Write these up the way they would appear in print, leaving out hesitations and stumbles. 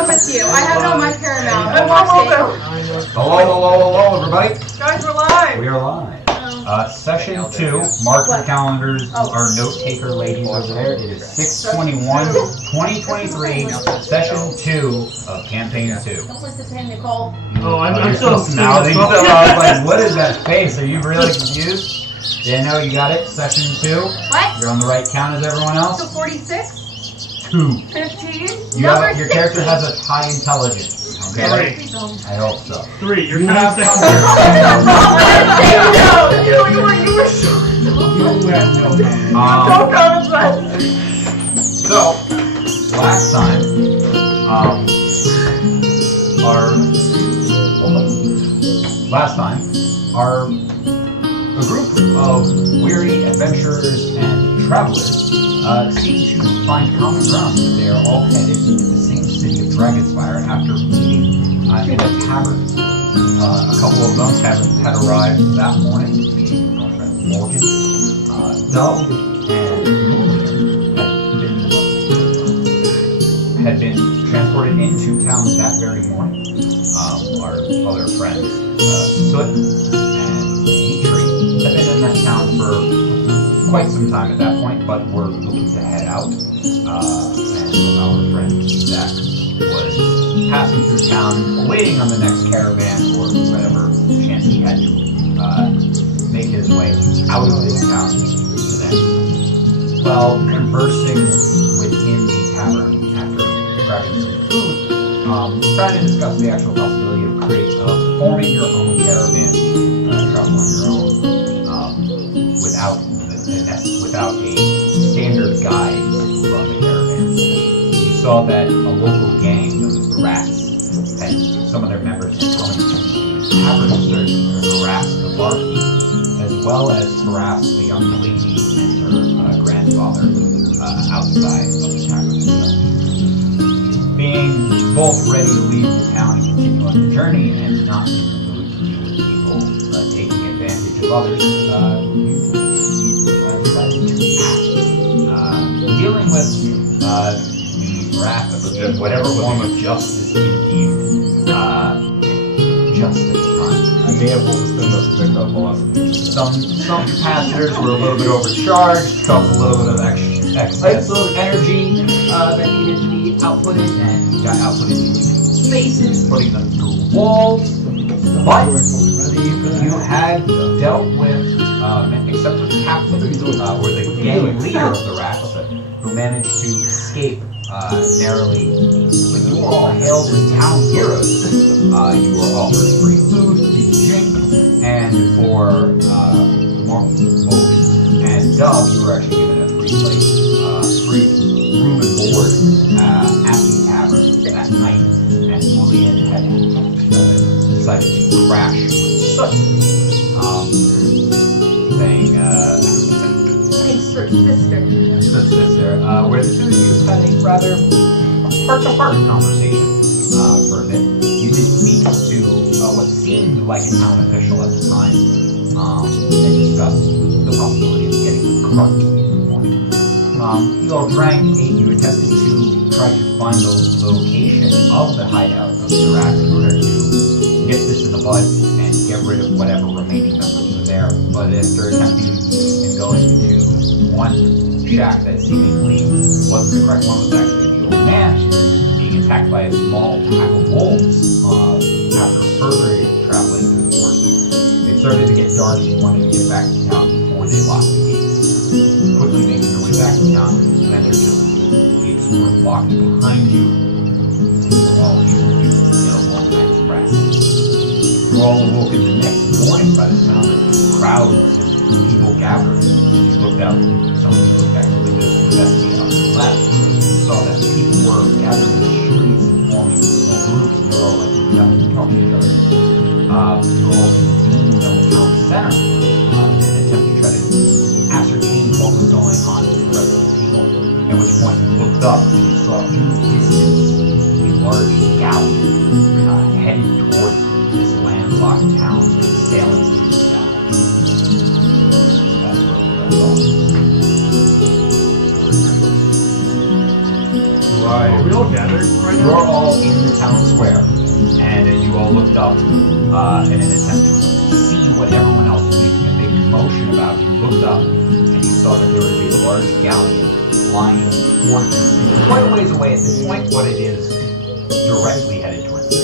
done with you. I have it on my Paramount. I watched it. Hello, everybody. Guys, we're live. We are live. Session 2. Mark your calendars. Our note taker ladies over there. It is 6/21/2023. Session 2 of campaign 2. Don't listen to him, Nicole. Oh, I'm You're still mouthing stuff. I was like, what is that face? Are you really confused? Yeah, no, you got it. Session 2. What? You're on the right count as everyone So else. 46? 2. 15? Your character has a high intelligence. Okay. 3. I hope so. 3. You're You kind have of fun. You were sure. Don't comment that. So, last time, a group of weary adventurers and travelers seem to find common ground. They are all headed to the same city of Dragonspire after meeting in a tavern. A couple of them had arrived that morning. Our friend Morgan, Dub, and Moonian had been transported into town that very morning. Our other friends, Soot and Dimitri, had been in that town for quite some time at that point, but were looking to head out. And our friend Zach was passing through town, waiting on the next caravan or whatever chance he had to make his way out of this town. And then, while conversing within the tavern after grabbing some food, trying to discuss the actual possibility of forming your own caravan, travel on your own, without a standard guide from the caravan. You saw that a local gang, known as the Rats, had some of their members had gone to the tavern to harass the barkeep, as well as harass the young lady and her grandfather outside of the tavern itself. Being both ready to leave the town and continue on the journey, and not in the mood to deal with people taking advantage of others, you decided to act. Dealing with the wrath of whatever form of justice you deemed just at the time. I may have overspent those pickup velocity. Some capacitors were a little bit overcharged, felt a little bit of excess energy that needed to be outputted, and got outputted into spaces, putting them through walls. But you had dealt with, except for the captain, or the gang leader of the Rats, who managed to escape narrowly. When you were all hailed as town heroes, you were offered free food, free drink, and for Morgan and Dub, you were actually given a free place, free room and board at the tavern that night. And Julian had decided to crash with Soot, saying, sister, where the two of you had a rather heart-to-heart conversation for a bit. You did speak to what seemed like a town official at the time, and discussed the possibility of getting the cart in the morning. You all drank, ate, you attempted to try to find the location of the hideout of the Rat in order to get this in the bud and get rid of whatever remaining members were there. But after attempting and going to one shack that seemingly wasn't the correct one, was actually the old man being attacked by a small pack of wolves after further traveling through the forest. It started to get dark and you wanted to get back to town before they locked the gates. Quickly making your way back to town, you entered just as the gates were locked behind you. You were all able to get a long night's rest. You were all awoken the next morning by the sound of crowds and people gathering. You looked out, some of you looked out the windows and investigated on the left. You saw that people were gathering in the streets and forming small groups, and they were all like looking up and talking to each other. You were all convened on the town center in an attempt to try to ascertain what was going on with the rest of the people. At which point you looked up and you saw in the distance a large galleon headed towards this landlocked town, sailing through the sky. That's where we left off. Do I we all gathered right You're now? all in the town square, and you all looked up in an attempt to see what everyone else was making a big commotion about. You looked up, and you saw that there was a large galleon flying towards you. It's quite a ways away at this point, but it is directly headed towards you.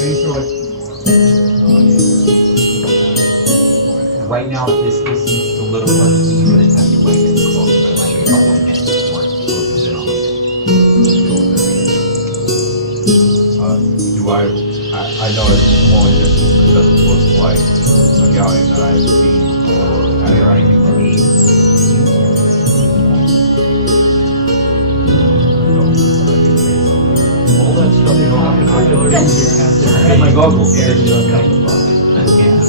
Right now, at this distance, it's a little hard to see, but it's actually way getting closer, but like a couple of minutes before it's closes in on you. I know it's a long distance, but it doesn't look like a galleon that I've seen before. Is there anything to aid? All that stuff you don't have binoculars in your hands. And my goggles. In the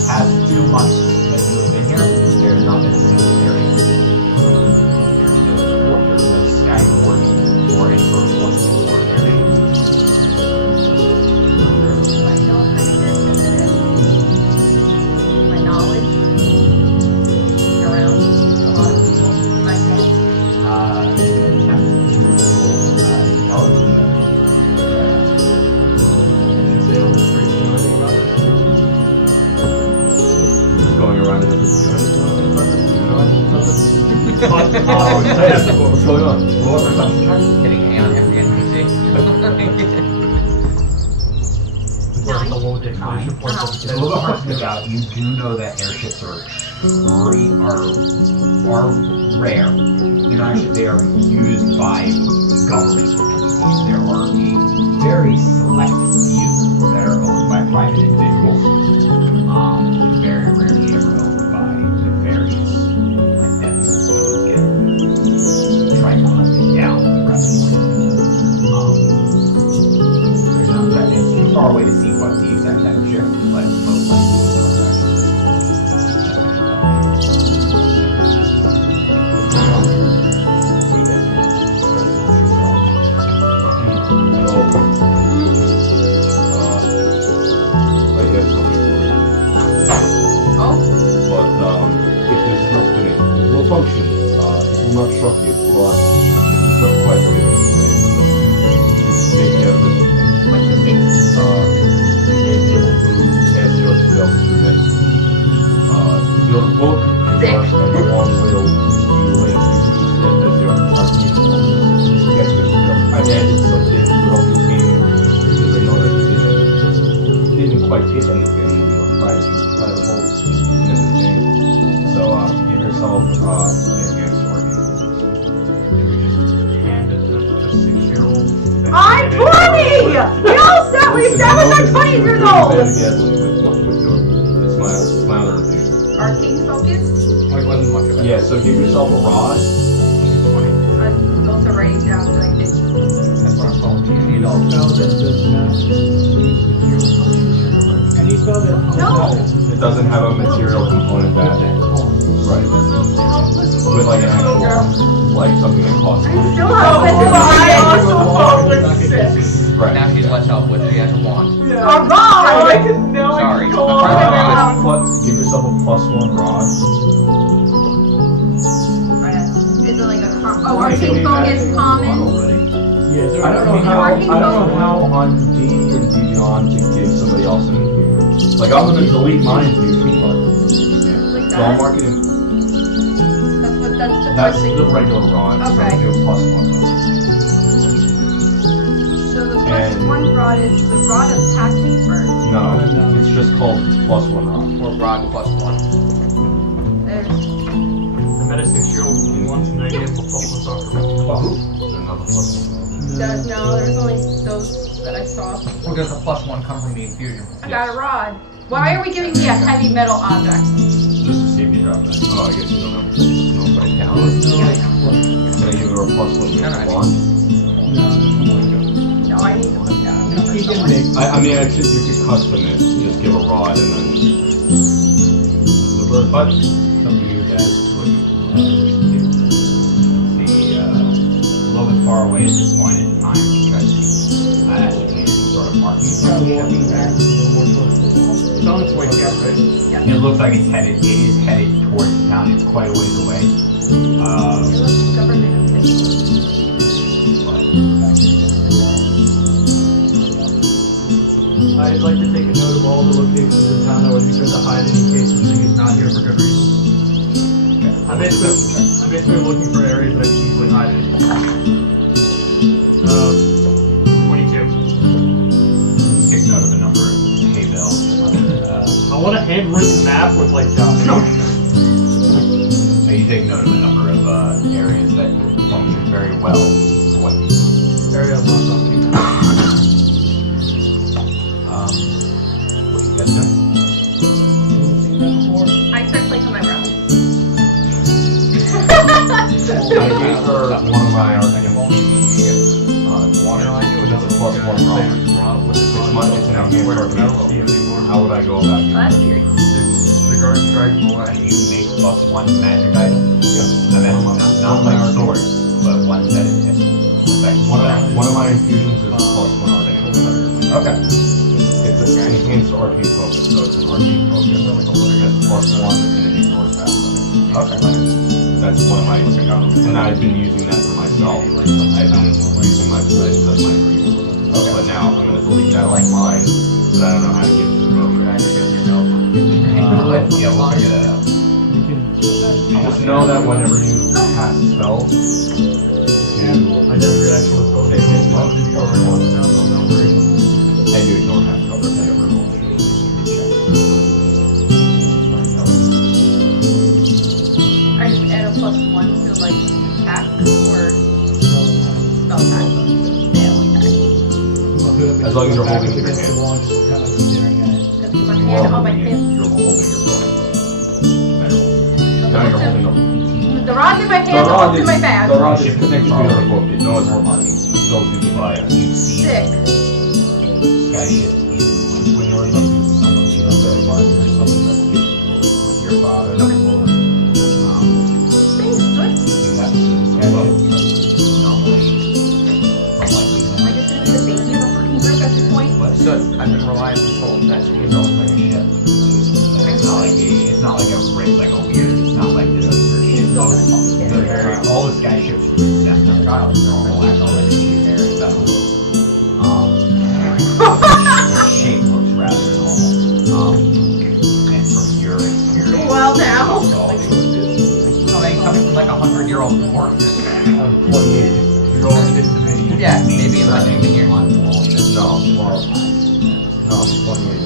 past 2 months that you have been here, there has not been a single area. There's no skyward or any sort of force or area. My knowledge around a lot of people. My head. Attempt to intelligence. They on the streets, you know anything about it? Just going around in different Oh, yeah. What's going on? Roll a perception check. Hitting A on every NPC. The holodeck flash report of It's a little bit hard to make out. You do know that airships are rare. They're not actually, they are used by government entities. There are a very select few that are owned by private individuals. Very rarely ever owned by nefarious like debts. So get try to hunt it down rather there's not that it's too far away to see what the exact type of ship, but most I have something for you. Oh, But if there's nothing, it will function. It will not shock you, but it's not quite the same. Take care of it. what's the thing? You may be able to cast your spells through this. Your book and the wall will be linked. You can use that as your arsenal to cast your spells. I added something to help you aim because I know that you didn't quite hit anything when you were fighting. You tried to hold and everything. So give yourself an enhanced sword. hand it to a 6-year-old. I'm 20! We all said we established I'm 20 years old! It's my other review. Arcane focus? Wasn't much of it. Yeah, so give yourself a rod. I'm also writing down so I can. That's what I'm told. You need all. Spell that does not use the any spell that No. It doesn't have a material component that right. With like an actual like something that costs I'm money. still Oh, hoping I also rolled with 6. Right. Now she's less helpful. She has a wand. Yeah. Alright! Now I can Sorry. go I'm on. Give yourself a +1 rod. Is it like a arcane focus common? I don't know how on D and D Beyond to give somebody else an improvement. Like I'm gonna delete my infusion, but Like so I'll that? mark it in. That's the That's first thing. the regular rod. Okay. So do +1. So the And- first one rod is the rod of passion first. No, it's just called +1 rod. Or rod +1. There's I met a 6-year-old who wants an idea for football soccer. There's another +1. no, there's only those that I saw. Or does a +1 come from the infusion? I got a rod. Why are we giving me a heavy metal object? Just to see if you drop that. Oh, I guess you don't know. Nobody counts. Can I give her a +1 with No, no, I mean- wand? No, I need to look down. He can make I mean, you could custom it. Just give a rod and then but Some of you guys would a little bit far away at this point in time because I actually can't sort of mark He's probably walking back a little more towards the wall. It's on its way down, right? It looks like it is headed towards the town. It's quite a ways away. It looks government official. But I'd like to take a note of all the locations in town that would be good to hide in case the thing is not here for good reason. I'm basically looking for areas that I can easily hide in. 22. Take note of the number of hay bales and other. I want a handwritten map with like So you take note of a number of areas that function very well for what you area of my property. what you guys doing? Seen that before? I start playing with my brother. I gave her one of my another plus one rock. It's an enhanced arcane focus. How would I go about Well, using that's it? weird. Regard strike away. You make +1 magic item. Yeah. And then not like swords, but ones that hit effect. One of my infusions is plus one arcane. Okay. It's an enhanced arcane focus, so it's an arcane focus. That's plus one and it ignores that. Okay. That's one of my, and I've been using that for myself. I've been using my place as my free. Okay. But now I'm going to delete that online, but I don't know how to get to the road. Yeah, we'll figure that out. You can. Just know that whenever you cast spells, to My death reaction was okay. It's love to your now, no worries. and you don't have cover if you ever roll. I just add a +1 to like attack or spell attack. As long as you're holding it in your against hand. the wall, just kind of staring at it. Because my You hand are on my holding it. fist. You're holding your bow. Now you're holding a The rod's in my hand, the hook's in my bag. The rod is connected to your book. It knows more markings. So you can buy it. You've seen Sick. skyships when you're looking for someone to go very large or something that will get with your father. Okay. You Thanks, good. have to skyships normally unlikely. I just didn't be the baby of a fucking group at this point. But So I've been reliably told that she it's almost like a ship. It's not like a rig, like a weird. It's not like the ship. All the skyships you except the child normal act all like there and vessels. The shape looks rather normal. And from your experience, Well, now. it's all So they coming from like 100-year-old dwarf. I'm 28. You're all fit to me. Yeah, maybe in like 50 years. No, well, no, I'm 28.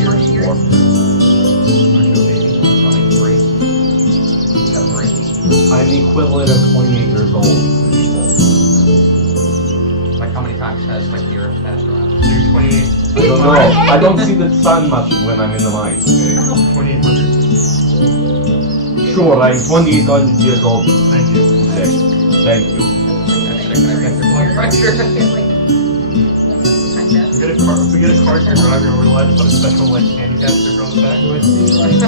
You're here. I'm the equivalent of 28 years old. Like how many times has like the earth passed around? You're 28. I He's don't know. 28. I don't see the sun much when I'm in the mines. Okay? 2800. Sure, I'm 2,800 years old. Thank you. Okay. Thank you. That's sick, and I think there's one fracture. If we get a car to your driver, we're allowed to put a special like handicap sticker on the back. Do I see like the,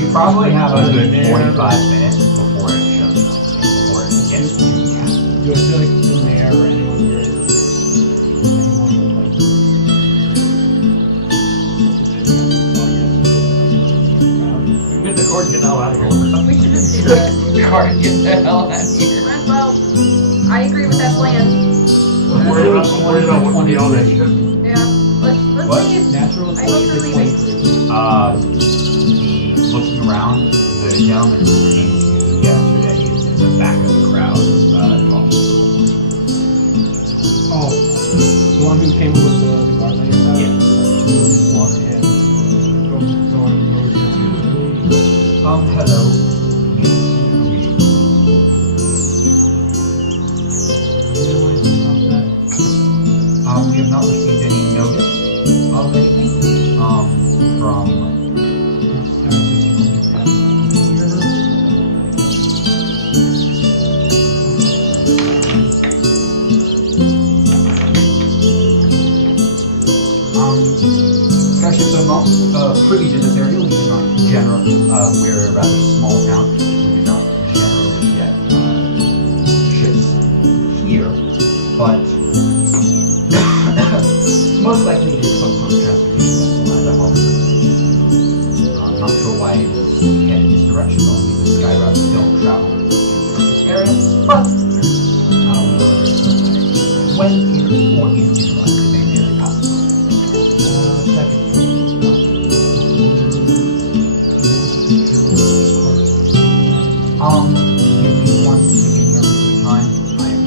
You probably have a good Yeah. 45 minutes before it shows up, before it gets to you. do I see like the mayor or anyone here? Anyone like? Get the car and get the hell out of here. We should just do that. Car, get the hell out of here. Might as well. I agree with that plan. I'm worried about what the all that shit. Yeah. Let's What? leave. Natural I hope you're 20 leaving. 23. Looking around, the gentleman who came to you yesterday is in the back of the crowd, talking. Oh, the one who came with the guard lady side? Yeah. Who just walked in. Go on, Hello. We have not received any notice of anything, from Skyships are not privy to this area. We do not we're a rather small town. We do not generally get ships here, but most likely it is some sort of transportation vessel as a I'm not sure why it is headed this direction. Only the sky routes don't travel in this area, but we'll address that later. when in or if interested, they merely pass the if you want to give me a little time, I am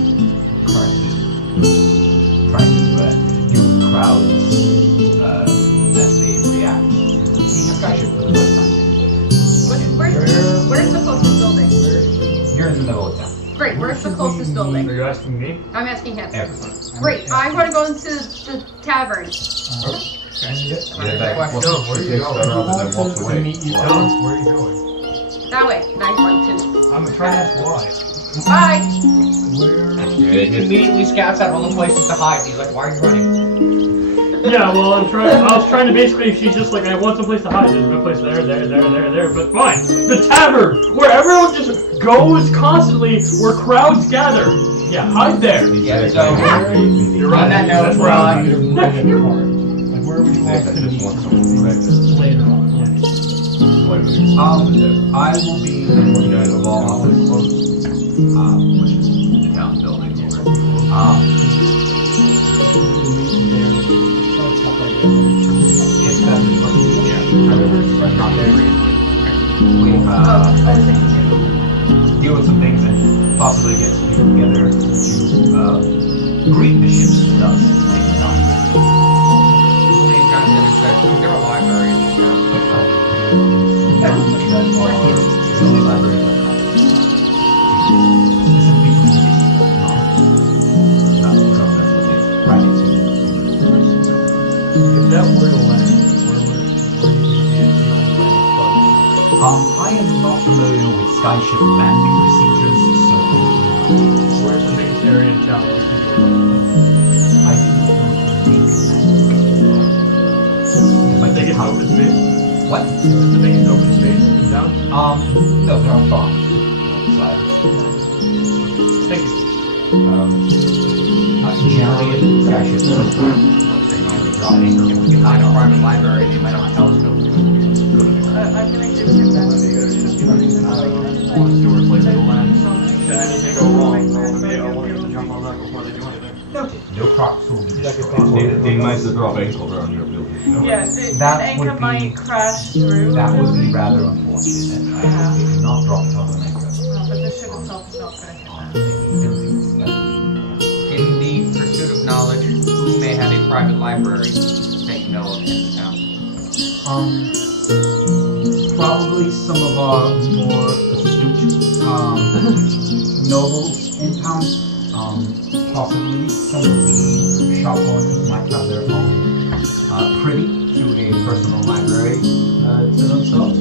currently trying to deal with the crowds as they react to seeing a skyship for the first time. Where's the closest building? You're in the middle of town. Great, where's the closest building? Are you asking me? I'm asking him. Everyone. Great, I want to go into the tavern. Yeah, back. Question. Where are you going? And then walks away. John, where are you going? That way, 912. I'm trying to ask why. Bye! He immediately scouts out all the places to hide. He's like, why are you running? Yeah, well, I was trying to basically, she's just like, I want some place to hide. There's no place there, but fine. The tavern, where everyone just goes constantly, where crowds gather. Yeah, hide there. Yeah, so You're on that note, That's where I'm Like, where would you want I to just meet want someone to correct it. later on? I will be in the law office, which is the town building here. It's not very we deal with some things and possibly get some people together to greet the ships with us. These guys in there said, there are libraries in town. Everybody that are the library of specifically not governmental, private. If that were to land, where would you be the I am not familiar with skyship landing procedures, so Where's the biggest area in town where you can go? I do not know the Biggest open space? What? Is this the biggest open space in town? No, there are farms outside. Thank you. Generally, skyship dropping. If we can hide a private library, they might not tell us to. I'm gonna give you that. I want to see where places will land. Should anything go wrong, I want them to jump on that before they do anything. Noted. No crops will be destroyed. They might drop anchor around your building. You know? Yeah, That the anchor would be- might crash through. That the would be building. rather unfortunate. I hope they do not drop it on the anchor. But the ship itself is not gonna hit that. In the pursuit of knowledge, who may have a private library that you know of in town? Probably some of our more astute nobles in town. Possibly some of the shop owners might have their own privy to a personal library to themselves.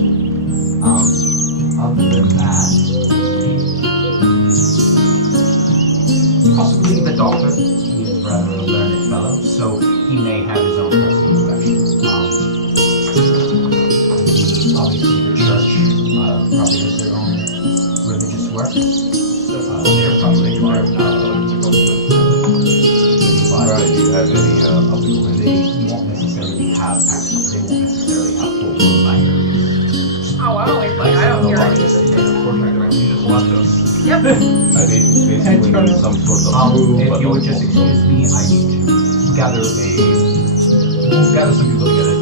Other than that, possibly the doctor. He is rather a learned fellow, so he may have his own personal collection. Obviously, the church probably has their own religious work. They're probably more Alright, do you have any public they won't necessarily have access. They won't necessarily have full libraries. Oh, I don't wait, but I don't hear any of this shit. Unfortunately, you just left us. Yep. I basically need some sort of If but you would not just multiple. excuse me, I need to gather some people together in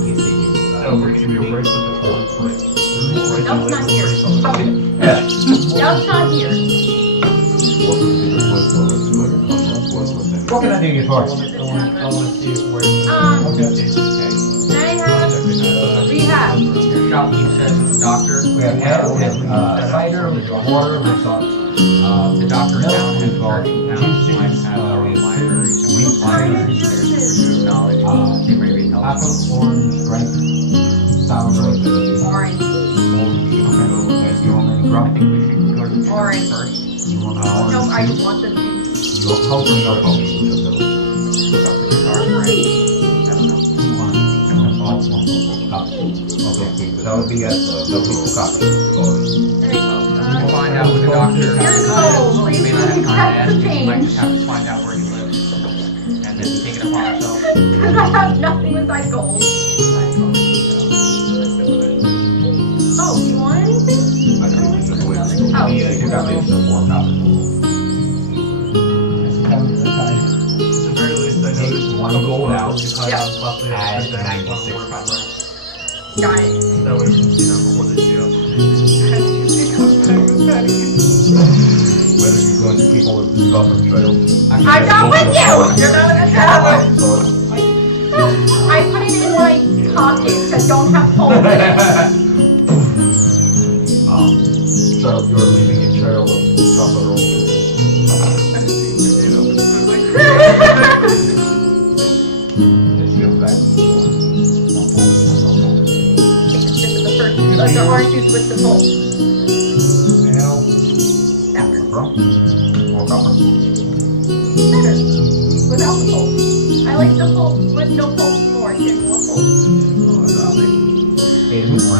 case they do. Oh, we're gonna give you a bracelet before. Dove's not here. Yeah. Dove's not here. What can I do you for? I want to see where. Can I have, we have, Your shopkeep says the doctor. We have ale, we have cider, we have water, we've got The doctor in town has we've got 30 pounds. juices, Might have their own library. So we libraries, there's pursuit of knowledge. They may be apple, helpful. orange, grape, sour grape. orange. Okay. Do you want any I rum? think we should go to the Orange. tavern first. You want an No, orange I too? just want the juice. Your hope or your hope? Go for the dark Oh, grape. I don't know. Okay, that would be a copy. We can find out what the doctor Here's has. gold. We Please may not have time to check ask the you, we might change. just have to find out where he lives. And then take it upon ourselves. Because I have nothing besides gold. Oh, you want anything? I think we should wait. Oh. You got me some more copies. That's kind of one gold out Yeah. at 96 Got it. That way we can see them before they see us. Whether you're going to keep all of the stuff and trail. I'm not with you! You're not in the tavern! I put it in my pockets that don't have holes in it. Child, you are leaving a trail of copper roll. Just go back. This is the first, like the orange juice with the hole. Tavern. More copper. Better. Without the hole. I like the hole with no hole more. Give me one hole.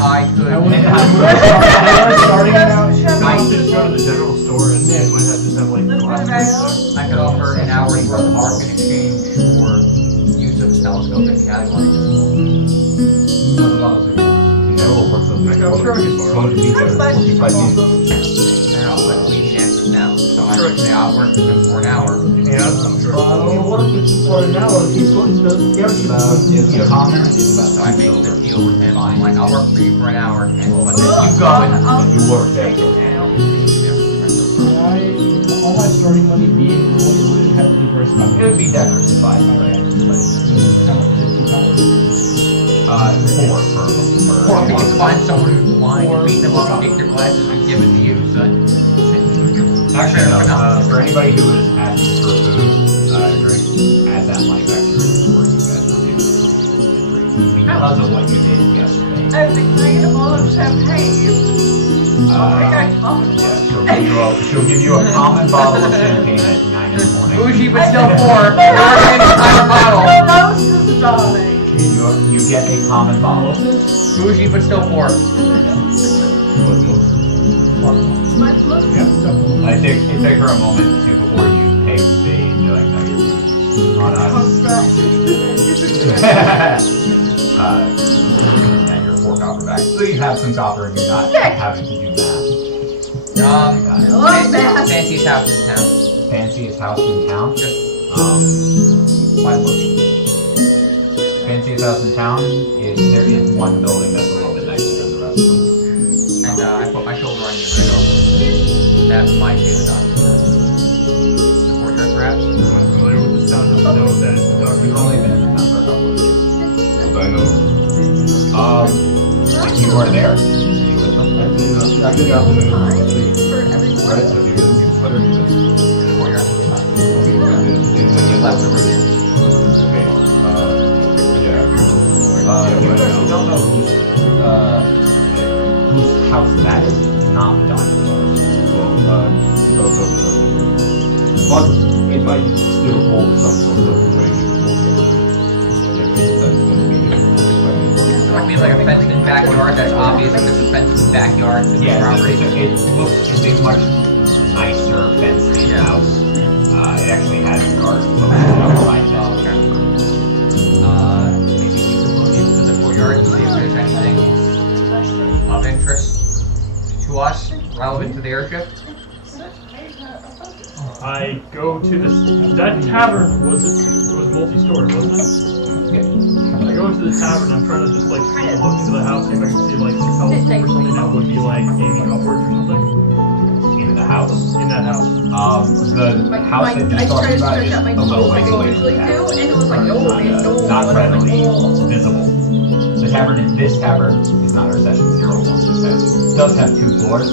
I could. Starting out. I could just go to the general store and they might have just have like glasses. I could offer an hour's worth of work in exchange for use of the telescope if you had one. I'm sure I could borrow it. I know, but we need answers now. So I would say I'll work with him for an hour. Yeah, I'm sure. Is the common is about So I make the silver. deal with him. I'm like, I'll work for you for an hour, and but then you go and You work there. All my starting money being really have diversified. It would be diversified, right? Four for or we can find someone who's blind, beat them up, take their glasses, and give it to you. So Actually, no. For anybody who is asking for food, drink, add that money back to your before you guys were able to drink because of what you did yesterday. I was excited about of champagne. I got common Yeah, one. she'll give you a common bottle of champagne at 9 in the morning. bougie, but still poor. You're in a bottle. No, noses, darling. You get a common bottle. Bougie, but still poor. My look. It takes her a moment to before you pay the fee. You're like, no, you're on us. And your 4 copper back. So you have some copper and you're not having to do math. Fancy's house in town. Fanciest house in town? Just Why look? Fanciest house in town is there is one building that's a little bit nicer than the rest of them. and I put my shoulder on you. So that might be the doctor. The portrait, perhaps. I'm familiar with this town, doesn't know that it's a We've doctor. only been in town for a couple of days. I know. If you were there, you with them. I've been out in the For everyone. Right, have you been in Twitter? In the courtyard. In When you left the room. Okay. Yeah. You actually don't know whose house that is. Not the doctor's house. But it might still hold some sort of range. It might be like a fenced-in backyard that's obvious if it's a fenced backyard to the Yeah, property. it's a much nicer fenced-in house. It actually has guards posted outside it. Maybe we could look into the courtyard and see if there's anything of interest to us, relevant to the airship. I go to this. That tavern was multi-story, wasn't it? I go into the tavern. I'm trying to just like look into the house, see if I can see like a telescope or something that would be like aiming upwards or something In the house. in that house. The house that you're I talking tried to about stretch is out my a little tools like I isolated. usually do, and it was like, no, there's no Not one. readily Oh. visible. The tavern in this tavern is not our session 01. It does have 2 floors.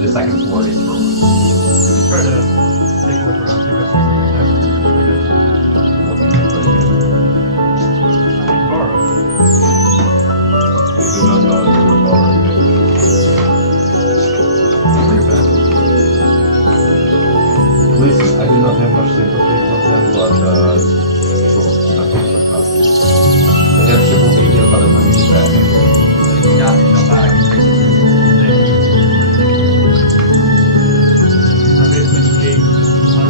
The second floor is for rooms. Let me try to take a look around, see if I see anything. I can borrow. They do not know if you're borrowing it. Please, I do not have much sympathy for them, but sure, that's what I have. The airship will be here by the time you get back anyway. If you knock yourself out, I can fix it. I basically just gave,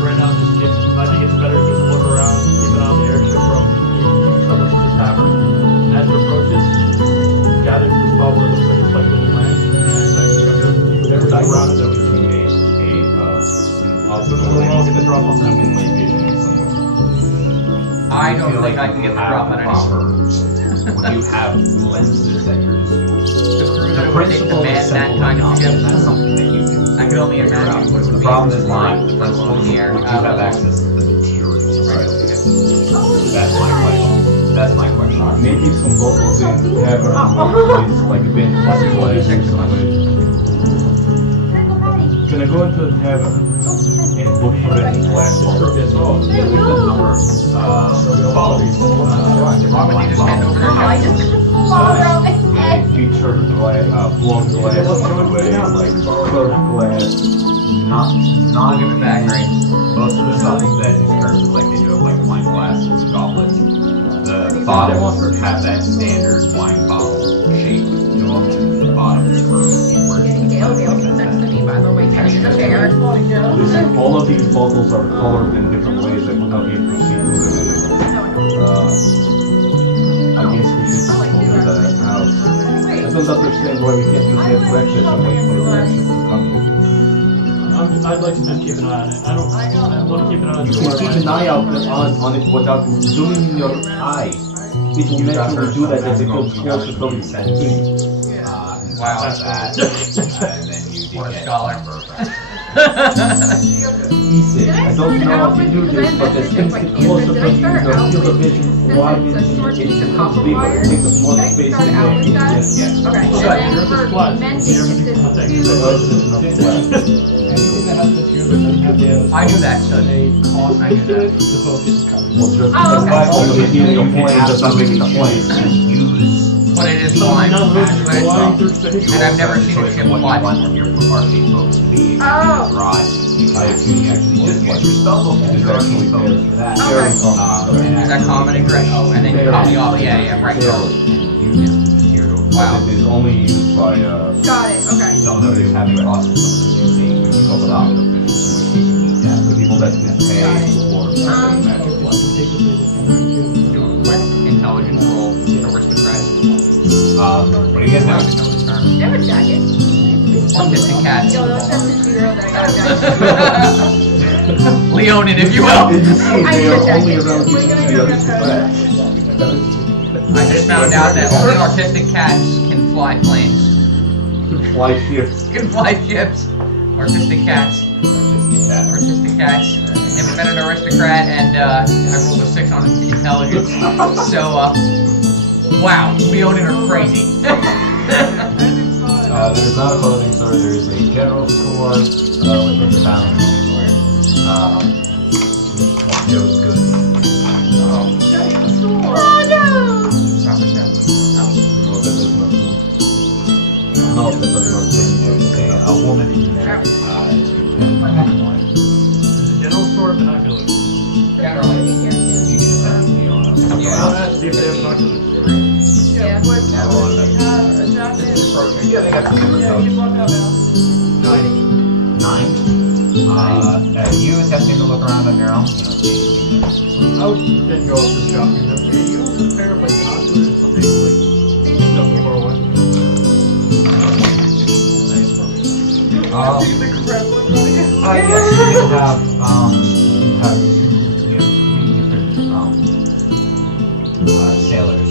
right now, just get, I think it's better to just look around, keep an eye on the airship from someone to the tavern. As it approaches, gather to the spot where it looks like it's like little land, and I think I'm going to keep There's everything around diagrams it. that we can make an outdoor We'll all get the drop on that. human may vision in some way. I don't feel think like I can you get the have drop on the any. proper- when you have lenses at your disposal. The crew that The would take the principle man is that simple kind of enough, ship. and that's something that you can I could only figure out. imagine what it would The be problem if is it not was the let alone principle. the air. You have access to the materials. That's my question. That's my question. Maybe some locals in heaven where it's like been glass in some way. Can I go into heaven and look for it in glass? Yeah, there's a number of qualities. Why would you just hand over their I chest? just fall around my head. They feature glass, blown glass in a way, like curved glass. Not Give it back, right? most of the stuff that in terms of like they do have like wine glasses and goblets. The bottoms have that standard wine bottle shape to them. The bottoms for Getting Gale next to me, by the way, catching the bear. Listen, all of these bottles are colored in different ways. I would not be able to see through them. I guess we should just go to the house. I don't understand why we can't just have breakfast and wait for the breakfast to come here. I'd like to just keep an eye on it. I want to keep an eye on You it. can keep an eye out on it without zooming in your eye. If you naturally do that, there's a good closer from the thing. Wow. that, and then you What a get scholar. Easy. I don't know if you do this, but as things get closer from you, you'll feel the vision widen and it becomes bigger. It takes up more space than the Yes. Okay, So and then yours is for flat. mending, Yours it's is this flat. two. Anything that has material that doesn't have the I knew that, so a cost I knew to that. it, the focus comes. Well, just Oh, okay. all the material You can plane does not make it a plane. use But it is So flying. now we're But it's flying not. through space. And I've never seen a choice ship of what you fly want before. your RC folks to be. Oh. Drive. You can actually just get your spell book and It's your actually RC folks for that. very And Is that common and correct? And then you copy off. Yeah, right. use the material. Wow. It is only used by, Got it, okay. Some of those have cost something you see. Couple dollars. the people that can pay for magic life. Do a quick intelligence roll for aristocrat. What do you guys I know? don't know the term. Do you have a jacket? Autistic cats. Yo, that's just a 0 that I got a jacket. Leonin, if you will. Did you see I they need are a only jacket. around What are you gonna do the with other I just found out that only autistic cats can fly planes. fly ships. Can fly ships. Artistic cats. Artistic cats. Never met an aristocrat, and I rolled a 6 on intelligence. So, wow, Leonin are crazy. There's not a clothing store, there's a general store within town. Joe's good. Oh no! No, that does not mean. No, that does not mean. A woman in there. The general store binoculars. Generally. You can send me on a. Yeah. I'll ask if they have binoculars. Yeah. Yeah, they got some different codes. 9. You attempting to look around on your own? You don't see anything. I would then go up to the shop and go, hey, you have a pair of like binoculars or something like nothing far away. Yes, you have, you have 3 different, sailors.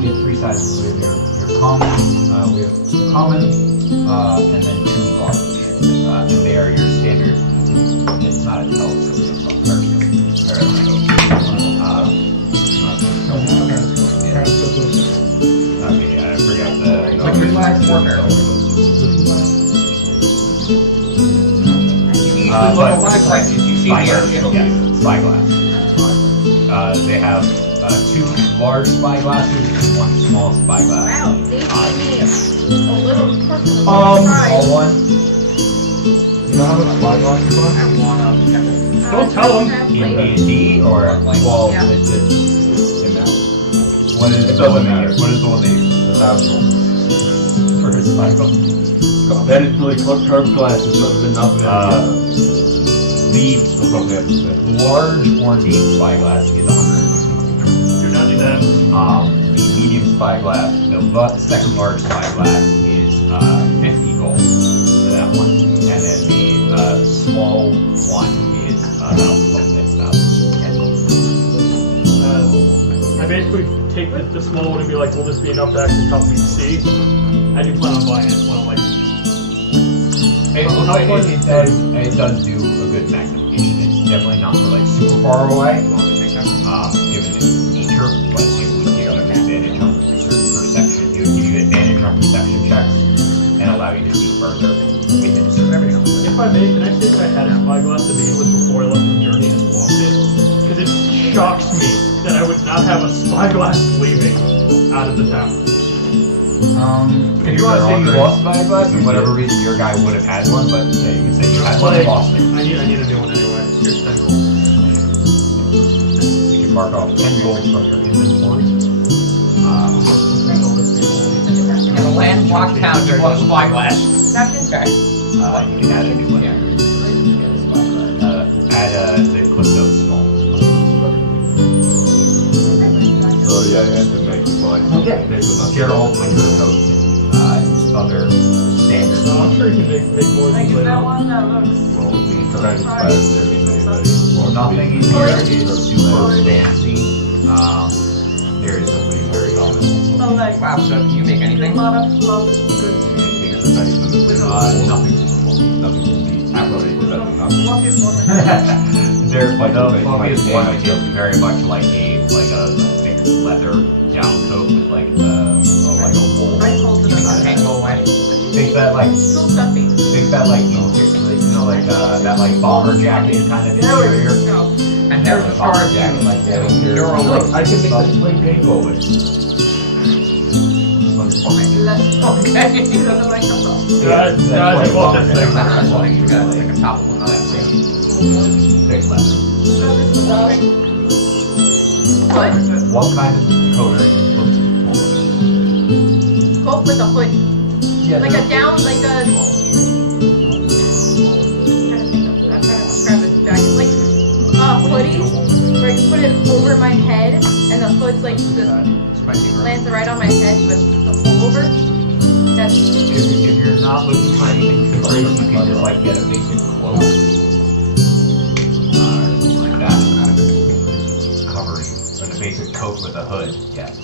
We have 3 sizes. We have your common, and then 2 large. And they are your standard, it's not a telescope, it's a periscope. Okay, I forgot the. Like reflex warfare. But reflex is you see spyglass. They have 2 large spyglasses and 1 small spyglass. Wow, they gave me a little portion of All surprise. one. You know how much spyglass you buy? I wanna. Don't tell them. In D&D or Well, Yeah. it's in that. what is It doesn't matter. What is the one they use 1,000. for his spyglass? Comparatively, curved glass is not very. The That's what they have to say. large ornate spyglass is 100. Do not do that. The medium spyglass, the second large spyglass is 50 gold for that one, and then the small one is that'll it's about 10 gold. I basically take the small one and be like, will this be enough to actually help me see? I do plan on buying it. When I'm like, It looks like it does do a good magnification. It's definitely not for like super far away, given its nature, but it would give you an advantage on perception. It would give you advantage on perception checks and allow you to see further within certain areas. if I may, can I say that I had a spyglass to begin with before I left the journey and walked it? Because it shocks me that I would not have a spyglass leaving out of the town. If you want to say you lost a spyglass, for whatever reason your guy would have had one, but yeah, you can say you had one and lost it. I need a new one anyway. Here's 10 gold. You can mark off 10 gold from your inventory. In a landlocked town, you want a spyglass. Okay. You can add a new one. Add the clip notes small. Oh yeah, I had to make the money. Okay. Gerald, Winter Coats, and other standards. No, I'm sure you can make more Like, than is that later. one that looks... Well, the dragon spiders and everything. Nothing in here is super fancy. There is something very common. So like, Wow, so can you make a anything? lot of fluff, good. Nothing. Nothing will be absolutely nothing. Fluff is one. They're like the Like fluffiest my one game, is very much like a thick leather down coat with like a wool. I told You them make the paint go away. Think that like Too stuffy. that like bomber jacket kind of interior. No. And there's the Bomber charge jacket like that. Neural Look, I can make this play paint go away. Less Okay. He doesn't like them though. Guys, I bought this thing. That's like you got like a topical nonsense. Thick leather. So this is all. Hood? What kind of coat are you looking for? Coat with a hood. Yeah, Like a down, like a... I'm trying to describe this jacket. Like a hoodie, where you put it over my head, and the hood's like just Spicy girl. lands right on my head, but the pullover. That's... If you're not looking for anything too crazy, you can just like get a basic cloak. Or something like that. Covering. Or the basic coat with a hood, yes.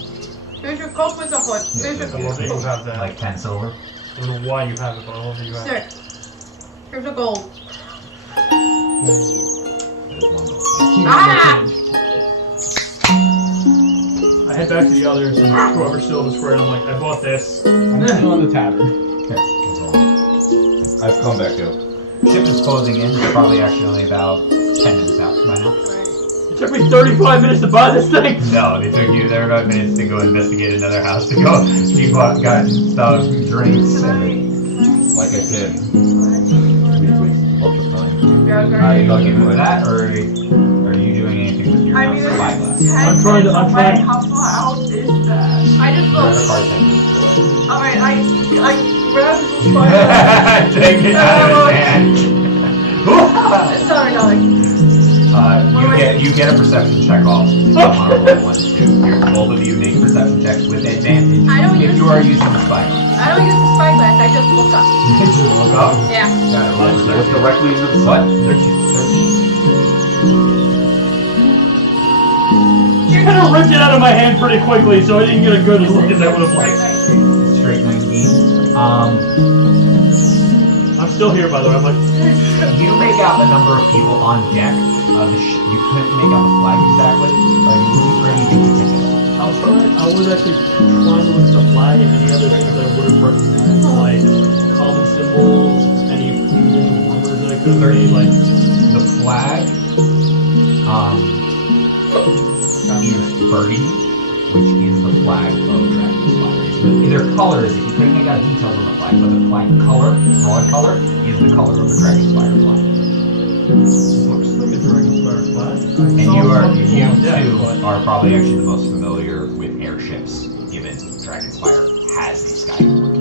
Here's your coat with a hood. Here's your I love that you have that. Like 10 silver. I don't know why you have it, but I love that you have it. Sir. Here's a gold. There's one gold. Ah! I head back to the others and whoever still was square, I'm like, I bought this. I'm still on the tavern. Here, it's all. I've come back up. Ship is closing in. It's probably actually only about 10 minutes out by now. It took me 35 minutes to buy this thing. No, it took you 35 minutes to go investigate another house to go. You got stuff, drinks, and Like I said, weekly, lots of time. are you looking for that, or are you doing anything with your I mean, spyglass? I'm trying to- I'm trying- How far out is that? I just You're at a looked. bartender. Alright, I grabbed the spyglass. Take it out of his hand. Sorry, darling. You get a perception check off on a roll 1 2. Both of you make perception checks with advantage I don't if use- you are using the spyglass. I don't use the spyglass, I just look up. Just look up. Yeah. Got it. Look directly into the What? 13. You kind of ripped it out of my hand pretty quickly, so I didn't get a good look as I would have liked. Straight 19. I'm still here, by the way. I'm like, You make out the number of people on deck. You couldn't make out the flag exactly. Are you looking for anything particular? I was actually trying to look at the flag and any other things that I would have recognized, like common symbols, any rumors that I could have made, like. The flag is burgundy, which is the flag of Dragon Spire. Their color is, you couldn't make out details on the flag, but the flag color, broad color, is the color of the Dragon Spire flag. Looks like a Dragonspire flag. And you two are probably actually the most familiar with airships, given Dragonspire has these skyboard.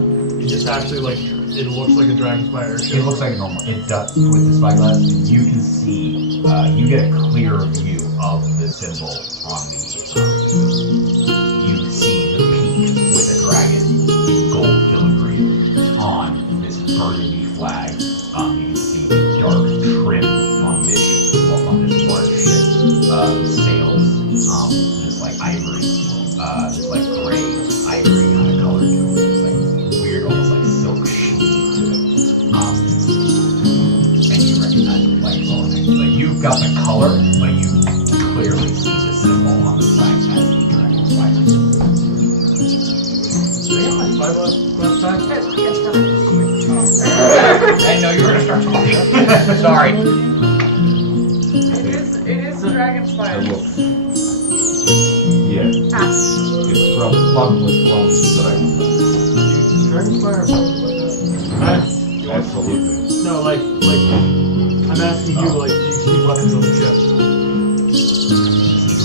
It's actually like, it looks like a Dragonspire It ship. looks like a normal. It does with the spyglass. You can see. You get a clear view of the symbol on the. You see the peak with a dragon in gold filigree on this burgundy flag. You can see the dark trim on this you've got the color, but you clearly see the symbol on the flag as the Dragonspire. Do they have my spy last time? I know you were gonna start talking. Sorry. It is Dragonspire. Look. Yeah. It's probably from Dragonspire. Absolutely. No, like, I'm asking you, like, do you see weapons on the ship?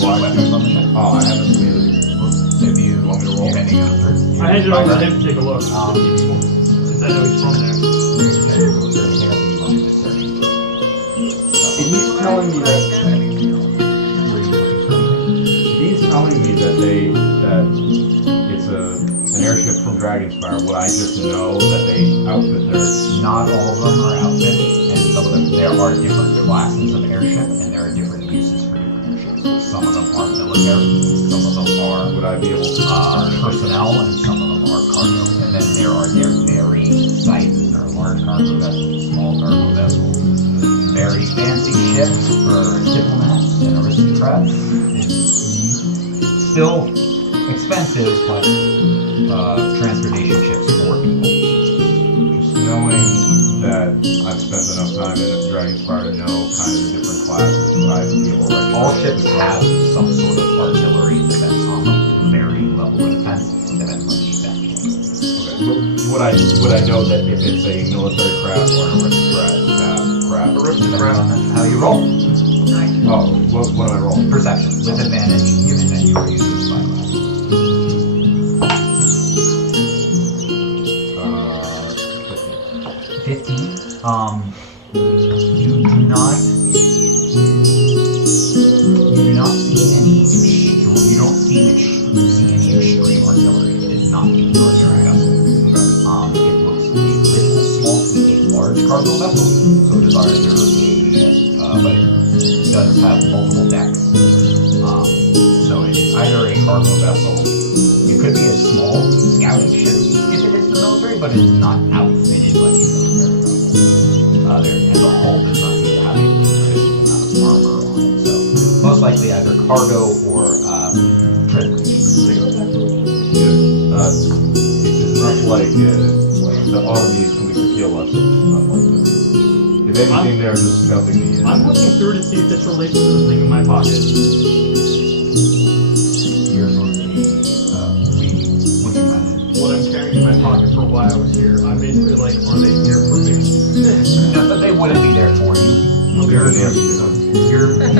Do I haven't really. If you want me to roll any answer. I handed it over to him to take a look, since I know he's from there. He's telling me that it's an airship from Dragonspire. Would I just know that they outfit their? Not all of them are outfitted, and some of them, there are different classes of airship, and there are different uses for different airships. Some of them are military, some of them are Would I be able to? personnel, and some of them are cargo. And then there are their varying sizes. There are large cargo vessels, small cargo vessels, very fancy ships for diplomats and aristocrats. Still expensive, but transportation ships for people. Just knowing that I've spent enough time in Dragonspire to know kind of the different classes, would I be able to recognize? All ships have some sort of artillery defense on them, varying level of defense, depends on the event. Okay. Would I know that if it's a military craft or an aristocrat craft? Depends on how you roll. Oh, what am I rolling? Perception, with advantage, given that you are using the spy class. 15. You do not see any extreme artillery. It is not a military vessel. It looks a little small to be a large cargo vessel, so it is either but it does have multiple decks. So it is either a cargo vessel. It could be a small scouting ship if it is the military, but it is not outfitted like a military vessel. And the hull does not seem to have a sufficient amount of armor on it. So most likely either cargo or transportation. It's not like the armies coming to kill us, stuff like that. If anything, they're just scouting the I'm looking through to see if this relates to the thing in my pocket. Here's what What I'm carrying in my pocket for why I was here. I'm basically like, are they here for me? no, but they wouldn't be there for you.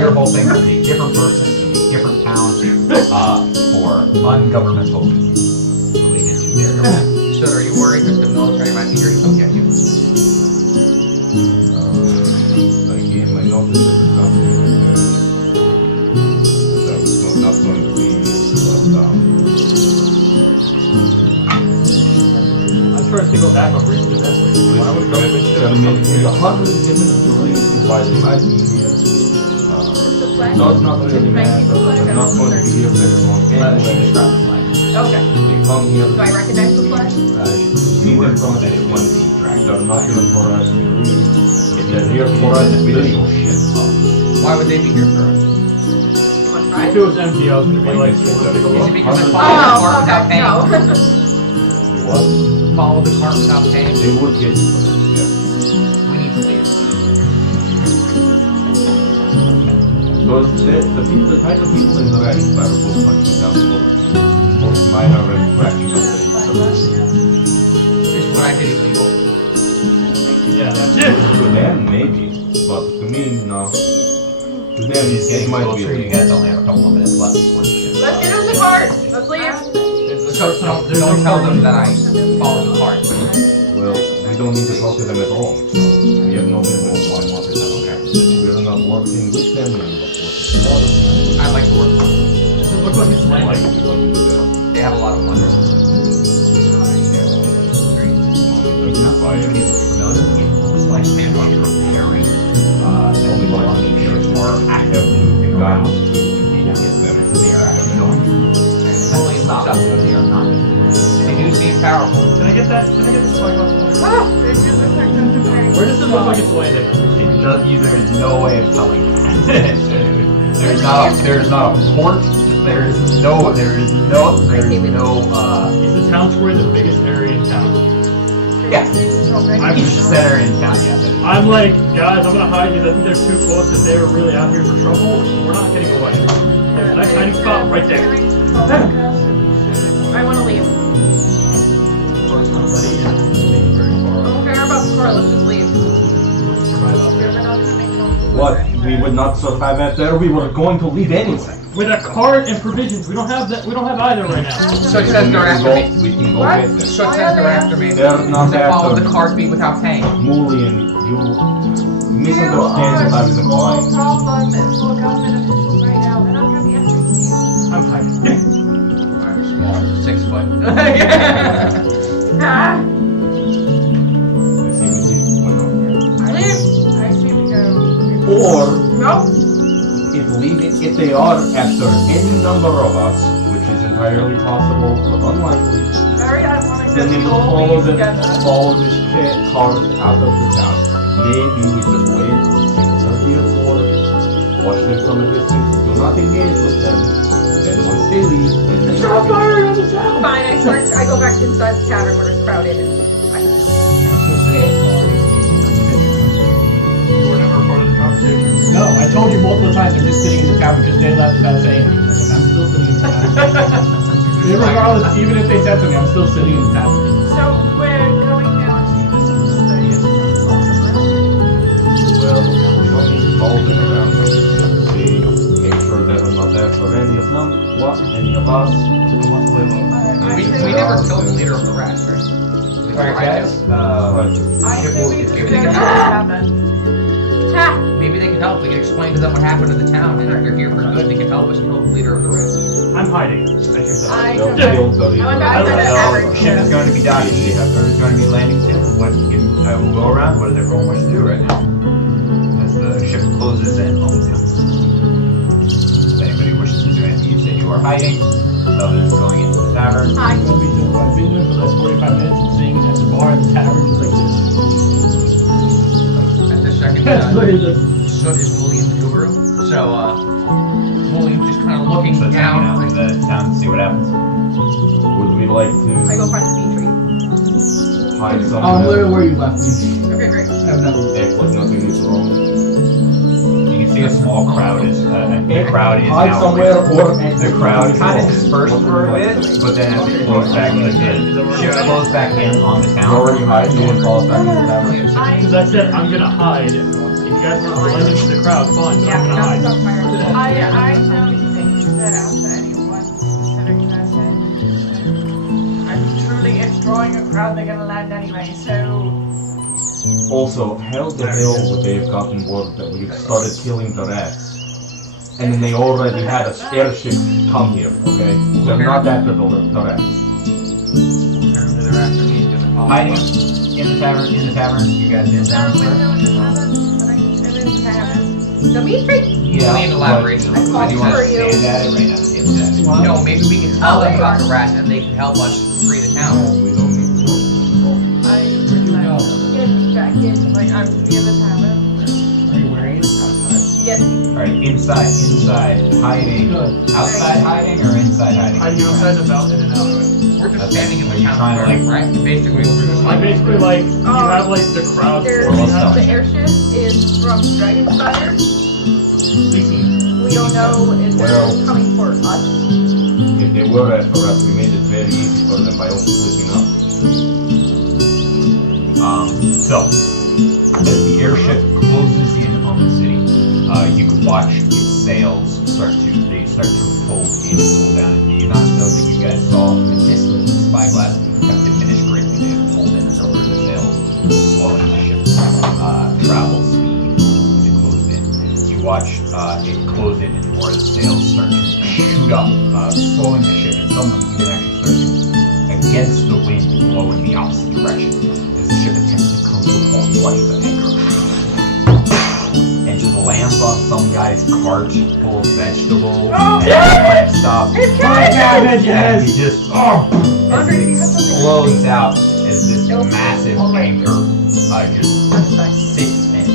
Your whole thing is a different person, in a different town, for ungovernmental reasons related to their government. So are you worried that the military might be here to come get you? Again, my notice at the company that was not going to be I'm trying to go back on recent events. Why would government ship I mean, there's 100 different reasons why they might be here. So it's not really matter. They're not going to be here very long anyway. Okay. They come here. Do I recognize the flag? See them from this one. They're not here for us to leave. They're here for us to live. Why would they be here for us? You want to try? If it was empty, I was going to be like, you want to take a Is it look? because I followed the cart without okay, paying? no. What? Follow the cart without paying? They would get you for this, yeah. We need to leave. Because the type of people in the Dragonspire will hunt you down for minor infractions of the Is what I did illegal? Yeah, that's it. To them, maybe, but to me, no. To them, it might be. You guys only have a couple of minutes left before the ship. Let's get in the cart. Let's leave. So don't tell them that I followed the cart. Well, we don't need to talk to them at all. We have no business. One more percent, okay. We're not working with them. We're not working for them. I'd like to work for them. Does it look like it's I like landing? to do that. They have a lot of money. It looks like they are preparing. The only ships are actively moving around. So they are actually going. Only Stop. looks up. They are not. They do seem powerful. Can I get that? Can I get this flag off? Oh, this is the Where does it look like it's landing? There's no way of telling. There's not a port. There's no. Is the town square the biggest area in town? Yeah. I'm, Each center in town, yeah. I'm like, guys, I'm gonna hide because I think they're too close. If they were really out here for trouble, we're not getting away. There's a nice hiding spot right there. I want to leave. I don't care about the car. Let's just leave. We're not gonna make no- What? We would not survive out there. We were going to leave anyway. With a cart and provisions, we don't have that. We don't have either right now. So it says they're after me. We can go What? get them. So it says they're after me. They're not They followed after the cart beat without paying. Mulian. You misunderstand what I was implying. Small problem and full government officials right now. They're not gonna be after you. I'm hiding. I'm small, 6 foot. Ah, You see, we leave. Well, no. I leave. I see we go. Or No. if they are after any number of us, which is entirely possible but unlikely, Very ironic then that they we will all leave together. follow this cart out of the town. Maybe we just wait, take 30 or 40, watch them from a distance, do not engage with them. Then once they leave, then they Stop firing on the town! Fine. I go back inside the tavern where it's crowded. You were never a part of the conversation. No, I told you multiple times I'm just sitting in the tavern because they left without saying anything. I'm still sitting in the tavern. Regardless, even if they said something, I'm still sitting in the tavern. So we're going down to the stadium. Well, we don't need to follow them around. We make sure that we're not after any of them, any of us. We never killed the leader of the rats, right? We Alright, tried guys. to. I Ship say will we get do maybe they that. can Ha! Maybe they can help. We can explain to them what happened to the town, and if they're here for good, they can help us kill the leader of the rats. I'm hiding. As you said. I They'll come kill back. the I went leader. back to the tavern. Ship is going to be docking. There's going to be landing soon. I will go around. What does everyone wish to do right now? As the ship closes in on the town. If anybody wishes to do anything, you say you are hiding. Others going into the tavern. Hi. I've been there for the last 45 minutes and sitting at the bar in the tavern just like this. At this second, Look at this. so is William's guru. So, William just kind of looking So down. down into the town to see what happens. Would we like I go to find the bee tree. hide I'm somewhere? literally where you left me. Okay, great. I have no. Act like nothing is wrong. You can see a small crowd is the crowd is Hide now somewhere or the crowd kind of dispersed for a bit, but then as it closed back in, the ship closed back in on the Where town. were you hiding? You wouldn't call us back in the tavern? Because I said I'm gonna hide. If you guys want to blend into the crowd, fine. But Yeah, I'm gonna hide. that's fire. I don't think that after any one specific person, I'm truly it's drawing a crowd they're gonna land anyway, so Also, how the hell would they have gotten word that we started killing the rats? And then they already had a airship come here, okay? They're not after the rats. Apparently they're after me. He's gonna follow Hiding us. in the tavern. You guys in town? Dimitri? Yeah. We need elaboration. I called Do you for want you. Stand at it right now. No, maybe we can tell Oh, them there you about are. the rats and they can help us free the town. We don't need to go. I Where'd you go? get back in, like I'm near the tavern. Are you wearing it? Yes. Alright, inside, hiding. Good. Outside hiding or inside hiding? Hiding outside the belt in and out. We're just Okay. standing in Are the you town trying to, square, like- right? Basically, we're just Like like, basically like you have like the crowd. There's Or what's that? the airship is from Dragonfire. We don't know if they're Well- coming for us. If they were after us, we made it very easy for them by also splitting up. So, as the airship closes in on the city, you can watch its sails start to fold in and pull down. And you not know that you guys saw in the distance, the spyglass have diminished greatly. They have pulled in a number of the sails, slowing the ship's travel speed as it closed in. You watch it close in and more of the sails start to shoot up, slowing the ship, and some of them even actually start to, against the wind, blow in the opposite direction as the ship attempts to come to a halt twice the anchor. And just lands on some guy's cart full of vegetables and plant stuff. Cabbage, And yes! he just Andre, do you have as it something? flows out as this massive anchor just sits and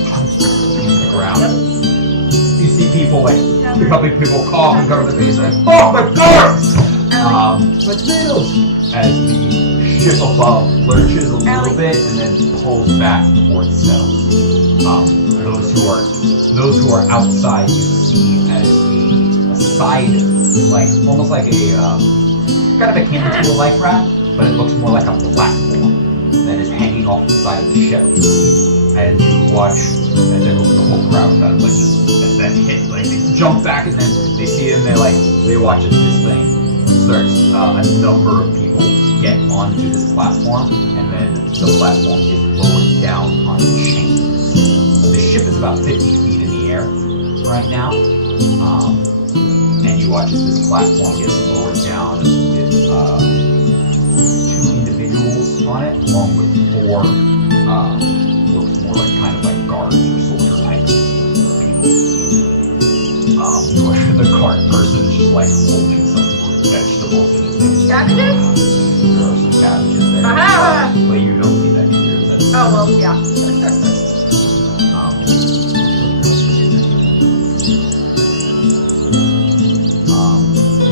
people like a couple of people cough and cover their face like, oh my farts! But tomatoes, as the ship above lurches a little bit and then pulls back towards settles. Those who are outside you see as a side, like almost like a kind of akin to a life raft, but it looks more like a platform that is hanging off the side of the ship. As you watch, as the whole crowd kind of like just as that hit, like they jump back and then they see it and they watch as this thing starts. A number of people get onto this platform, and then the platform is lowered down on chains. The ship is about 50 feet in the air right now, and you watch as this platform gets lowered down with 2 individuals on it, along with 4 looks more like kind of like guards or soldier type people. The cart person is just like holding some vegetables in his hand. Cabbages? There are some cabbages there. Aha! But you don't see that either. Oh, well, yeah.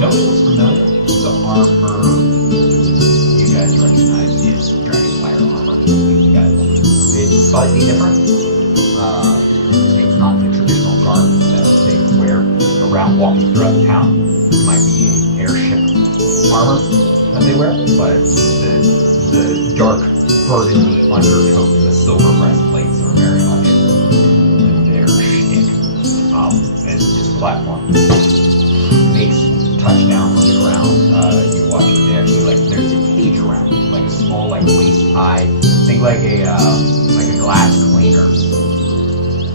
Nobody looks familiar. The armor you guys recognize is Dragonfire armor. You guys, it's slightly different. It's not the traditional garb that they wear around walking throughout the town. It might be an airship armor that they wear, but the dark burgundy undercoat and the silver breastplates are very much their shtick. As this platform makes touchdown on the ground, you watch it. They actually there's a cage around it, like a small waist high. Think like a glass cleaner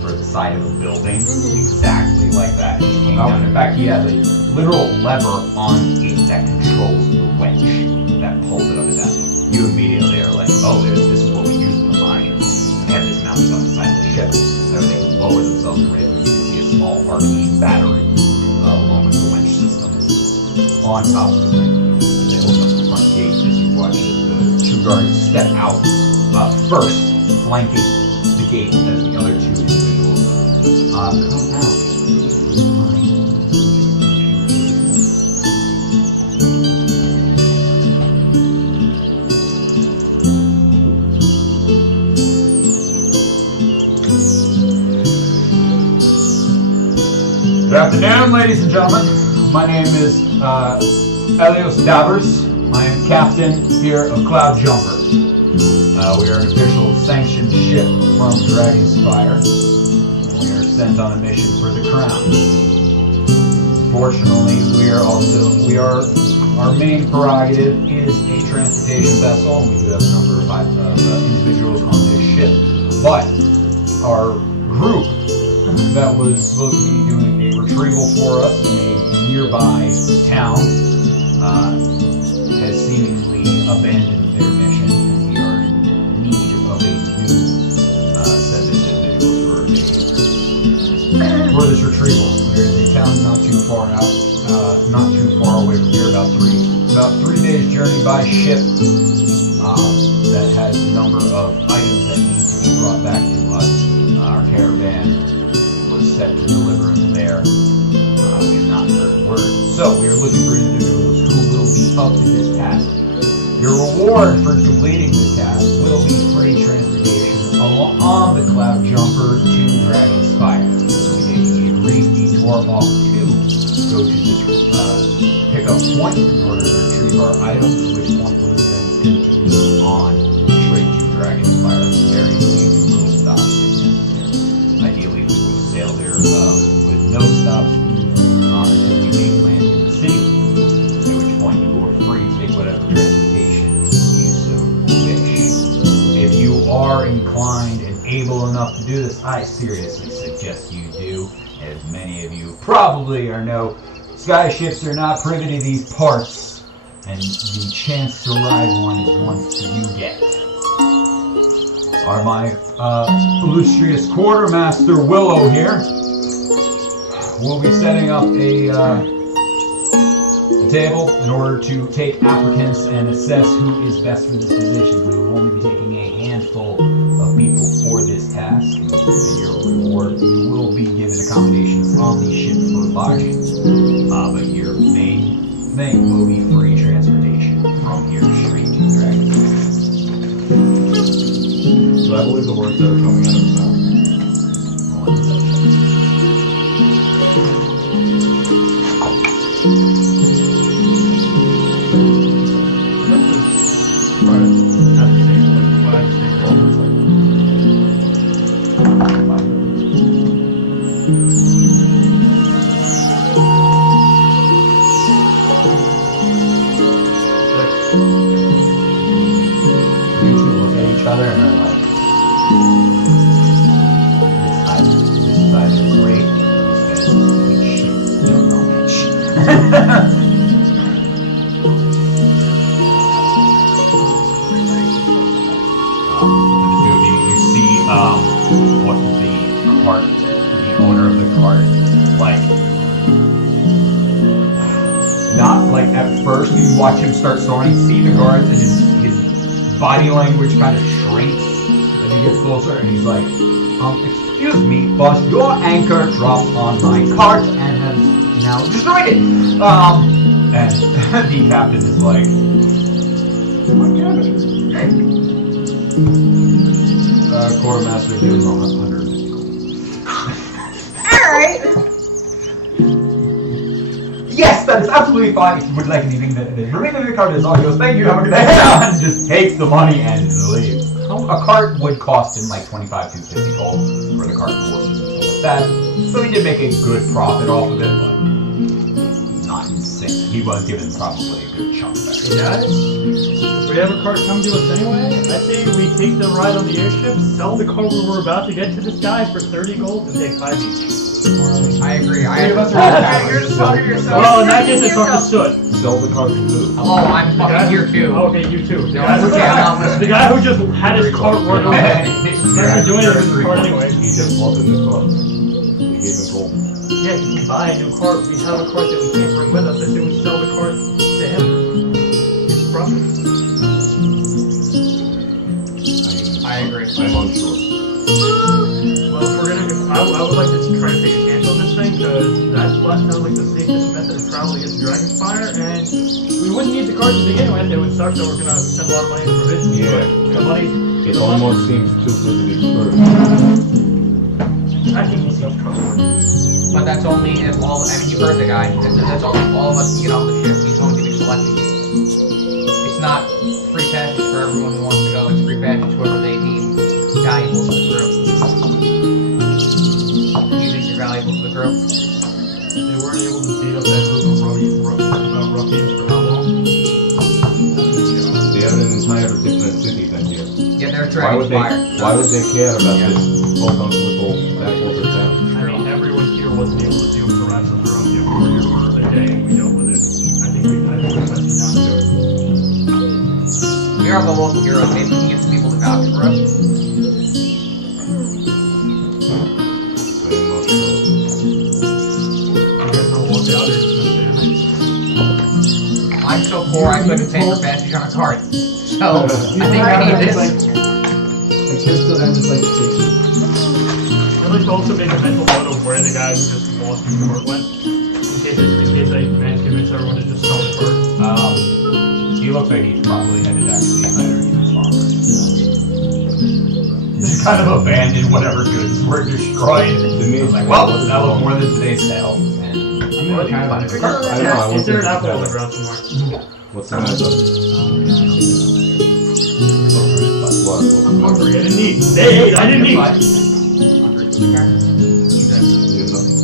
for the side of a building, exactly like that. It just came down. In fact, he has a literal lever on it that controls the winch that pulls it up and down. You immediately are like, oh, this is what we use in the mines. They have this mounted on the side of the ship. Everything lower themselves and you can see a small arcane battery along with the winch system is on top of the thing. They open up the front gate as you watch the 2 guards step out first, flanking the gate as the other 2 individuals come out. Good afternoon, ladies and gentlemen. My name is Elios Davers. I am captain here of Cloud Jumper. We are an official sanctioned ship from Dragonspire. We are sent on a mission for the crown. Fortunately, our main prerogative is a transportation vessel, and we do have a number of individuals on this ship. But our group that was supposed to be doing a retrieval for us in a nearby town has seemingly abandoned their mission, and we are in need of a new set of individuals for this retrieval. There is a town not too far out, not too far away from here, about 3 days journey by ship, that has a number of items that need to be brought back to us. Our caravan set to deliver them there. We have not heard word. So we are looking for individuals who will be up to this task. Your reward for completing this task will be free transportation on the Cloud Jumper to Dragonspire. So we take a brief detour off to go to this pickup point in order to retrieve our items, at which point we'll then continue on straight to Dragonspire. Very few little stops if necessary. Ideally, we will sail there with no stops until we make land in the city, at which point you are free to take whatever transportation you so wish. If you are inclined and able enough to do this, I seriously suggest you do. As many of you probably know, sky ships are not privy to these parts, and the chance to ride one is once you get. Are my illustrious quartermaster Willow here. We'll be setting up a table in order to take applicants and assess who is best for this position. We will only be taking a handful of people for this task. We will your reward, you will be given accommodations on the ship for lodging. But your main thing will be free transportation from here straight to Dragon's So I believe the words that are coming out of his mouth. You two look at each other and are like, this is either great or this guy's complete shit. You don't know much. You see what the owner of the cart, like, not like at first you watch him start snoring, you see the guards and his body language kind of shrinks as he gets closer, and he's like, excuse me, but your anchor dropped on my cart and has now destroyed it. And the captain is like, my cabin. Quartermaster, give him 150 gold. Alright. Yes, that is absolutely fine. If you would like anything, the remainder of the cart is all yours. Thank you, have a good day. And just takes the money and leaves. A cart would cost him like 25 to 50 gold for the cart to work and stuff like that. So he did make a good profit off of it, but not insane. He was given probably a good chunk back. Hey guys, if we have a cart come to us anyway, I say we take the ride on the airship, sell the cart we were about to get to this guy for 30 gold, and take 5 each. I agree. You're just talking to yourself. Well, in that case, I talk to Soot. Sell the cart to who? Hello, I'm fucking here too. Oh, okay, you too. No, okay, The guy who just had his cart work on He's never doing it with his cart anyway. He just bought a new car. He gave him gold. Yeah, he can buy a new cart. We have a cart that we can't bring with us. I say we sell the cart to him. It's profit. I agree. I'm unsure. Well, if we're gonna, I would like to try to take a chance on this thing, because that sounds like the safest method of travel to get to Dragonspire, and we wouldn't need the cart to begin with. It would suck that we're gonna spend a lot of money on provisions, Yeah. but the money... It almost seems too good to be true. I think he seems trustworthy. But that's only if all. I mean, you heard the guy. That's only if all of us can get off the ship. He's going to be selecting people. It's not free passage for everyone who wants to go. It's free passage whoever they deem valuable to the group. Do you think you're valuable to the group? They weren't able to beat up that group of ruffians for how long? They are in an entire different city than here. Yeah, they're Why would Dragonspire. they care about Yeah. this hold-on little backwater town? I mean, everyone here wasn't able to deal with the rats of their own. We were here for a day and we dealt with it. I think we went down to it. We are the local heroes. Maybe we can get some people to vouch for us. I'm not sure. I guess I'll walk out there. I'm so poor I couldn't pay for passage on a cart. So, I think I need this. I guess so then just like I'd like to also make a mental note of where the guy who just lost his cart went. In case I manage to convince everyone to just sell the cart. He looks like he's probably headed actually either to his farmer. Just kind of abandoned whatever goods were destroyed. To me, I was like, well, that was more than today's sale. And I'm gonna kind of I don't know, I Is want there an to apple on the ground somewhere? What's the matter? What? I'm hungry. I didn't eat. Hey, I didn't eat. You're nothing.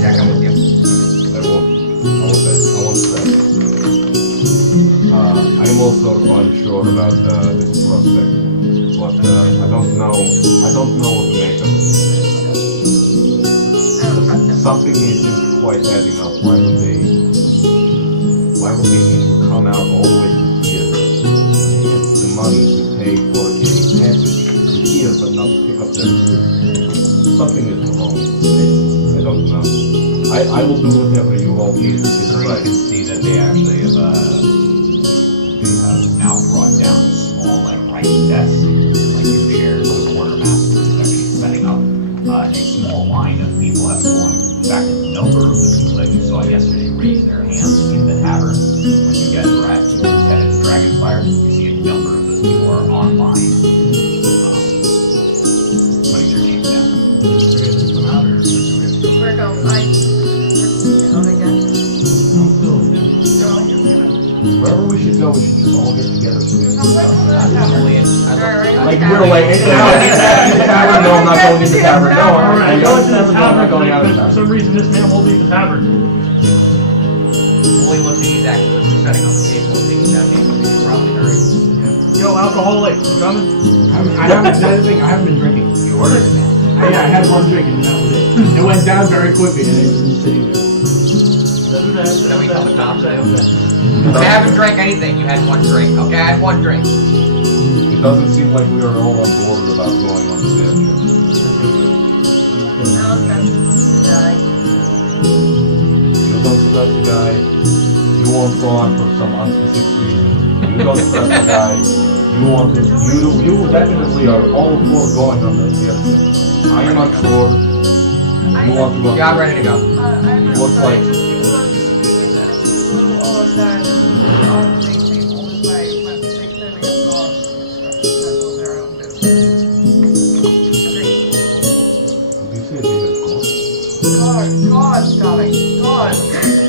Zach, I'm with you. I won't say. I'm also unsure about this prospect, but I don't know what to make of it. Something isn't quite adding up. Why would they need to come out all the way to here to get the money to pay for a passage to here, but not to pick up their food? Something is wrong. I don't know. I will do whatever you all need to So you decide. can see that they actually have now brought down small like writing desks, like your chairs. The quartermaster is actually setting up small line of people have formed. In fact, a number of the people that you saw yesterday raise their hands in the tavern. When you guys were headed to Dragonfire, you see a number of those people are online, putting their names down. We're going. Oh my god. I'm still there. Wherever we should go, we should just all get together so we can do something. Julian, I love Like we're like, in the tavern, no, I'm not going in the tavern. No, I'm Alright, not go into the going tavern, going out of the but for tavern. some reason this man won't leave the tavern. Wooly looks at you, actually setting up the table and taking down names, so you probably heard. Yo, alcoholic, you coming? That's the thing, I haven't been drinking. You ordered it, man. I had one drink and that was it. It went down very quickly and it's been sitting there. Then we tell the cops that. I haven't drank anything, you had one drink. Okay, I had one drink. It doesn't seem like we are all on board about going on this airship. You don't trust the guy. You want Thrawn for some unspecific reason. You don't trust the guy. You want to. You definitely are all for going on this airship. I am not sure. You want to go. Yeah, I'm ready to go. It looks like. Did you say they had God, darling, God.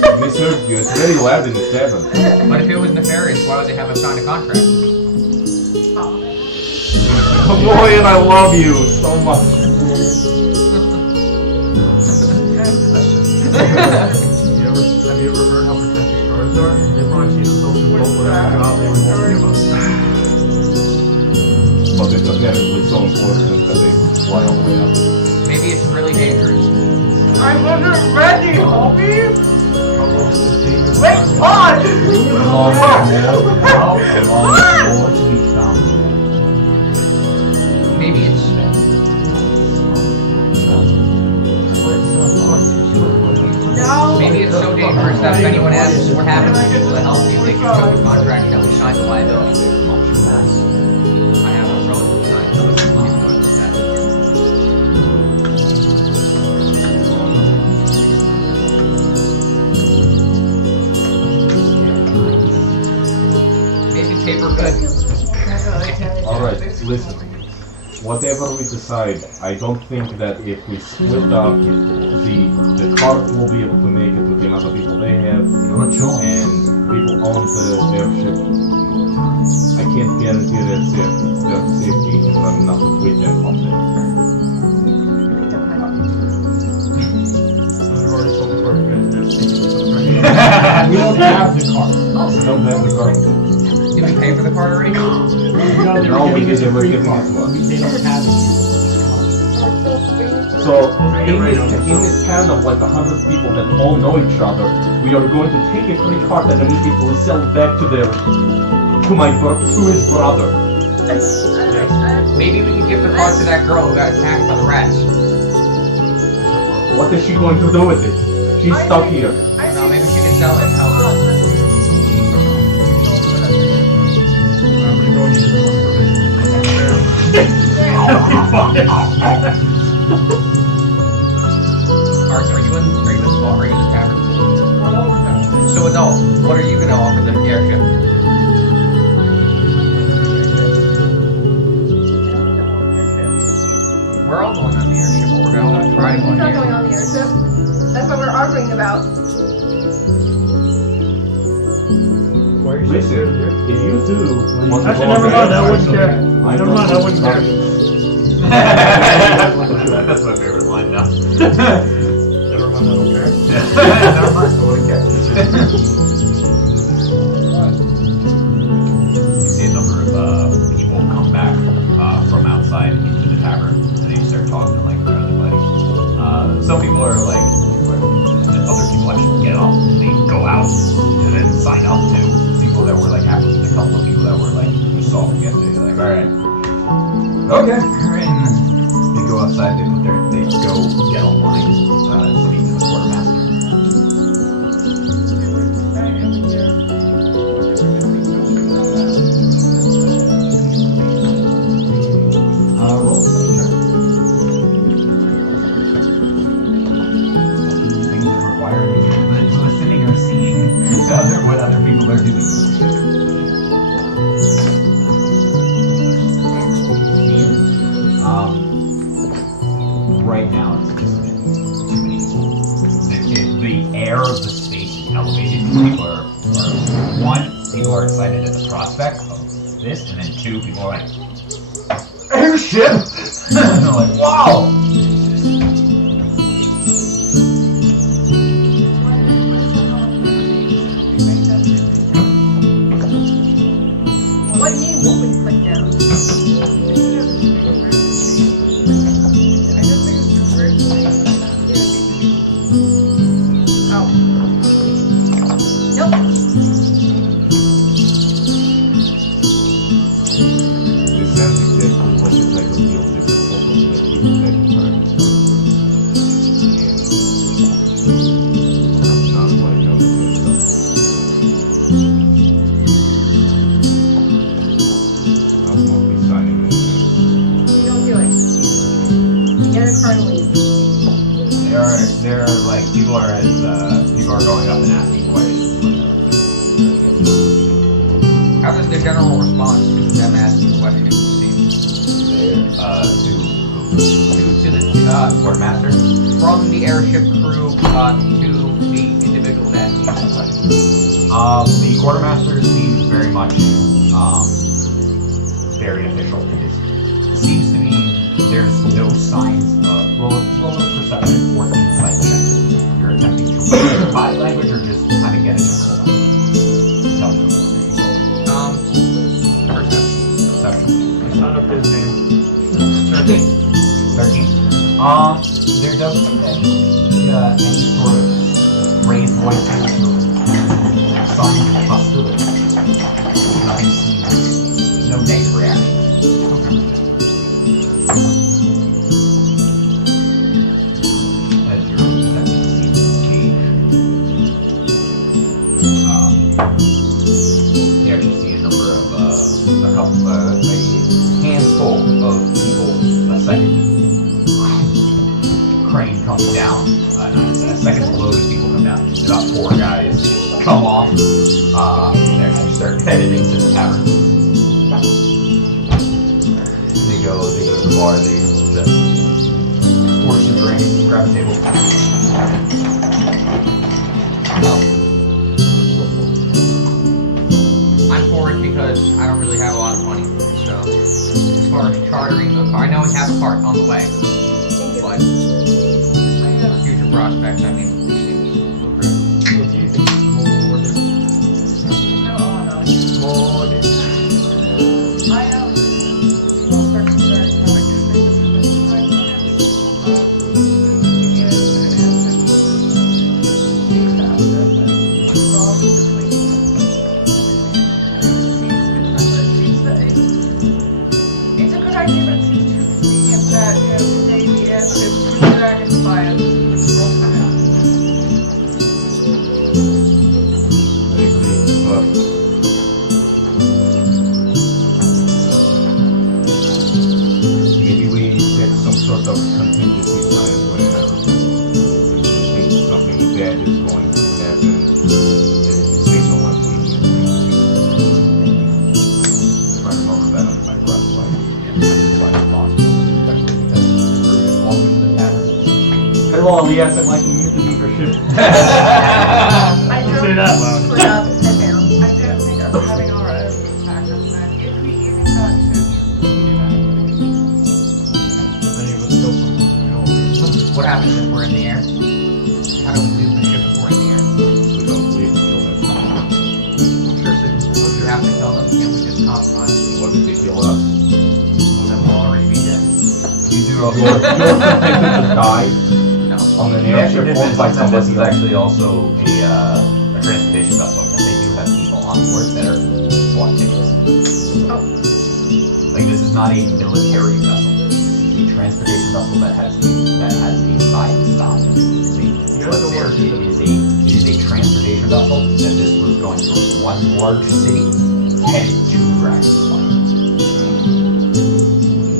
called? Misheard you. It's very loud in the tavern. But if it was nefarious, why would they have us sign a contract? Boy, and I love you so much. Have you ever heard how pretentious guards are? They probably see the social cult whatever job they would want to give us. But it's apparently so important that they would fly all the way up. Maybe it's really dangerous. I wasn't ready, homie. Wait, God. Maybe it's... No. Maybe it's so dangerous that if anyone asks what happens to people to help you, they can show the contract that we signed the liability. I have a relative signed the liability. Maybe paper good. Alright, listen. Whatever we decide, I don't think that if we split up, the cart will be able to make it with the amount of people they have, and people own the airship. I can't guarantee their safety if I'm not with them on there. I've already told the court you're gonna do speaking. We don't have the car. We don't have the cart. Did we pay for the card already? No, No, we giving us didn't. a We're free giving car. it to us. They don't have it. So, in this town of like 100 people that all know each other, we are going to take a free cart and immediately sell it back to his brother. Maybe we can give the card to that girl who got attacked by the rats. What is she going to do with it? She's stuck here. No, maybe she can sell it and help her. I'm gonna go and use one provision. Are you in the tavern? So adult, what are you gonna offer the airship? We're all going on the airship, but we're gonna try to go on He's the not going airship. on the airship. That's what we're arguing about. Why are you so Listen, serious? if you do want to Actually, go never on mind, the I wouldn't airship, care. I Never don't mind, I want wouldn't to care. That's my favorite line now. Never mind, I don't care. Never mind, I wouldn't care. You see a number of people come back from outside into the tavern, and they start talking like they're everybody. Some people are like, and other people actually get up, they go out, and then sign up to people that were like happy. A couple of people that were like you saw from yesterday. They're like, all right, okay, all right. And they go outside. They go get online, speak to the quartermaster. roll. air of the space is elevated. People are one, people are excited at the prospect of this, and then two, people are like, airship! And they're like, wow! What do you mean, what we click down? Oh. Nope. This sounds exactly like the type of deal that the focus that people take in time. And not like other good stuff. I'll be signing this. You don't do it. Get a card and leave. They're like, people are going up and asking questions. How was the general response to them asking questions? To the Quartermaster? from the airship crew to the individuals asking the questions. The quartermaster seems very much very official. It seems to me there's no signs of roll of perception or insight check. You're attempting to read body language or just kind of get a general perception. It's not up his name. 13. There doesn't seem to be any sort of raised voices or signs of hostility. Nothing seems, no negative reaction. As you're attempting to see this cage, you actually see a number of, a handful of people a second. Crane comes down, a second load of people come down. About 4 guys come off, and actually start headed into the tavern. They go to the bar, they force a drink, grab a table. I'm for it because I don't really have a lot of money. So as far as chartering a car, I know we have a cart on the way, but future prospects, I mean, What do you think? It's a good idea, but it seems too convenient that today we asked if 2 dragons by us. Maybe we set some sort of contingency plan, whatever. If something bad is going to happen, say someone sees you. Trying to remember that under my breath, like, Quite possible, especially because you're walking to the tavern. hello, yes, I'd like to meet the leadership. I Don't say that loud. Put up, head down. I don't think of having our own backup plan. If we even got to do Any of us go somewhere. what happens if we're in the air? How do we leave the ship if we're in the air? We don't leave until next time. Sure, so you have to tell them, can't we just compromise? What if they kill us? Well, then we'll already be dead. You do a You're content to just die No. on an They actually airship did owned by mention that this somebody is else. actually also a transportation vessel, and they do have people on board that are bought tickets. Like, this is not a military vessel. This is a transportation vessel that has a side stop. But there it is a transportation vessel that this was going from one large city headed to Dragonfly.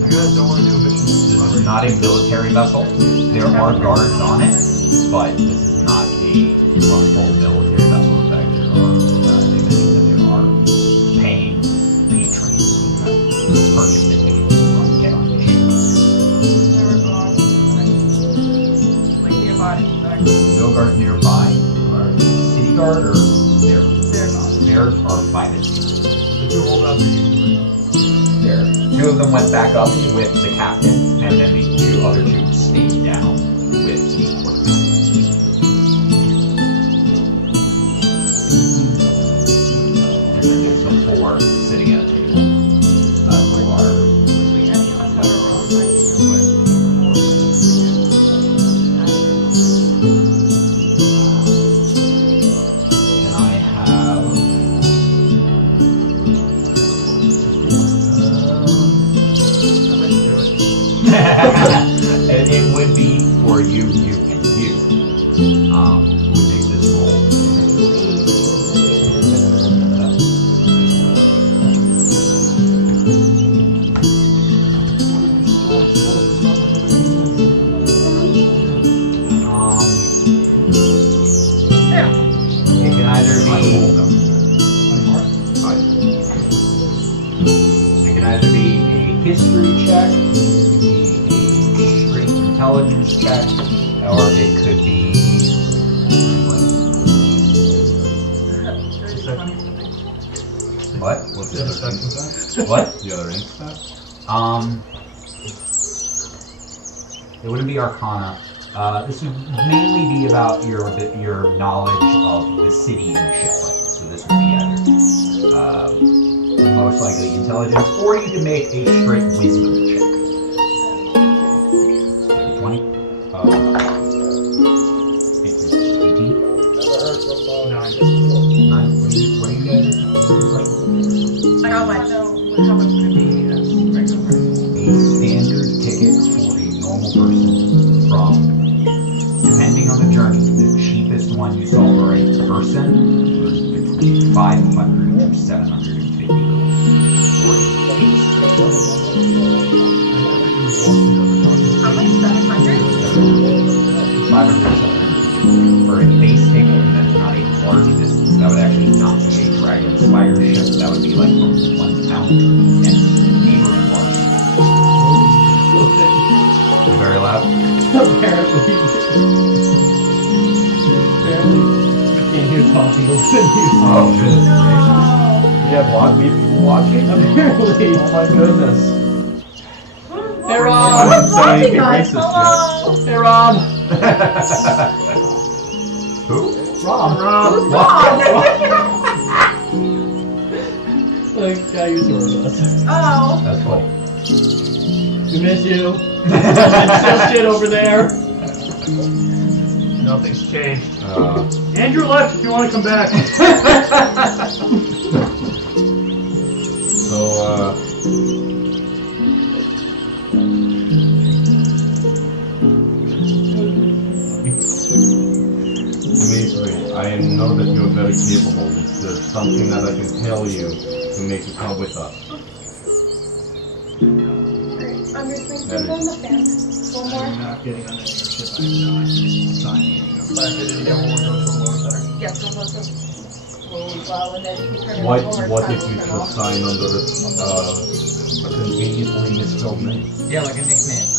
You guys don't want to do missions. This is not a military vessel. There are guards on it, but this is not a full military vessel. In fact, there are, they mentioned that there are paying patrons who have purchased the tickets to get on the ship. like nearby. No guards nearby, guard or there? They're not. There are 5 in. The two hold up for you. There. 2 of them went back up with the captain, and then the 2 other 2 stayed down with the quartermaster. And then there's the 4 sitting at a table who are. Wait, any of us have a roll like you would And I have. And it would be for you, and you. Who would make this roll? It can either be. It can either be a history check, it could be a straight intelligence check, or it could be. What? What's the other ink stat? What? The other ink stat? It wouldn't be Arcana. This would mainly be about your knowledge of the city and shit like this. So this would be either most likely intelligence, or you can make a straight wisdom check. 20. 18. 9. 9. What are you guys? I got my. know how much would it be as regular person. A standard ticket for a normal person from, depending on the journey, the cheapest one you saw for a person was between 500 to 750 gold for a base ticket. How much? 700? 500 to 750 for a base ticket, and that's not a large distance. That would actually not be a Dragon Spire ship. That would be like from one town and neighboring bars. Very loud. Apparently. I can't hear talking over the music. Oh, shit. We have people watching? Apparently. Oh my goodness. Hey, I Rob. haven't said anything Watching us. racist Hello. Hey, Rob. Who? Rob. Who's Bob? The guy who's over us. Oh. That's funny. We miss you. It's still shit over there. Nothing's changed. yet. Andrew left if you want to come back. So, Dimitri, I know that you're very capable. Is there something that I can tell you to make you come with us? I'm just thinking That on the fan. One more. I'm not getting on any ship. I'm signing. But I did it again when we go to a lower center. Yes, we'll go to. Well, and then you can turn it What over. if you should sign under a conveniently misspelled name? Yeah, like a nickname.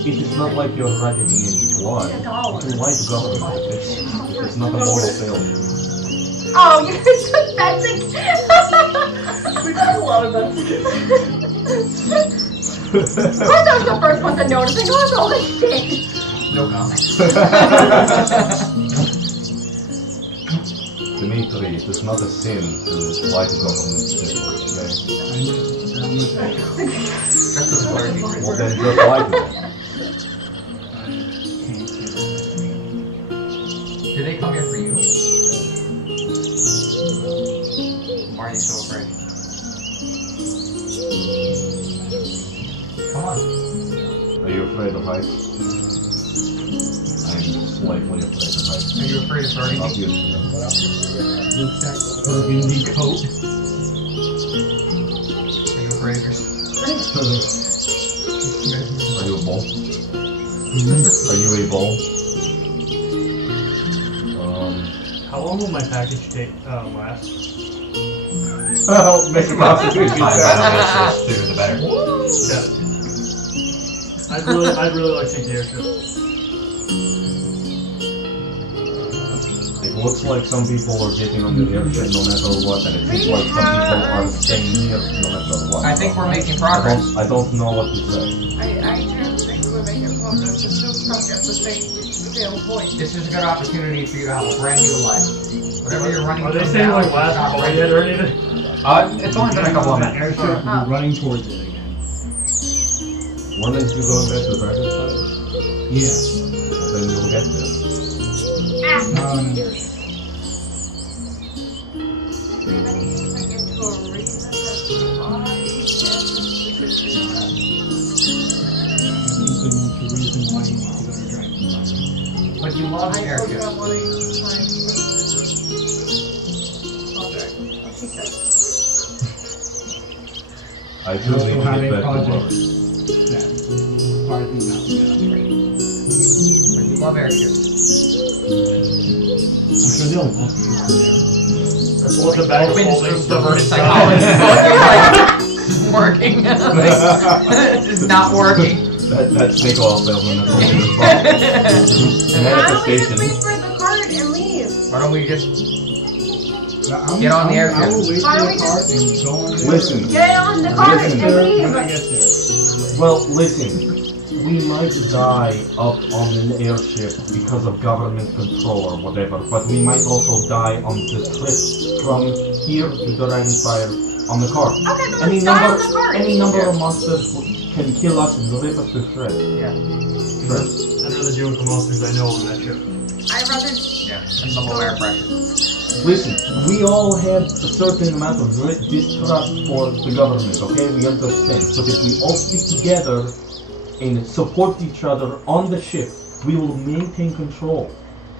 It is not like you're writing in blood. You like government. It's not a moral failure. Oh, you guys took Mexican. We got a lot of them. Of course I was the first one to notice. I noticed all this shit. No comment. Dimitri, it is not a sin to lie to government officials, okay? Just as clergy. Well, then just lie to them. Did they come here for you? Why are you so afraid? Come on. Are you afraid of heights? I'm slightly afraid of heights. Are you afraid of burning? Obviously. Burgundy coat. Are you afraid of your... Are you a bull? Are you a bull? How long will my package take last? Make a constitution Fine, check. the sooner the better. Yeah. I'd really like to see the airship. It looks like some people are getting on the airship no matter what, and it seems like some people are staying here no matter what. I think we're making progress. I don't know what to say. I don't think we're making progress. We're still stuck at the same point. This is a good opportunity for you to have a brand new life. Whatever you're running Are they from saying now, like last stop call right yet or anything? It's only been a couple of The minutes. airship will be running towards it again. When is you going back to the dragon side? Yeah. Then you'll get there. But you love the airship. I do You also need to have get a back to project work. that requires me not to get on training. But you love airships. I'm sure they'll want you on there. That's what the bag of Open holding stuff reverse is psychology. This isn't working. This is not working. That snake oil salesman that's holding this box. Why don't we just Manifestation. wait for the cart and leave? Why don't we just Get on the airship. I will wait Why for don't the we cart and go on there. Listen, Get on the cart Listen. and When I leave. get there. well, listen. We might die up on an airship because of government control or whatever, but we might also die on the trip from here to the Dragonfire on the car. Okay, then let's die on the cart. Any number of monsters can kill us and rip us to shreds. yeah, Shreds. I'd rather deal with the monsters I know on that ship. I'd rather. yeah, some low air pressure. Listen, we all have a certain amount of distrust for the government, okay? We understand. But if we all stick together and support each other on the ship, we will maintain control,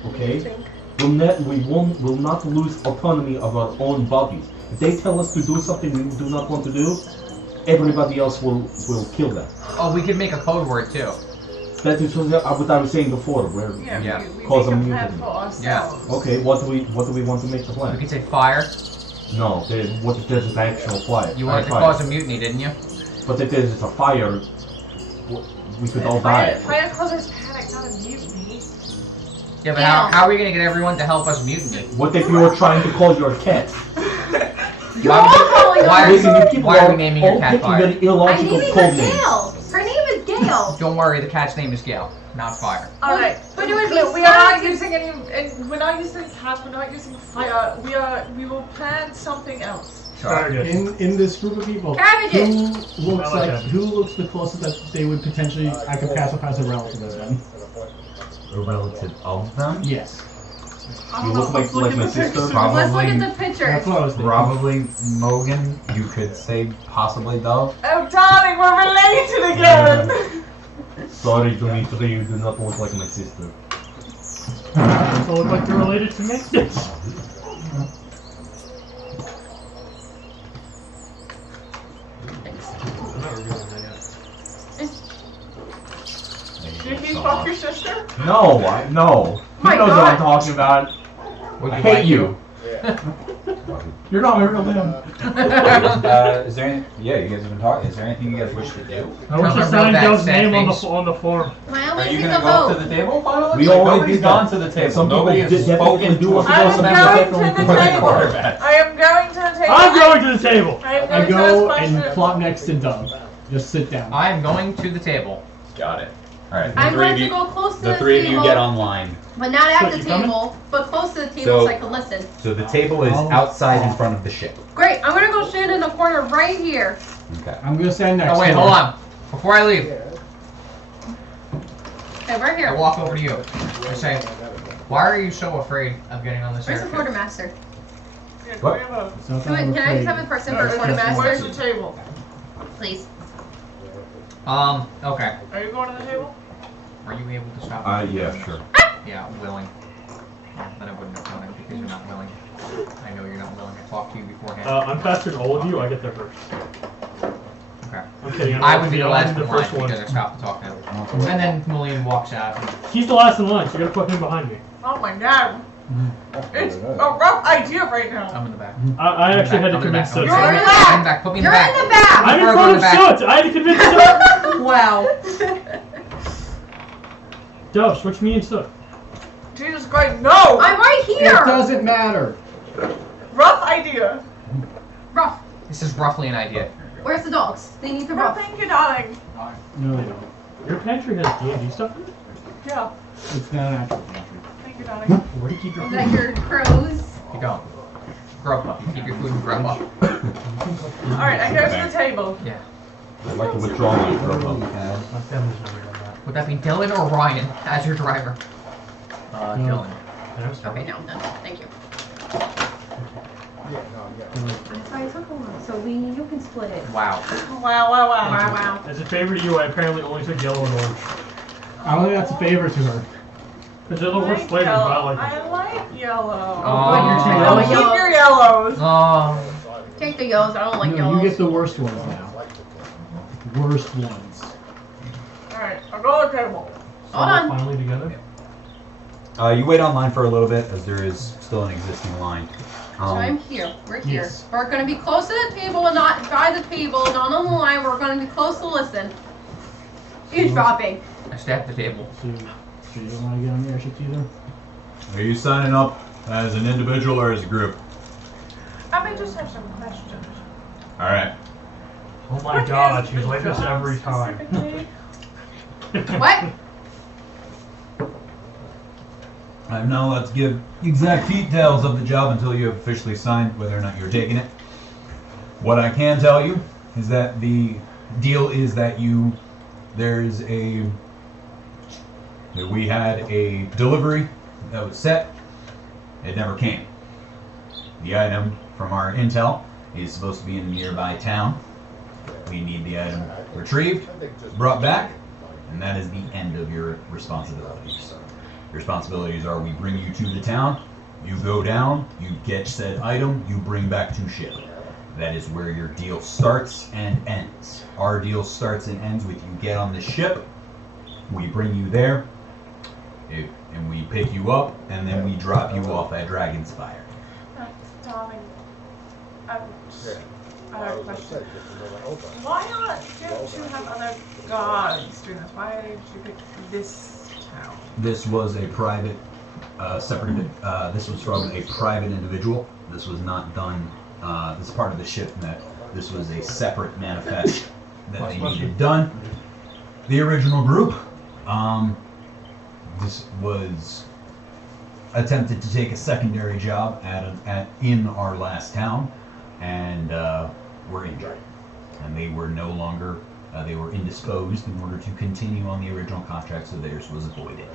okay? We'll not lose autonomy of our own bodies. If they tell us to do something we do not want to do, everybody else will kill them. Oh, we could make a code word too. That is what I was saying before, where... Yeah. We Cause make a a plan mutiny. for ourselves. Okay, what do we want to make the We plan? could say fire. No, what if there's an actual fire? You wanted to fire. cause a mutiny, didn't you? But if there's a fire, we could all die. Fire causes panic, not a mutiny. Yeah, but how are we gonna get everyone to help us mutiny? What if you were trying to call your cat? You're all calling why on are Listen, you- you people why are we are naming your all cat picking Fire? very I'm illogical naming code her names. Gail. Her name is Gail. Don't worry, the cat's name is Gale, not Fire. Alright, But it would be we are not sad to- using any. We're not using cats. We're not using fire. We will plan something else. Very good. In this group of people, Cabbages. who looks I like like who looks the closest that they would potentially I could pass up as a relative of them? A relative of them? Yes. You look like my sister. Let's look Probably, at the pictures. That's what I was thinking. probably Mogan. You could say possibly Dove. Oh, darling, we're related again. Sorry, Dimitri, you do not look like my sister. So look like you're related to me? I'm not revealing that yet. Did you fuck your sister? No, no. My He knows what God. I'm talking about. Would I you hate like you. You're not my real name. Is there any, yeah, you guys have been talking. Is there anything you guys wish to do? I wish to Tell them sign about Dale's that name on face. the form. My Are only you thing gonna to go up vote. to the table finally? We Like, already nobody's did gone that. to the table. Some people Nobody has did definitely spoken do to us. us. I am Some people going definitely to the do us. table. Quarterbacks. I am going to the table. I'm going to the table! I am I going to go ask and questions. plop next to Doug. Just sit down. I am going to the table. Got it. All right. I'm going to go close to The three of you table, get online. but not at So the you coming? table, but close to the table So- so I can listen. So the table is Oh. outside in front of the ship. Great, I'm gonna go stand in the corner right here. Okay. I'm gonna stand next. Oh wait, to hold her. on. Before I leave, Okay, right I here. walk over to you. I say, why are you so afraid of getting on this Where's the airship? quartermaster? Yeah, What? go ahead. It's not Can that I'm I just have afraid. a person for Where's quartermaster? the table? Please. Okay. Are you going to the table? Are you able to stop? Yeah, sure. Yeah, willing. Then I wouldn't have done it because you're not willing. I know you're not willing. I talked to you beforehand. I'm faster than all of you, I get there first. Okay. I'm kidding, I don't would be the I'm last the in first line one. because I stopped to talk to him. And then Malian walks out. And He's the last in line, so you gotta put him behind me. Oh my god. It's a rough idea right now. I'm in the back. I actually had to I'm in the convince back. Soot. You're I'm in in the the back. back. Put me in You're the back. in the back! I'm in Before I go front to of the back. Soot! I had to convince Soot! Wow. Dove, switch me and stuff. Jesus Christ, no! I'm right It here! doesn't matter. Rough idea. Ruff. This is roughly an idea. Where's the dogs? They need the No, ruff. thank you, darling. No, they don't. Your pantry has D&D stuff in it? Yeah, It's not an actual country. thank you, darling. Where do you keep your Is food? that your crows? Keep going. Grow up. Keep your food and grow up. Alright, I go to the table. Yeah. I'd like to withdraw my throw. Uh, My family's never done that. Would that be Dylan or Ryan as your driver? Dylan. Okay, no, done. Thank you. That's why it took a while. So you can split it. Wow. Wow, wow, wow. Wow, wow. As a favor to you, I apparently only took yellow and orange. I don't think that's a favor to her. Because they're the worst flavors, but I like them. I like yellow. Oh, you're too Oh, yellow. Keep your yellows. Oh. Take the yellows. I don't like No, yellows. you get the worst ones now. Worst ones. Alright, I'll go to the table. So Hold we're on. finally together. You wait online for a little bit, as there is still an existing line. So I'm here. We're here. Yes. We're going to be close to the table and not by the table, not on the line. We're going to be close to listen. Eavesdropping. I stabbed the table. So you don't want to get on the airship either? Are you signing up as an individual or as a group? I may just have some questions. All right. Oh my What god, is she's the like this job every time. specifically? What? I'm not allowed to give exact details of the job until you have officially signed whether or not you're taking it. What I can tell you is that the deal is that we had a delivery that was set. It never came. The item from our intel is supposed to be in a nearby town. We need the item retrieved, brought back, and that is the end of your responsibilities. Your responsibilities are: we bring you to the town, you go down, you get said item, you bring back to ship. That is where your deal starts and ends. Our deal starts and ends with you get on the ship, we bring you there, and we pick you up, and then we drop you off at Dragonspire. Darling, I have a question. Why not? Don't you have other guards doing this? Why did you pick this town? This was a private, this was from a private individual. This was not done, this is part of the ship that this was a separate manifest that they needed done. The original group, this was attempted to take a secondary job in our last town, and were injured. And they were no longer, they were indisposed in order to continue on the original contract, so theirs was voided.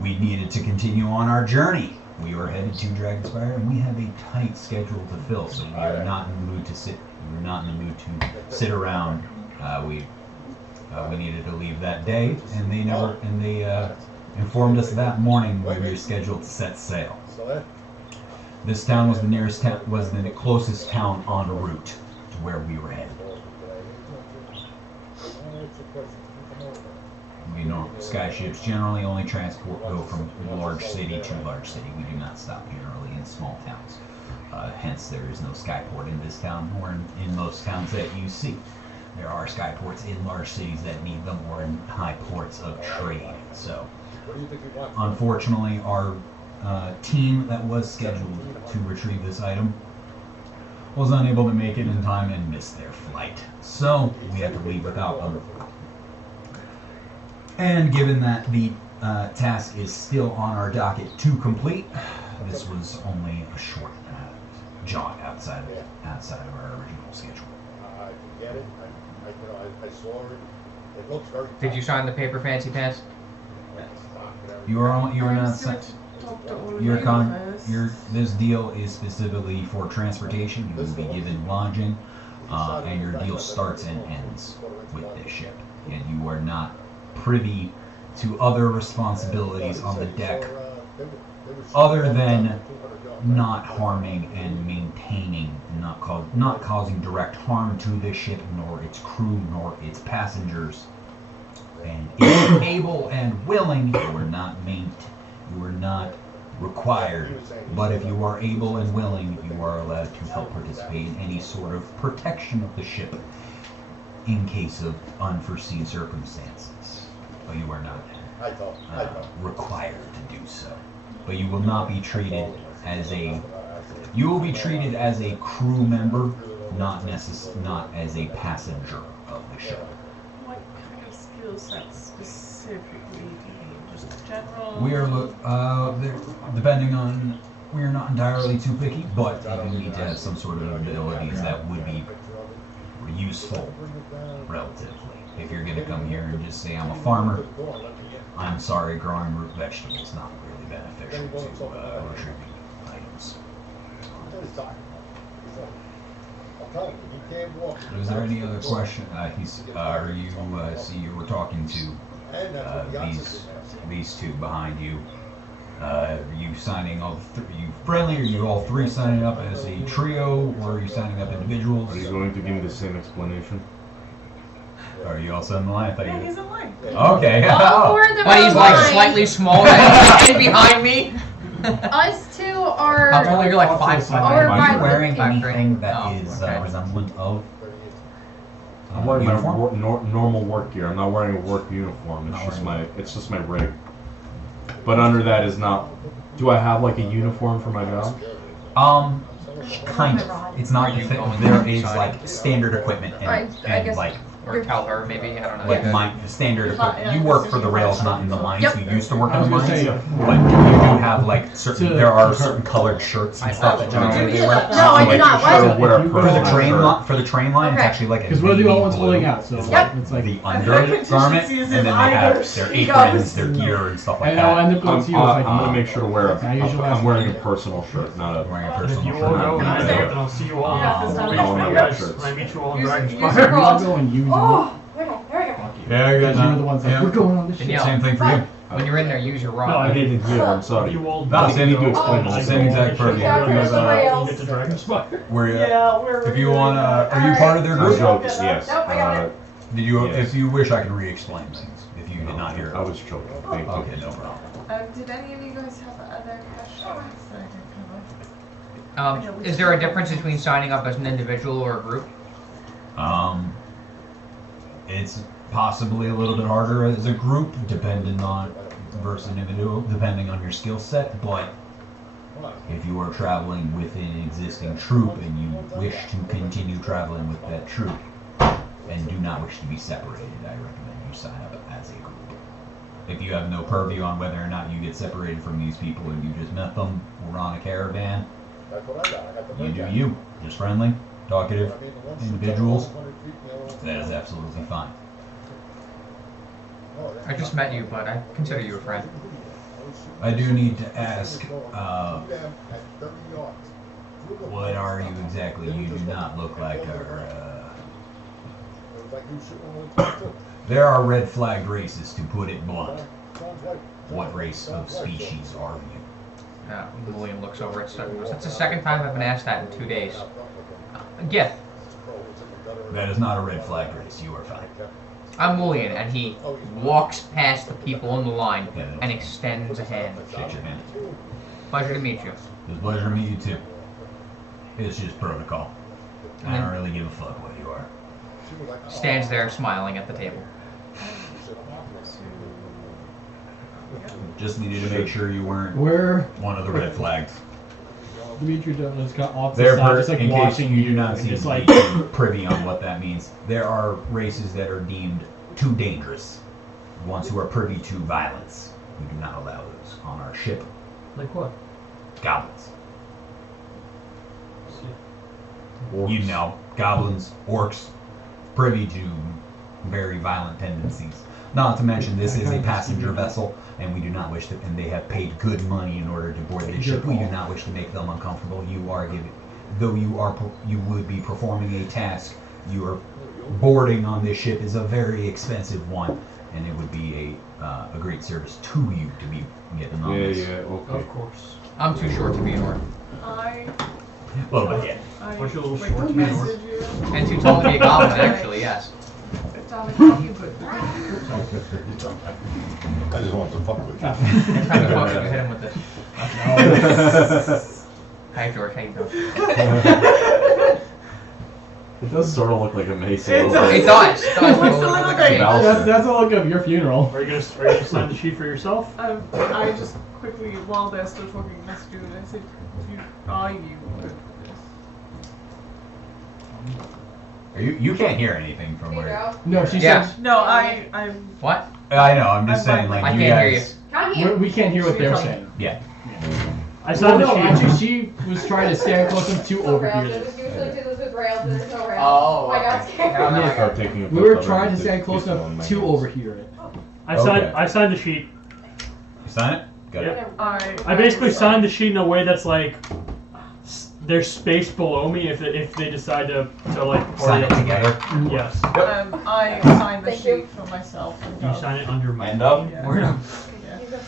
We needed to continue on our journey. We were headed to Dragonspire, and we have a tight schedule to fill, so we are not in the mood to sit. We were not in the mood to sit around. We needed to leave that day, and they informed us that morning when we were scheduled to set sail. This town was the nearest town, was the closest town en route to where we were headed. We know skyships generally only go from large city to large city. We do not stop generally in small towns. Hence, there is no skyport in this town or in most towns that you see. There are skyports in large cities that need them, or in high ports of trade. So, unfortunately, our team that was scheduled to retrieve this item was unable to make it in time and missed their flight. So, we had to leave without them. And given that the task is still on our docket to complete, this was only a short jaunt outside of our original schedule. I get it. I saw it. It looks very. Did you sign the paper, Fancy Pants? You are not. Your This deal is specifically for transportation. You will be given lodging, and your deal starts and ends with this ship. And you are not privy to other responsibilities on the deck, other than not harming and maintaining, not causing direct harm to this ship, nor its crew, nor its passengers. And if you're able and willing, you are not required. But if you are able and willing, you are allowed to help participate in any sort of protection of the ship in case of unforeseen circumstances. But you are not. required to do so. But you will not be treated as a. You will be treated as a crew member, not as a passenger of the ship. What kind of skill sets specifically do you need? Just general? We are depending on. We are not entirely too picky, but you need to have some sort of abilities that would be useful, relatively. If you're going to come here and just say I'm a farmer, I'm sorry, growing root vegetables is not really beneficial to retrieving items. Is there any other question? See, you were talking to these two behind you. Are you signing all? Are you friendly? Are you all three signing up as a trio, or are you signing up individuals? Are you going to give me the same explanation? Are you also in the line? I thought Yeah, you. he's in line. Okay. All four of them But are he's like aligned. slightly smaller and behind me. Us two are. How tall are you? Like 5'5". Or Are by you wearing the- anything that Oh, is okay. resemblant of? I'm wearing my uniform? normal work gear. I'm not wearing a work uniform. Not It's just my rig. But under that is not. Do I have like a uniform for my job? Kind of. It's not. Are you the going there to is sign? like standard equipment I and guess- like Or tell her, maybe, I don't know. like mine standard equipment. You work for the rails, not in the mines. Yep. You used to work I in the was mines, gonna say, but you do have like certain. To- There are to- certain colored shirts and I stuff thought that generally you they wear. No, I do Like, not. you Why? should Should wear a For the For the personal train shirt. line, it's Okay. actually like a Because we're the navy only ones blue holding out, so is Yep. it's like the I've under heard garment, contingencies and then they in have either. their He aprons, goes, their gear, and stuff like and I'll that. end up going to you if I I'm can. gonna make sure to wear. I usually I'm ask wearing a for- personal shirt, not a. Wearing a And if personal you shirt. all go and not I there. then I'll see you all. Yeah, 'cause I'll I'm wait not for wearing you guys shirts. when I meet you all in Use- Dragon's use Fire. your I'll balls. go and use them. Oh, there we go. There we go. Yeah, Because you're the ones like, we're going on this shit. Danielle. Same thing for you. When you're in there, use your No, rod. I didn't hear. I'm sorry. You all No, same- you do explain I all go same exact and purview. check Yeah, out the rails. and get to Dragon's Fire. Where Yeah, we're. if you want, are you part of their No group? jokes, yes. Nope, I got it. Did you? Yes. If you wish, I can re-explain things. If you did not hear it. I was joking. Thank you. Okay, no problem. Did any of you guys have other questions that I can cover? Is there a difference between signing up as an individual or a group? It's possibly a little bit harder as a group, depending on versus individual, depending on your skill set. But if you are traveling with an existing troop and you wish to continue traveling with that troop and do not wish to be separated, I recommend you sign up as a group. If you have no purview on whether or not you get separated from these people and you just met them or on a caravan, you do you. Just friendly, talkative individuals. That is absolutely fine. I just met you, but I consider you a friend. I do need to ask, what are you exactly? You do not look like there are red flagged races, to put it blunt. What race of species are you? William looks over at Stuck and goes, that's the second time I've been asked that in 2 days. Gith, That is not a red flag race. You are fine. I'm William, and he walks past the people on the line and extends a hand. Shake your hand. Pleasure to meet you. It's a pleasure to meet you too. It's just protocol. I don't really give a fuck what you are. Stands there smiling at the table. Just needed to make sure you weren't Where one of the red flags. Dimitri just got off the There, side, just like in case watching you do not and seem just to like be privy on what that means, there are races that are deemed too dangerous. Ones who are privy to violence. We do not allow those on our ship. Like what? Goblins. You know, goblins, orcs, privy to very violent tendencies. Not to mention, this is a passenger vessel, and we do not wish to, and they have paid good money in order to board this ship. We do not wish to make them uncomfortable. You are giving, though you would be performing a task, your boarding on this ship is a very expensive one, and it would be a great service to you to be getting on this. Okay. Of course. I'm too short to be an orc. I A little bit, yeah. Aren't you a little like, short to be an orc? message you. And too tall to be a goblin, actually, yes. Dominic, you would. I just want to fuck with you. Next time you talk, you hit him with this. Hi, George. How you doing? It does sort of look like a mace. It does. It does. It does. What's the little guy? sheet. That's a look of your funeral. Are you gonna sign the sheet for yourself? I just quickly, while they're still talking, messaged you and I said, you would You can't hear anything from where. No, she Yeah. said. No, I'm. What? I know. I'm just I'm saying, like I you can't hear guys. Come here. We can't hear what they're saying. Yeah. I Well, signed no, the sheet. actually, she was trying to stand close enough to overhear Rails. this. It was usually with rails, and there's no rails. Oh, I got okay. scared. No, no, Yeah. Start taking a We were photo trying to of stand the close pistol enough in my to hands. overhear it. Okay. I signed the sheet. You sign it. Got it. Yeah. I basically signed the sheet in a way that's like there's space below me if they decide to like Sign it party together. Yes. I signed the Thank you. sheet for myself. And You sign it under my And up. Yeah. Word up. Yeah.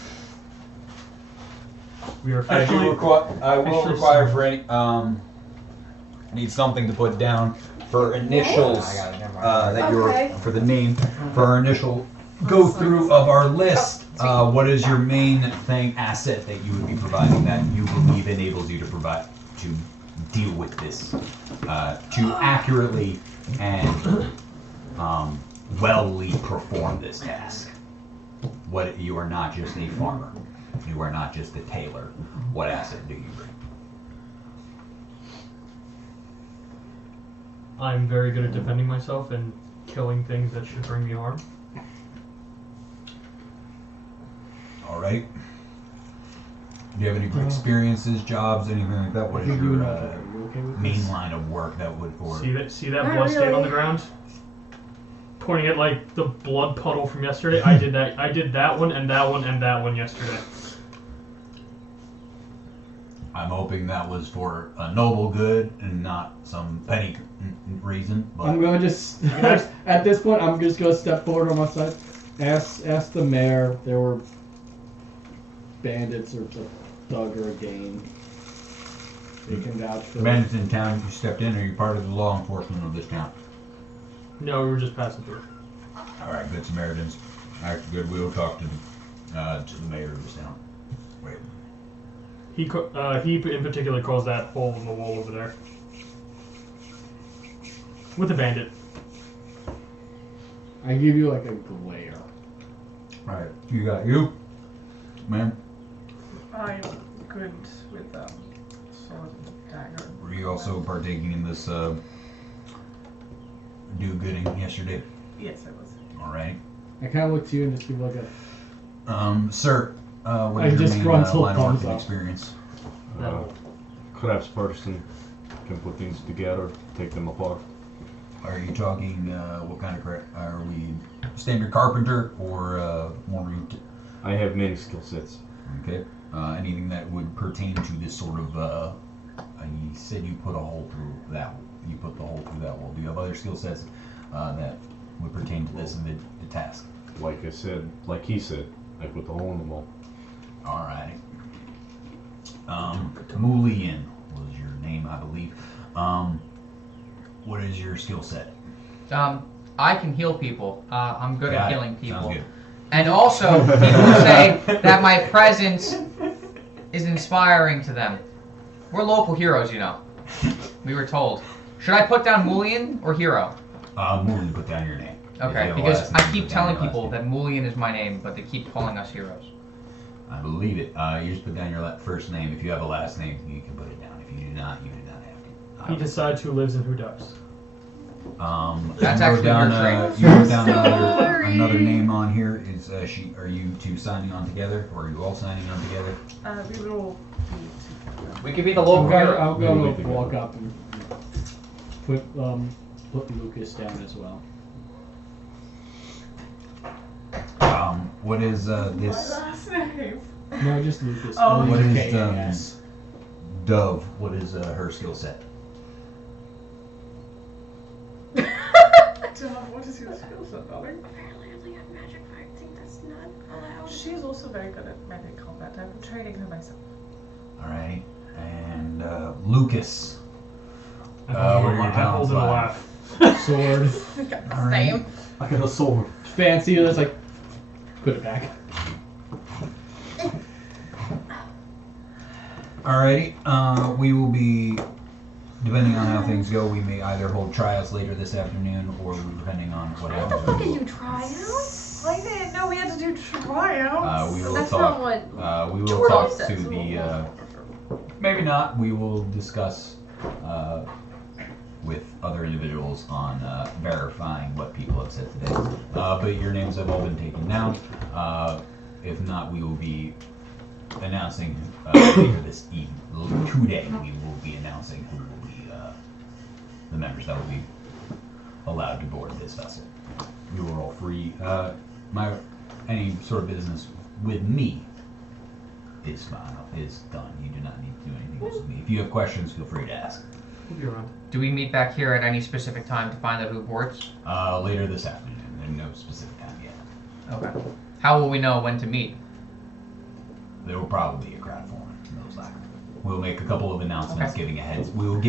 We are I officially. will officially require signed. for any need something to put down for initials I got it, never mind. that Okay. you're for the name. For our initial go through of our list, what is your main asset that you would be providing that you believe enables you to provide to deal with this, to accurately and wellly perform this task? What you are not just a farmer, you are not just a tailor. What asset do you bring? I'm very good at defending myself and killing things that should bring me harm. All right. Do you have any experiences, jobs, anything like that? What is You your know, are you okay with main this? line of work that would, or See that Not blood stain on really. the ground? Pointing at like the blood puddle from yesterday. I did that. I did that one and that one and that one yesterday. I'm hoping that was for a noble good and not some petty reason. But I'm gonna just at this point I'm just gonna step forward on my side. Ask the mayor if there were bandits or a thug or a gang. They can vouch for. bandits in town, you stepped in, or are you part of the law enforcement of this town? No, we were just passing through. All right, good Samaritans. Act good. We'll talk to the mayor of this town. Wait. He in particular calls that hole in the wall over there. With a bandit. I give you like a glare. All right, you got you, ma'am. I'm good with sword and dagger. Were you also partaking in this do-gooding yesterday? Yes, I was. All right. I kind of look to you and just give like a. Sir, what I is your just main grunted line of thumbs work and up. experience? Craftsperson can put things together, take them apart. Are you talking what kind of craft? Are we standard carpenter or more root? I have many skill sets. Okay. Anything that would pertain to this sort of? You said you put a hole through that. You put the hole through that wall. Do you have other skill sets that would pertain to this and the task? Like I said, like he said, I put the hole in the wall. All right. Mulian was your name, I believe. What is your skill set? I can heal people. I'm good Got at it. healing people. Sounds good. And also, people say that my presence is inspiring to them. We're local heroes, you know. We were told. Should I put down Mulian or hero? Mulian, put down your name. If you Okay, have a because last I name, keep put down telling your last people name. that Mulian is my name, but they keep calling us heroes. I believe it. You just put down your first name. If you have a last name, you can put it down. If you do not, you do not have to. He decides who lives and who dies. That's you wrote actually down, your trait. you wrote down Sorry. another name on here. Is she? Are you two signing on together, or are you all signing on together? We will be together. We could be the local hero. I'm Maybe gonna we can walk go. up and put Lucas down as well. What is My this? last name. No, just Lucas. Oh. Only What is K-A-S. Dove? What is her skill set? What is your skill set, darling? Apparently, I only have magic. I think that's not allowed. She's also very good at melee combat. I've been training her myself. All right, and Lucas. I What are your hold talents in a like? laugh. Sword. Got the All right. same. I got a sword. Fancy. That's like put it back. Alrighty, we will be depending on how things go, we may either hold trials later this afternoon, or depending on what What the happens. fuck are you tryouts? I didn't know we had to do tryouts. We will That's talk. not what. We will Jordan talk says. to the. Maybe not. We will discuss with other individuals on verifying what people have said today. But your names have all been taken down. If not, we will be announcing later this evening. Today, we will be announcing who will be the members that will be allowed to board this vessel. You are all free. Any sort of business with me is fine. Is done. You do not need to do anything else with me. If you have questions, feel free to ask. We'll be around. Do we meet back here at any specific time to find out who boards? Later this afternoon. There's no specific time yet. Okay. How will we know when to meet? There will probably be a crowd forming, most likely. We'll make a couple of announcements Okay. giving a heads. We will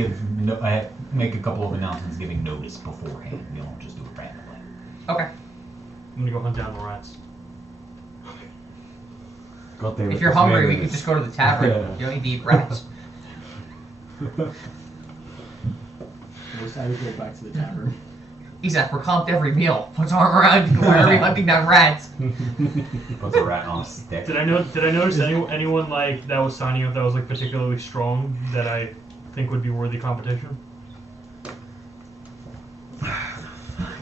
make a couple of announcements giving notice beforehand. We won't just do it randomly. Okay. I'm gonna go hunt down the rats. God damn it, If you're this hungry, man we is- could just go to the tavern. Yeah. You don't need to eat rats. I decided to go back to the tavern. He's at for comped every meal. Puts arm around you while we're hunting down rats. Puts a rat on a stick. Did I notice anyone like that was signing up that was like particularly strong that I think would be worthy competition?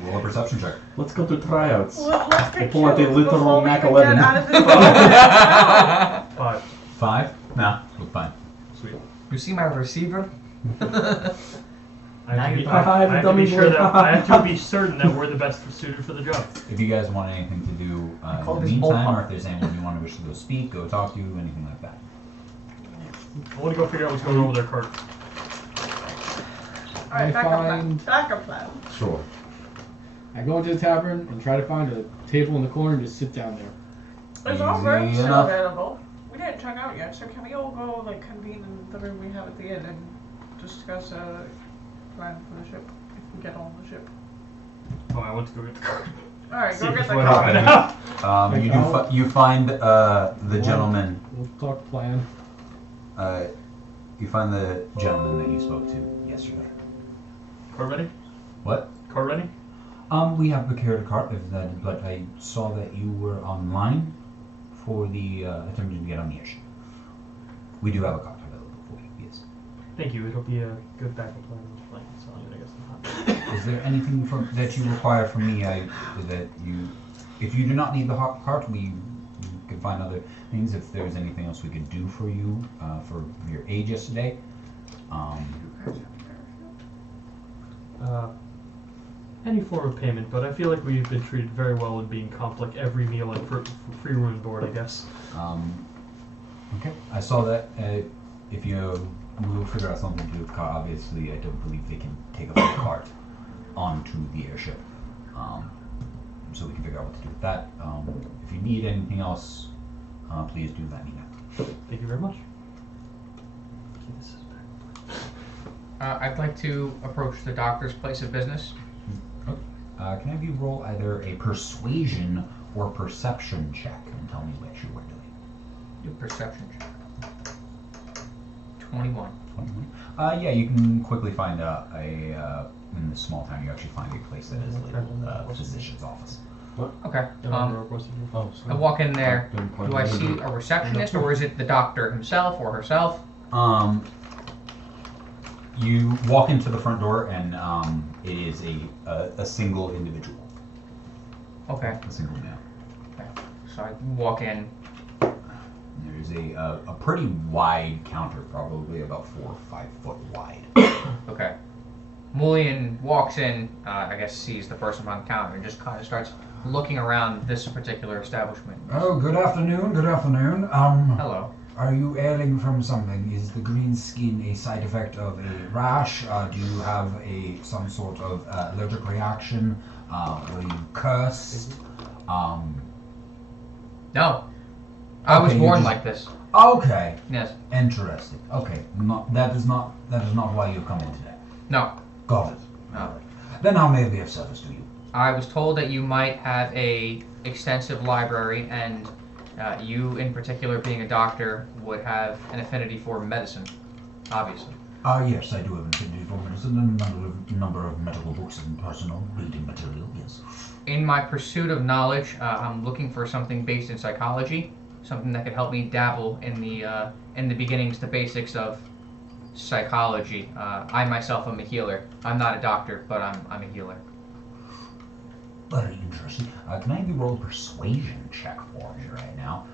Roll a perception check. Let's go to tryouts. Let's get Pull out the killed literal before we Mac can 11. get out of this. 5. 5? Nah, look fine. Sweet. You see my receiver? I have to be, Haha, I have to dummy be sure boy. that I have to be certain that we're the best suited for the job. If you guys want anything to do call in the this meantime, bullpup. or if there's anyone you want to wish to go speak, go talk to, anything like that. I want to go figure out what's going on with their cart. Alright, I backup plan. find- Backup plan. Sure. I go into the tavern and try to find a table in the corner and just sit down there. Is our Easy room still enough. available? We didn't check out yet, so can we all go like convene in the room we have at the inn and discuss a plan for the ship if we get on the ship? Oh, I want to go get the cart. Alright, See go if get it's the what car. happened. You find the gentleman. We'll talk plan. You find the gentleman that you spoke to yesterday. Cart ready? What? Cart ready? We have procured a cart, but I saw that you were online for the attempting to get on the airship. We do have a cart available for you, yes. Thank you. It'll be a good backup plan. Like, so I guess not. Is there anything that you require from me? If you do not need the cart, we can find other things. If there's anything else we could do for you for your aid yesterday, Any form of payment, but I feel like we've been treated very well in being comped like every meal and for free room and board, I guess. okay. I saw that. If you will figure out something to do with the cart, obviously I don't believe they can take a full cart onto the airship. So we can figure out what to do with that. If you need anything else, please do let me know. Thank you very much. I'd like to approach the doctor's place of business. Can I have you roll either a persuasion or perception check and tell me which you were doing? Do perception check. 21. 21. Yeah, you can quickly find in the small town, you actually find a place that is labeled physician's office. Okay. Oh, I sorry. walk in there. Didn't quite Do I remember. see a receptionist, or is it the doctor himself or herself? You walk into the front door, and it is a single individual, Okay. a single male. So I walk in. There's a pretty wide counter, probably about 4 or 5 foot wide. Okay. Mullion walks in, I guess sees the person on the counter and just kind of starts looking around this particular establishment. Oh, good afternoon, good afternoon. Hello. Are you ailing from something? Is the green skin a side effect of a rash? Do you have some sort of allergic reaction? Were you cursed? No. I was Okay, you born just- like this. Okay, Yes. interesting. Okay, that is not why you've come in today. No. Got it. No. Then how may I be of service to you? I was told that you might have a extensive library, and you in particular, being a doctor, would have an affinity for medicine, obviously. Yes, I do have an affinity for medicine and a number of medical books and personal reading material, yes. In my pursuit of knowledge, I'm looking for something based in psychology, something that could help me dabble in the beginnings, the basics of psychology. I myself am a healer. I'm not a doctor, but I'm a healer. Very interesting. Can I have you roll a persuasion check for me right now?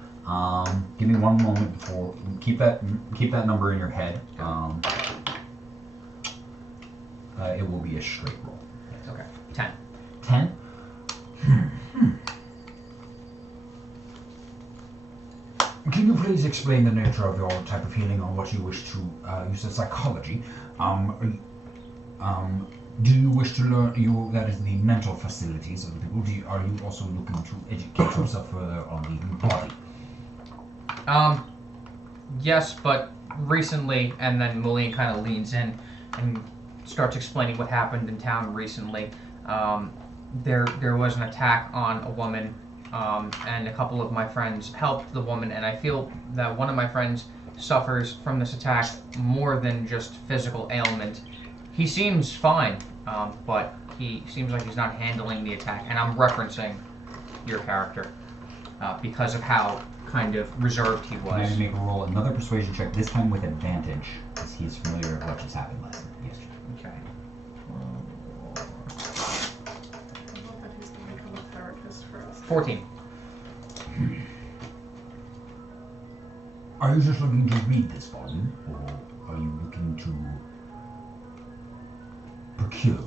Give me one moment before. Keep that number in your head. It will be a straight roll. Okay. 10. 10? Can you please explain the nature of your type of healing or what you wish to use as psychology? Do you wish to learn that is the mental facilities of the people? Are you also looking to educate yourself further on the body? Yes, but recently, and then Mulian kind of leans in and starts explaining what happened in town recently. There was an attack on a woman, and a couple of my friends helped the woman, and I feel that one of my friends suffers from this attack more than just physical ailment. He seems fine, but he seems like he's not handling the attack, and I'm referencing your character because of how kind of reserved he was. Can I make a roll another persuasion check, this time with advantage, because he's familiar with what just happened last night. Okay. I love that he's going to become a therapist for us. 14. Are you just looking to read this volume, or are you looking to procure?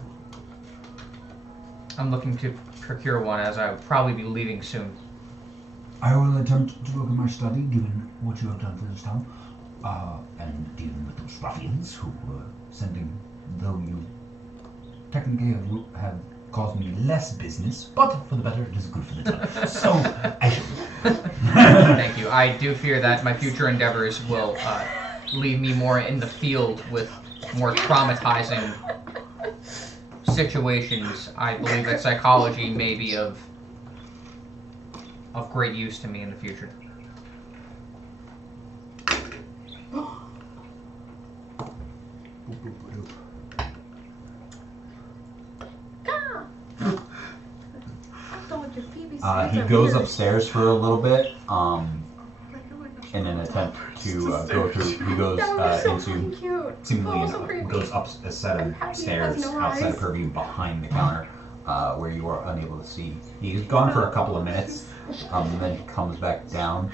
I'm looking to procure one, as I would probably be leaving soon. I will attempt to look at my study, given what you have done for this town, and dealing with those ruffians who were sending, though you technically have caused me less business, but for the better, it is good for the town. So, I shall. Thank you. I do fear that my future endeavors will leave me more in the field with more traumatizing situations. I believe that psychology may be of great use to me in the future. He goes upstairs for a little bit, in an attempt to go through. He goes into seemingly goes up a set of stairs outside of Kirby behind the counter, where you are unable to see. He's gone for a couple of minutes, and then he comes back down.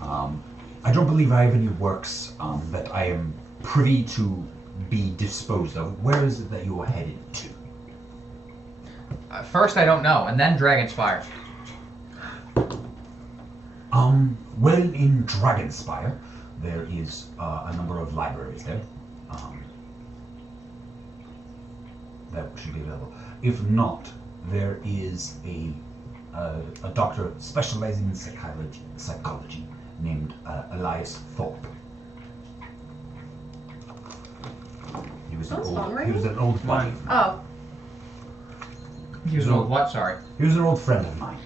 I don't believe I have any works that I am privy to be disposed of. Where is it that you are headed to? First, I don't know, and then Dragonspire. Well, in Dragonspire, there is a number of libraries there. That should be available. If not, there is a doctor specializing in psychology named Elias Thorpe. He was an old buddy. Oh. He was an old what? Sorry. He was an old friend of mine.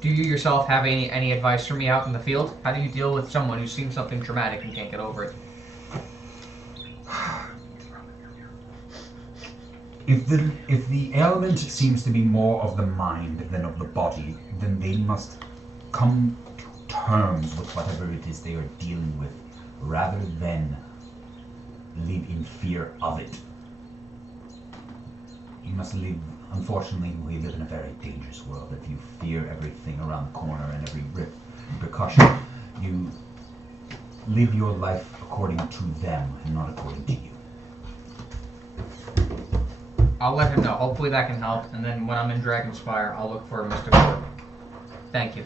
Do you yourself have any advice for me out in the field? How do you deal with someone who's seen something traumatic and can't get over it? If the ailment seems to be more of the mind than of the body, then they must come to terms with whatever it is they are dealing with, rather than live in fear of it. You must live, unfortunately, we live in a very dangerous world. If you fear everything around the corner and every repercussion, you live your life according to them and not according to you. I'll let him know. Hopefully that can help, and then when I'm in Dragonspire, I'll look for Mr. Thorpe. Thank you.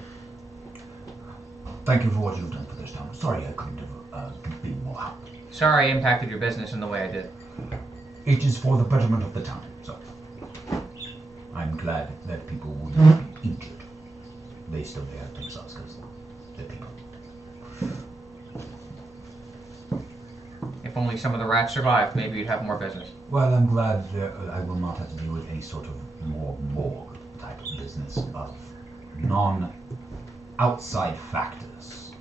Thank you for what you've done for this town. Sorry I couldn't have been more help. Sorry I impacted your business in the way I did. It is for the betterment of the town, so I'm glad that people will not be injured. They still may hurt themselves because they're people. If only some of the rats survived, maybe you'd have more business. Well, I'm glad that I will not have to deal with any sort of more morgue type of business of non-outside factors,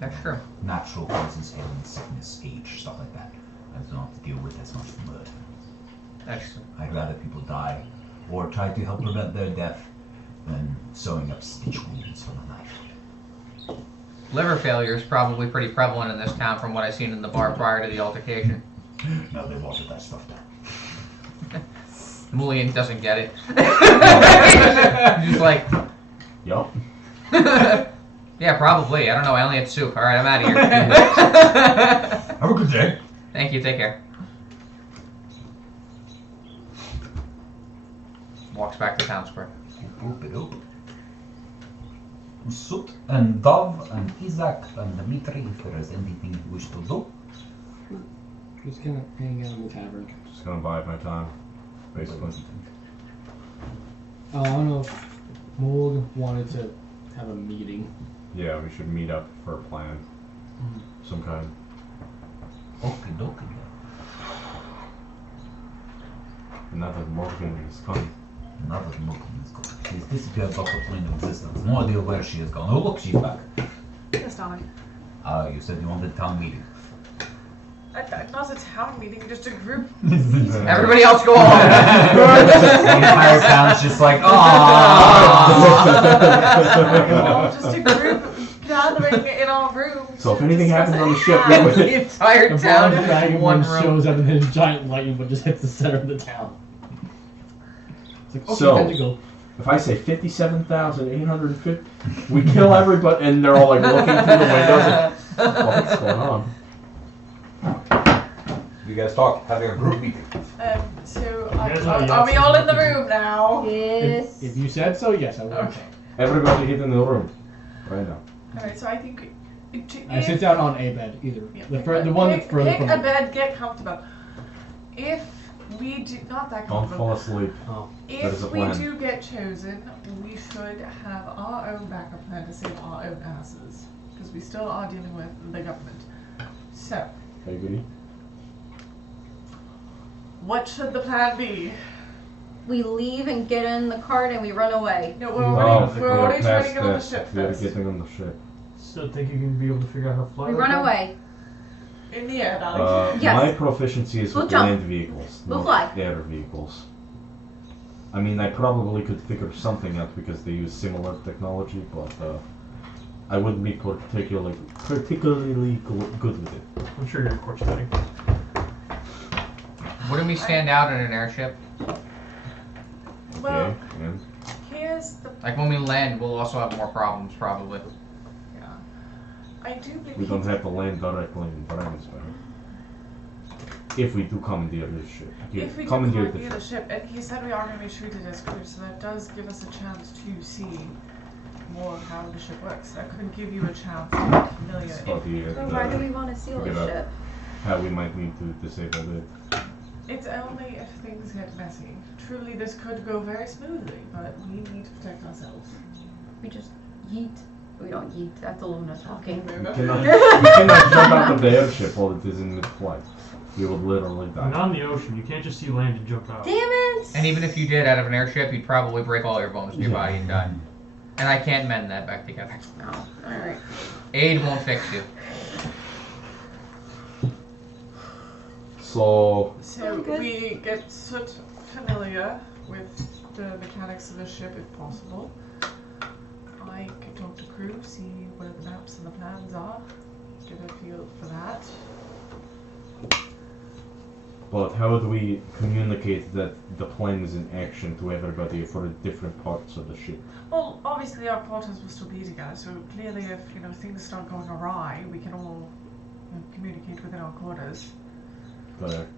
That's true. non-natural causes, ailment, sickness, age, stuff like that. I don't have to deal with as much murder. That's true. I'd rather people die or try to help prevent their death than sewing up stitch wounds from a knife. Liver failure is probably pretty prevalent in this town from what I've seen in the bar prior to the altercation. No, they watered that stuff down. Mulian doesn't get it. He's like, Yup. yeah, probably. I don't know. I only had soup. All right, I'm out of here. Have a good day. Thank you. Take care. Walks back to town square. Oop. Soot and Dove and Isaac and Dimitri, if there is anything you wish to do. Just gonna hang out in the tavern. Just gonna bide my time, basically. I don't know if Mold wanted to have a meeting. Yeah, we should meet up for a plan. Some kind. Okie dokie. And now that Morgan is coming. Now that Morgan is gone. She's disappeared off the plane of existence. No idea where she has gone. Oh look, she's back. Yes, darling. You said you wanted a town meeting. Not a town meeting, just a group. Everybody else go on. The entire town's just like, Oh, just a group gathering in our room. So if anything happens on the ship, The entire The town Blonde is Dragon one one room. shows up and his giant lightning but just hits the center of the town. It's like, okay, So- time to go. if I say 57,850, we kill everybody, and they're all like looking through the windows. Like, what's going on? you guys talk, having a group meeting. So Yes, are we all in the room now? Yes. If you said so, yes, I will. Okay. Everybody get in the room right now. Alright, so I think I sit down on a bed, either. Yeah, The one that's further pick from a me. bed, get comfortable. If we do not that Don't comfortable. fall asleep. That is a If we plan. do get chosen, we should have our own backup plan to save our own asses. Because we still are dealing with the government. So, Hey, goody. what should the plan be? We leave and get in the cart and we run away. No, we're No, already, we're we are already trying to past get on the that. ship We are first. getting on the ship. Still think you can be able to figure out how to fly? We like run that? away. In the air, darling. Yes. My proficiency is We'll with jump. land vehicles, We'll not fly. air vehicles. I mean, I probably could figure something out because they use similar technology, but I wouldn't be particularly good with it. I'm sure you're court studying. Wouldn't we stand out in an airship? Well, Okay, and here's the. Like when we land, we'll also have more problems, probably. Yeah. I do believe. we don't have to land directly in Dragonspire. If we do commandeer this ship. If we do Commandeer commandeer the the ship. ship, and he said we are going to be treated as crew, so that does give us a chance to see more of how the ship works. That could give you a chance to get familiar. But the, So why do we want to seal the figure out ship? how we might need to disable it. It's only if things get messy. Truly, this could go very smoothly, but we need to protect ourselves. We just yeet. We don't yeet. That's Aluna talking. We cannot jump out of the airship while it is in mid-flight. You would literally die. Not in the ocean. You can't just see land and jump out. Damn it! And even if you did out of an airship, you'd probably break all your bones in your body and die. And I can't mend that back together. No. Alright. Aid won't fix you. So, So good. we get soot familiar with the mechanics of the ship if possible. I can talk to crew, see where the maps and the plans are, get a feel for that. but how do we communicate that the plane is in action to everybody for the different parts of the ship? Well, obviously our quarters will still be together, so clearly if, things start going awry, we can all communicate within our quarters. Correct.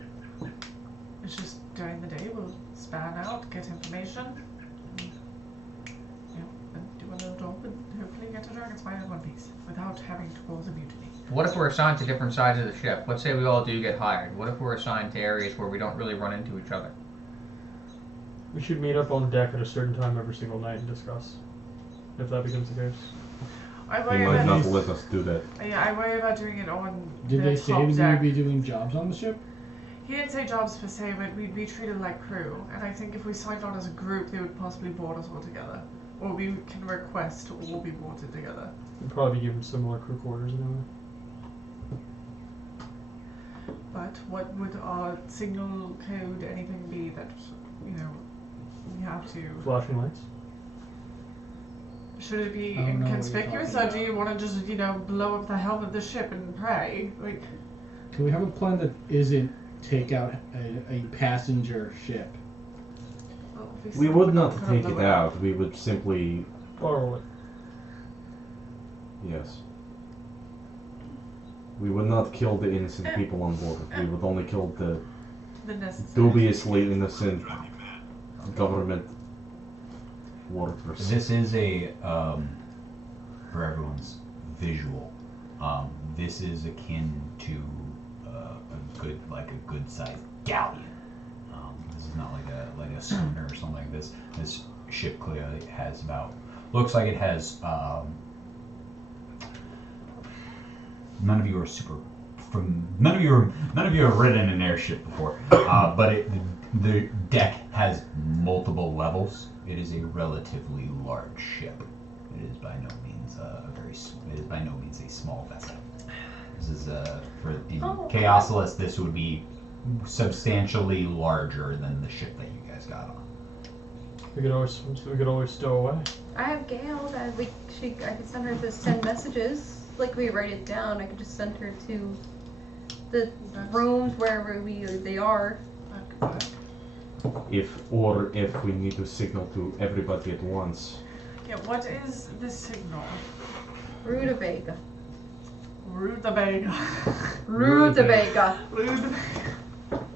It's just during the day we'll span out, get information, and, and do a little job and hopefully get to Dragonspire in one piece without having to cause a mutiny. What if we're assigned to different sides of the ship? Let's say we all do get hired. What if we're assigned to areas where we don't really run into each other? We should meet up on deck at a certain time every single night and discuss. If that becomes the case. I They worry might about not let us do that. Yeah, I worry about doing it on Did the they say top we deck. would be doing jobs on the ship? He didn't say jobs per se, but we'd be treated like crew. And I think if we signed on as a group, they would possibly board us all together. or we can request to all be watered together. We'd probably be given similar crew quarters anyway. But what would our signal code, anything be that, you know, we have to... Flashing lights. Should it be I don't know what you're inconspicuous, talking or do you want to just, you know, blow up the helm of the ship and pray? Like, Can we have a plan that isn't take out a passenger ship? well, obviously We would we're not gonna take blow it out. We would simply, Borrow it. yes. We would not kill the innocent people on board. We would only kill the The necessary. dubiously innocent government workers. This is a for everyone's visual. This is akin to a good sized galleon. This is not like a schooner or something like this. This ship clearly has looks like it has. None of you have ridden an airship before, but the deck has multiple levels. It is a relatively large ship. It is by no means a small vessel. This is in Chaosilis. This would be substantially larger than the ship that you guys got on. We could always stow away. I have Gail that I could send her to send messages. Like we write it down, I could just send her to the rooms wherever they are. If we need to signal to everybody at once. Yeah, what is the signal? Rutabaga. Rutabaga. Rutabaga. Rutabaga.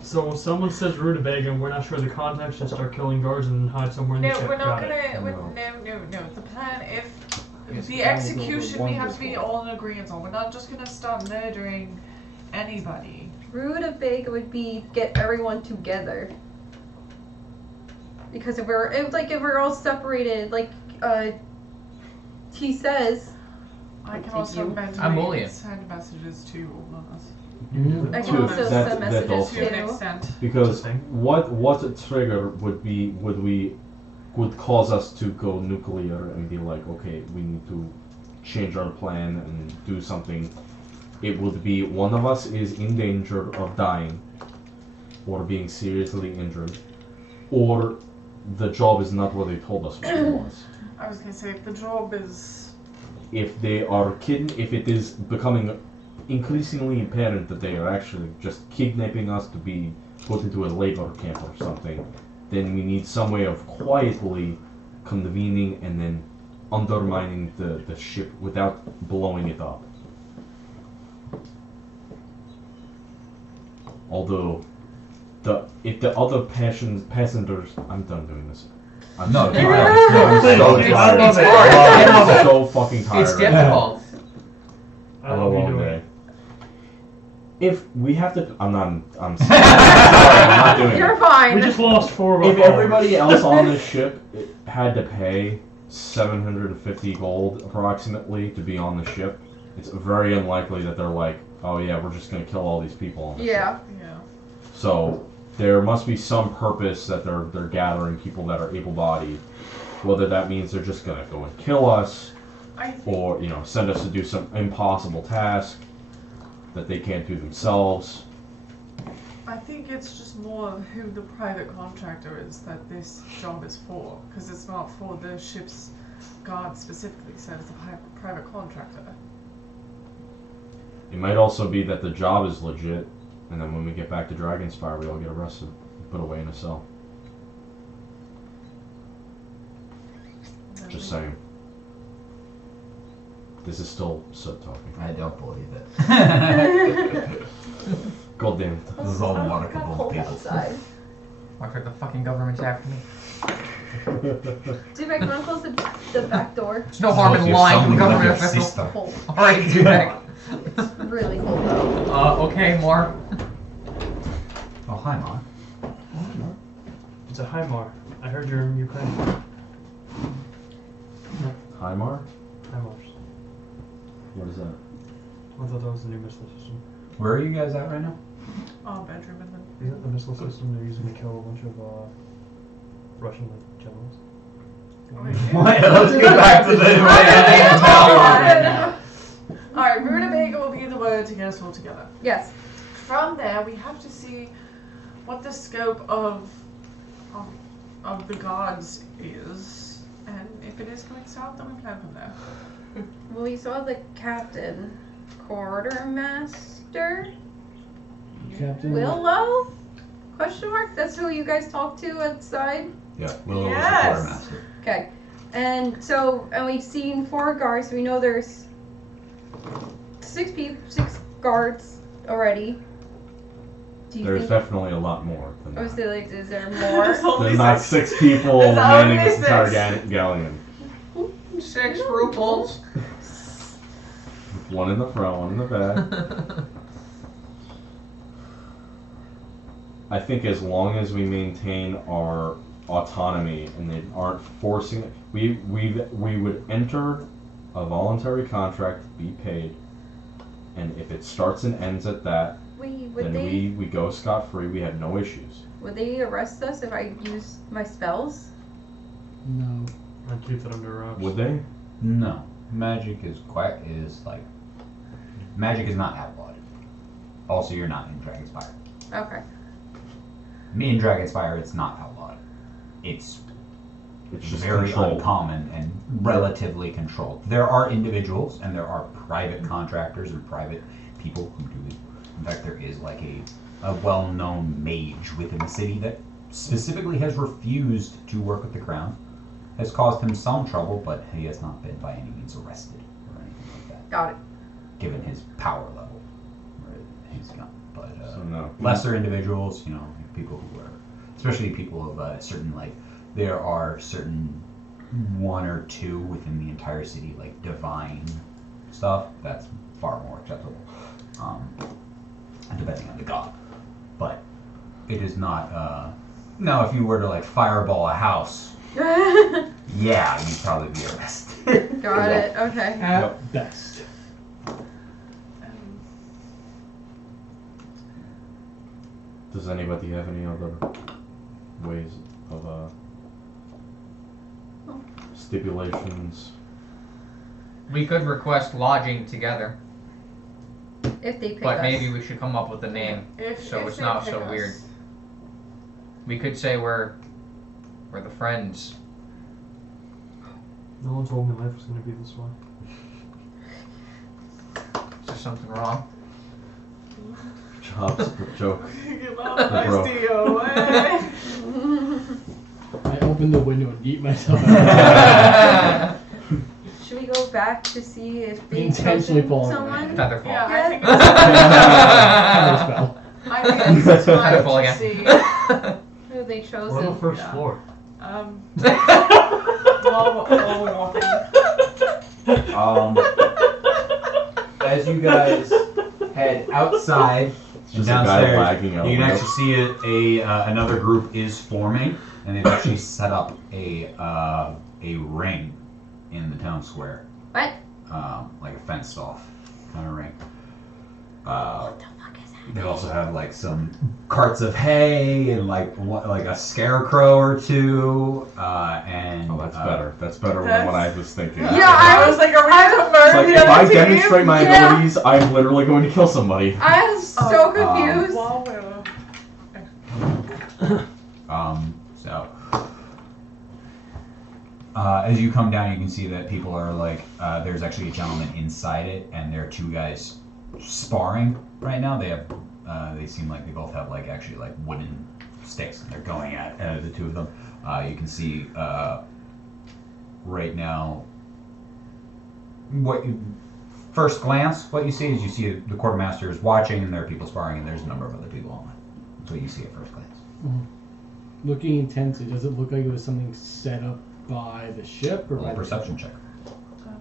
So when someone says rutabaga and we're not sure the context, just start killing guards and hide somewhere in the No, ship. we're not Got it. gonna. No. The plan, if the execution, we have to be all in agreement on. We're not just gonna start murdering anybody. Rutabaga would be get everyone together. Because if we're all separated, like he says. I can Thank also you. I'm William. send messages to all of us. I can To also that- send that messages also. To an too. extent. Because what a trigger would cause us to go nuclear and be like, okay, we need to change our plan and do something. It would be one of us is in danger of dying or being seriously injured, or the job is not what they told us it was. I was gonna say, if the job is... If they are if it is becoming increasingly apparent that they are actually just kidnapping us to be put into a labor camp or something, then we need some way of quietly convening and then undermining the ship without blowing it up. Although, if the other passengers, I'm done doing this. I'm No, so keep tired. going. I'm so It's tired. hard. It's I'm so fucking tired. It's right now. difficult. I On a don't know what long you're day. doing. If we have to, I'm sorry, I'm not doing You're it. fine. We just lost 4 of our If followers. everybody else on this ship had to pay 750 gold approximately to be on the ship, it's very unlikely that they're like, oh yeah, we're just gonna kill all these people on the ship. Yeah. Yeah. So there must be some purpose that they're gathering people that are able-bodied. Whether that means they're just gonna go and kill us, I think or send us to do some impossible task that they can't do themselves. I think it's just more of who the private contractor is that this job is for, because it's not for the ship's guard specifically, so it's a private contractor. It might also be that the job is legit, and then when we get back to Dragonspire, we all get arrested, put away in a cell. Just saying. This is still Soot talking. I don't believe it. God damn it. This is all I got marketable cold people. outside. Watch out, the fucking government's after me. Do I want to close the back door? There's no harm in lying to a government official. Sister. Cold. Alright, do that. It's really cold out. Okay, more. Oh, hi, Mom. It's a Hymar. I heard you're in Ukraine. Hymar? Hymars. What is that? I thought that was the new missile system. Where are you guys at right now? Oh, bedroom and then. Is that the missile system they're using to kill a bunch of Russian generals? Let's get back to the Alright, rutabaga will be the word to get us all together. Yes. From there, we have to see what the scope of the gods is, and if it is going south, then we plan from there. Well, we saw the captain, quartermaster, Captain. Willow? Question mark? That's who you guys talked to outside? Yeah, Willow Yes. was the quartermaster. Okay. And we've seen 4 guards, so we know there's 6 guards already. Do you There's think, definitely a lot more than I was that. like, is there more? There's not 6 people There's manning only this entire 6. galleon. 6 rubles. One in the front, one in the back. I think as long as we maintain our autonomy and they aren't forcing it, we would enter a voluntary contract, be paid, and if it starts and ends at that, then we go scot-free. We have no issues. Would they arrest us if I use my spells? No. I'd keep that under wraps. Would they? No, magic is magic is not outlawed. Also, you're not in Dragonspire. Okay. Me in Dragonspire, it's not outlawed. It's just very controlled. uncommon and relatively controlled. There are individuals and there are private contractors and private people who do it. In fact, there is like a well-known mage within the city that specifically has refused to work with the crown. Has caused him some trouble, but he has not been by any means arrested or anything like that. Got it. Given his power level, he's not. But So no. lesser individuals, people who are, especially people of a certain there are certain 1 or 2 within the entire city, like divine stuff. That's far more acceptable, depending on the god. But it is not. Now, if you were to fireball a house. Yeah, you'd probably be arrested. Got it. Okay. At best. Does anybody have any other ways of stipulations? We could request lodging together, If they pick but us. maybe we should come up with a name so If it's they not pick so us. weird. We could say we're the friends. No one told me life was going to be this way. Is there something wrong? Chops the joke. Get my bro. feisty away. I opened the window and eat myself out. Should we go back to see if they Intentionally chosen falling someone? Featherfall. Yeah, I think Counterspell. I think it's time Featherfall to again. see. Who have they chosen? We're on the first Yeah. floor. While we're walking. As you guys head outside and Just a guy downstairs, lagging out you can window. actually see another group is forming, and they've actually set up a ring in the town square, What? like a fenced off kind of ring. What the fuck is that? They also have some carts of hay and like a scarecrow or 2, and Oh, that's better. That's better than what I was thinking. Yeah, I was like, are we gonna It's murder like, the if I other team? demonstrate my Yeah. abilities, I'm literally going to kill somebody. I was so confused. While we're As you come down, you can see that people are there's actually a gentleman inside it, and there are 2 guys sparring right now. They have, they seem like they both have actually wooden sticks, and they're going at the 2 of them. You can see right now. First glance, what you see is the quartermaster is watching, and there are people sparring, and there's a number of other people online. That's what you see at first glance. Looking intensely, does it look like it was something set up by the ship or Roll by a perception check.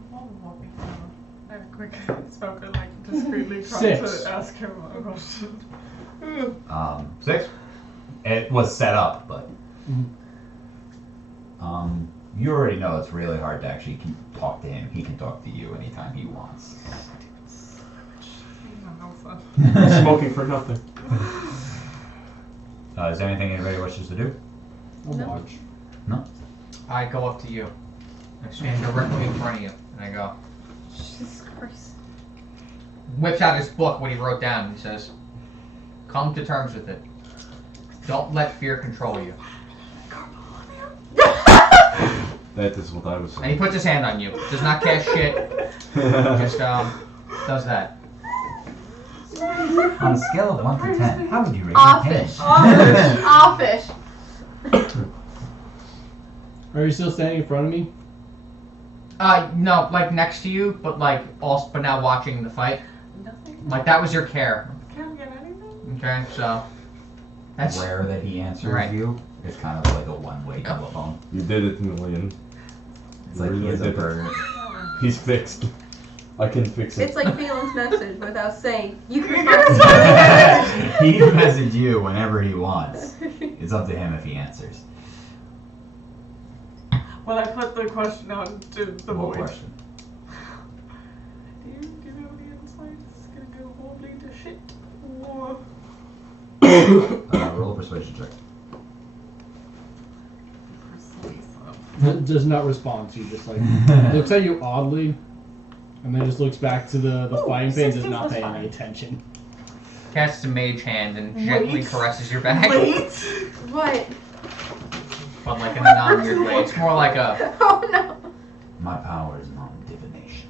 while we're walking down, I have a quick spoken, discreetly trying 6. to ask him a question. 6. It was set up, but you already know it's really hard to actually talk to him. He can talk to you anytime he wants. Smoking for nothing. Is there anything anybody wishes to do? I'll No. watch. No. I go up to you. I stand directly in front of you, and I go. Jesus Christ. Whips out his book, what he wrote down, and he says, "Come to terms with it. Don't let fear control you." That is what I was saying. And he puts his hand on you. Does not cast shit. Just does that. On a scale of 1 to 10, how would you rate Offish. Offish. Are you still standing in front of me? No, like next to you, but like also, but now watching the fight. Nothing. Like that was your care. Can't get anything. Okay, so that's Rare that he answers Right. you. It's kind of like a one-way telephone. You did it, Million. It's like he is a burger. He's fixed. I can fix it. It's like Phelan's message without saying. You can He can message you whenever he wants. It's up to him if he answers. Well, I put the question out to the What void. question? Do you give out any insights? It's gonna go horribly to shit. Or... Roll a persuasion check. Does not respond to you, just like looks at you oddly, and then just looks back to the fighting pin and does 16 not plus pay 5. any attention. casts a mage hand and gently Wait. caresses your back. Wait! What? But like in a non-weird way. It's more like a. Oh no. My power is non-divination.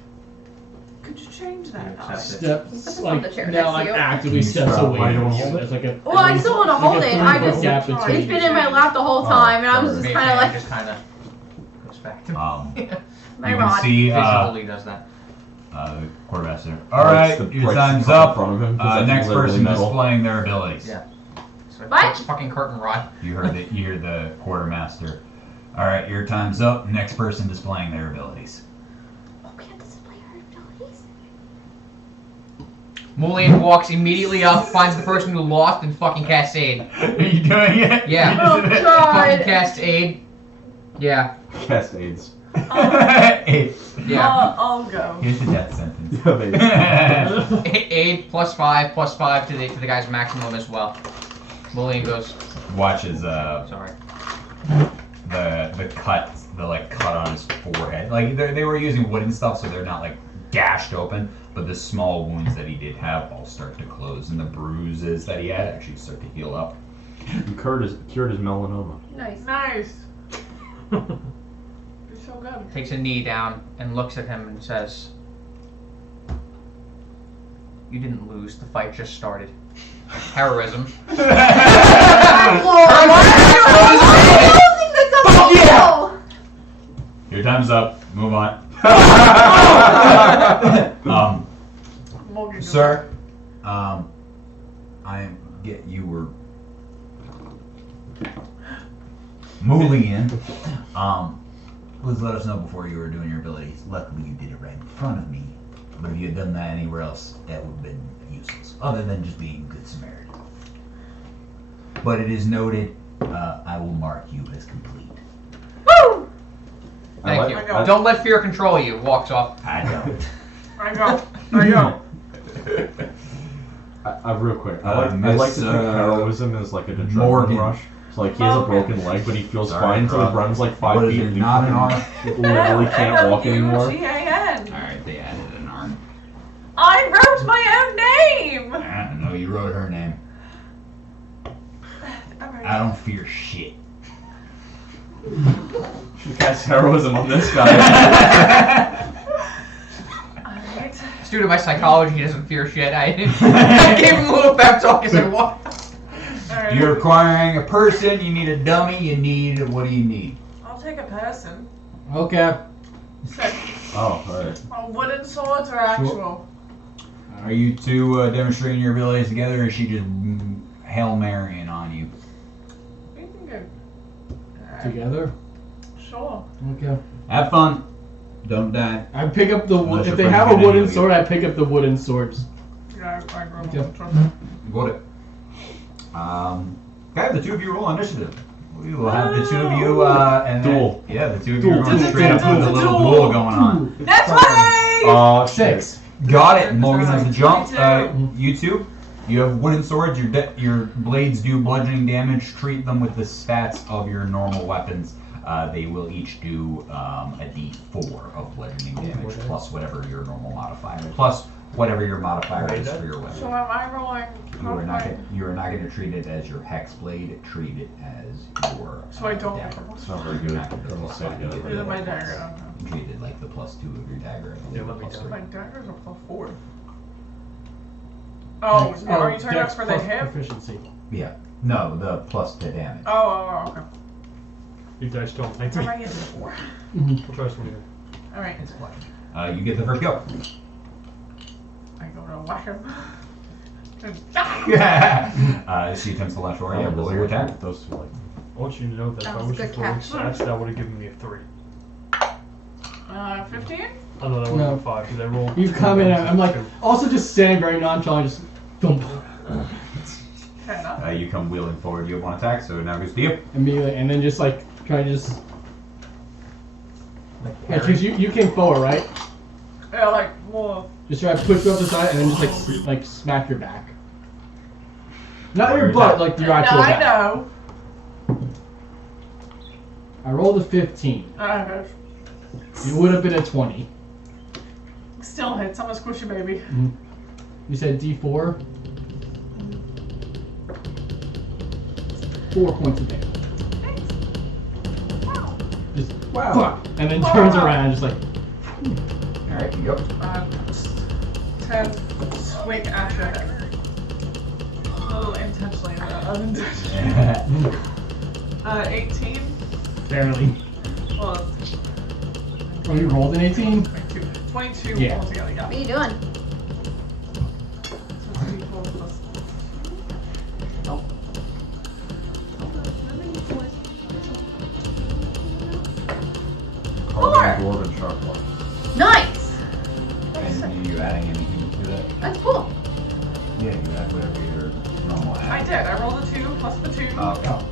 Could you change that? Yeah, Steps on like the chair now next to like you. actively You steps strap away right from on you. it? There's like a Well, I still want to like hold a it. I 3-foot just. gap It's between It's been in my lap the whole time, and I was just Mage kind of hand like. just kind of goes back to My You can rod. see visually does that. the quartermaster. All right, your time's In up. front of him, 'cause I think Next literally person metal. displaying their abilities. Yeah. So What? it's fucking curtain rod. You hear the quartermaster. All right, your time's up. Next person displaying their abilities. Oh, we have to display our abilities. Mulian walks immediately up, finds the person who lost, and fucking casts aid. Are you doing it? Yeah. Oh Fucking god. casts aid. Yeah. Cast AIDS. Eight. Yeah. I'll go. Here's the death sentence. Yeah, baby. Aid plus 5 to the guy's maximum as well. Mulian goes. Watches Sorry. the cut on his forehead. Like they were using wooden stuff, so they're not like gashed open. But the small wounds that he did have all start to close, and the bruises that he had actually start to heal up. You cured his melanoma. Nice. Nice. You're so good. Takes a knee down and looks at him and says, "You didn't lose. The fight just started. Heroism." Your time's up. Move on. Morgan, Sir, you were Mulian. Please let us know before you were doing your abilities. Luckily, you did it right in front of me. But if you had done that anywhere else, that would have been useless. Other than just being a good Samaritan. But it is noted. I will mark you as complete. Woo! Thank you. I go. Don't let fear control you. Walks off. I don't. I go. I go. Real quick, Uh, I like to think Miss, heroism is like a adrenaline Morgan. rush. So like he has a broken leg, but he feels Sorry, fine until he Rob. runs like 5 What is feet it, and he not an fucking literally can't walk anymore. M-O-U-G-A-N. Alright, they added an arm. I wrote my own name. I know you wrote her name. Alright. I don't fear shit. Should cast heroism on this guy. Alright. Due to my psychology, he doesn't fear shit. I gave him a little pep talk as I walked. Alright. You're acquiring a person, you need a dummy, what do you need? I'll take a person. Okay. So, Oh, alright. wooden swords or actual? Are you two demonstrating your abilities together, or is she just Hail Marrying on you? We can go. Together. Sure. Okay. Have fun. Don't die. I pick up the Unless if your they friends have a get any wooden of you. sword, I pick up the wooden swords. Yeah, I roll Okay. on trouble. Got it. Okay, the two of you roll initiative. We will have the two of you, and then- Duel. yeah, the two of you Duel. are going straight up with a little Duel. duel going on. That's right! Oh, 6. Got it. Morgan has a jump. Me You two, you have wooden swords. Your blades do bludgeoning damage. Treat them with the stats of your normal weapons. They will each do a d4 of bludgeoning damage, plus whatever your normal modifier, plus whatever your modifier is for your weapon. So am I rolling? You are not going to treat it as your hex blade. Treat it as your. So I don't. dagger. It's not very good. You're not gonna Then we'll plus say one, together. you Is it my get dagger? plus- you treat it like the +2 of your dagger. and Yeah, the let me plus tell two. My daggers are +4. Oh, are you talking about for the plus hit? proficiency. Yeah. No, the plus to damage. Oh, okay. These dice don't like So me. I get 4. We'll try some here. Alright. It's bludgeoning. You get the first go. I go to whack him. She attempts to launch for you. Roll your attack. Those two, like, I want you to know that if That I was was a just good rolling catch. stats, that would have given me a 3. 15? Oh no, that would No. have been 5 because I rolled. You come in, and I'm like, also just standing very nonchalant, just thump Fair enough. You come wheeling forward. You have one attack, so now it goes to you. immediately, and then just like try to just. Yeah, because you came forward, right? Yeah, like, more. Just try to push you off the side, and then just like smack your back. Not your butt, like your actual I back. know. I rolled a 15. Okay. It would have been a 20. Still hits. I'm a squishy baby. You said D4. 4 points of damage. Just wow. and then turns around, just like. All right, you go. 10 swing after him. A little intentionally, unintentionally. 18. Barely. Well, Oh, you rolled an 18? 22 Yeah. altogether, yeah. What are you doing? So it's D4 plus. Carbon Dwarven Sharp One. Nice! And are you adding anything to that? That's cool. Yeah, you add whatever your normal add. I did. I rolled a 2 plus the 2. Okay.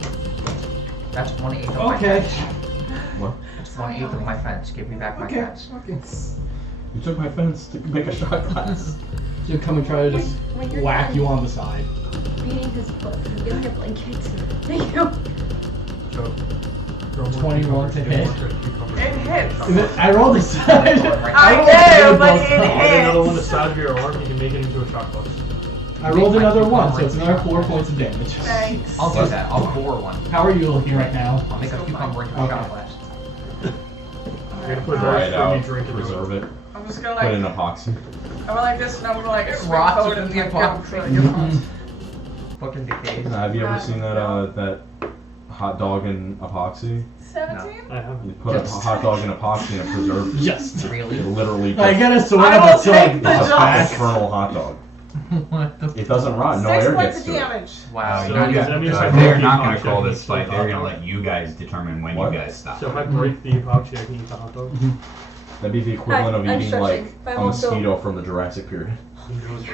That's 1/8 of my Okay. fence. What? It's 1/8 of my fence. Give me back my fence. You took my fence to make a shot glass. She'll come and try to just When you're whack done you on the side. beating his butt, you get your blanket. Thank you. So, throw more 21 to cucumbers, hit. get more cucumbers, It hits. chocolate. Is it- I rolled a side. I rolled know, good but both it times. Get another one on the hits. side of your arm, you can make it into a shot box. I rolled another 1, so it's another 4 points of damage. Thanks. I'll do that. I'll bore one. How are you looking right now? I'll make a cucumber into a Okay. shot glass. You're gonna put Dry rice it when you out, drink it. preserve it, I'm just gonna put in like, epoxy. I went like this, and I'm gonna like It swing rots forward within and the like epoxy. get it. Fucking decays. Have you ever seen that that hot dog in epoxy? 17? I have. You put a hot dog in epoxy and it preserves it. Yes. Really? It literally I just, get a sword I up will until like take it's the a dust. infernal hot dog. What the? It doesn't rot. No 6 air points gets of to it. damage. Wow. So you does got that mean if I They're break the not going to epoxy, call I can this eat fight. the They're hot going to dog? let you guys determine when What? you guys stop. So if I break the epoxy, I can eat the hot dog. That'd be the equivalent of I'm eating stretching. like I'm a also- mosquito from the Jurassic period. Whose